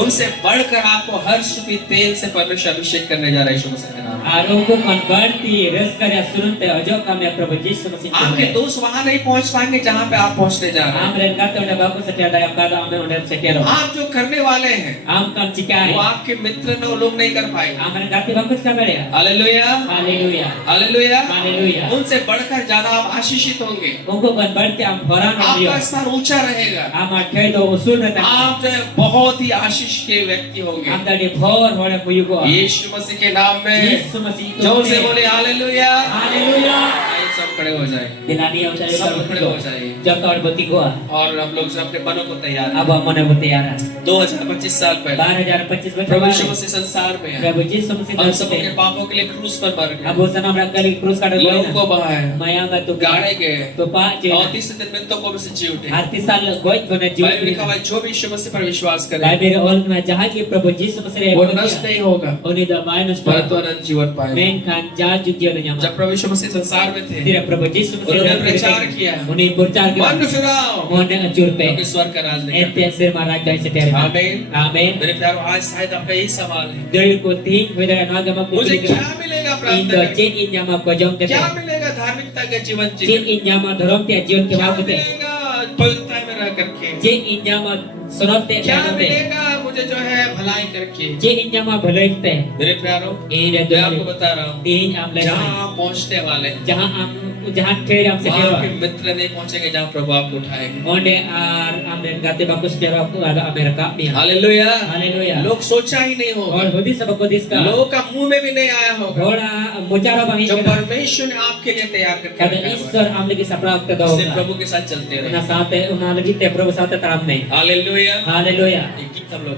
उनसे बढ़कर आपको हर शुभी तेल से परमेश्वर अभिषेक करने जा रहा है यीशु मसीह के नाम में। Arungku kon berti. Reskarya surun te ojo kami Prabu Yesus Masihi. आपके दोस्त वहां नहीं पहुंच पाएंगे जहां पे आप पहुंचने जा रहे हैं। Am re kata udah baku setia daya kata am udah setia ro. आप जो करने वाले हैं, Am kan cikai. वो आपके मित्र न वो लोग नहीं कर पाएंगे। Am re gati bagus kabar ya. Hallelujah, Haleluya. Hallelujah. Haleluya. उनसे बढ़कर ज्यादा आप आशीषित होंगे, Ungu kon berti am horan am dia. आपका स्तर ऊंचा रहेगा, Am akhir do usul rata. आप जो है बहुत ही आशीष के व्यक्ति होंगे। Am tadi bhor hore puyugo. यीशु मसीह के नाम में Yesus Masihi. जोर से बोले हालेलुया। Haleluya. आइए सब खड़े हो जाए, Dilani am cari सब खड़े हो जाए Jokor boti goa. और हम लोग अपने मनों को तैयार हैं। Aba mana boti ara. 2025 साल पहले 2025 प्रभु यीशु berapa? मसीह संसार में है, Prabu Yesus Masihi. हम सबके पापों के लिए क्रूस पर मर गए, Abu sana kali krus kada लोगों goa. को बहाया, Maya ba tu गाड़े गए tu pa je. और तीसरे दिन मृतकों को भी से जी उठे। Arti sal goit gona Bible jiwa. लिखा हुआ है, जो भी यीशु मसीह पर विश्वास करे Bible all na jahat ki Prabu Yesus Masihi. वो नष्ट नहीं होगा, Oni da minus परंतु अनंत जीवन पाएगा। men kan jahat juga na nyama. जब प्रभु यीशु मसीह संसार में थे, Tidak Prabu Yesus Masihi. उन्होंने प्रचार किया, Oni bercar ke. मन फिराओ Mohon acur pe. क्योंकि स्वर्ग का राज निकट Ente sir maraj dari setia. आमीन। Amen. मेरे प्यारों, आज शायद आपका यही सवाल है, Dari ko ting weda nagama ko. मुझे क्या मिलेगा प्राप्त Indo करके? chin in nyama ko jom te. क्या मिलेगा धार्मिकता का जीवन Chin जीने? in nyama dharam te jion ke क्या mau te. मिलेगा पवित्रता में रह करके? Chin in nyama sunat te क्या te. मिलेगा मुझे जो है भलाई करके? Chin in nyama bhalai te. मेरे प्यारों, Ini मैं आपको dah बता रहा हूँ, tin am जहाँ lesai. आप पहुँचने वाले हैं, Jahan ter am वहाँ आपके setia. मित्र नहीं पहुँचेंगे जहाँ प्रभु आपको उठाएंगे। Onde ar am den gate bagus setia aku ada Amerika ni. Hallelujah. Haleluya. लोग सोचा ही नहीं होगा, और होदी सब को दिस का. लोगों का मुंह में भी नहीं आया होगा, थोड़ा मुचारा बनी जो का. परमेश्वर ने आपके लिए तैयार करके Kada रखा हुआ है। Isor am lagi saprak ke इसलिए daw. प्रभु के साथ चलते रहे। Una sate una lagi te Prabu sate taram ne. Hallelujah. Haleluya. एक गीत हम लोग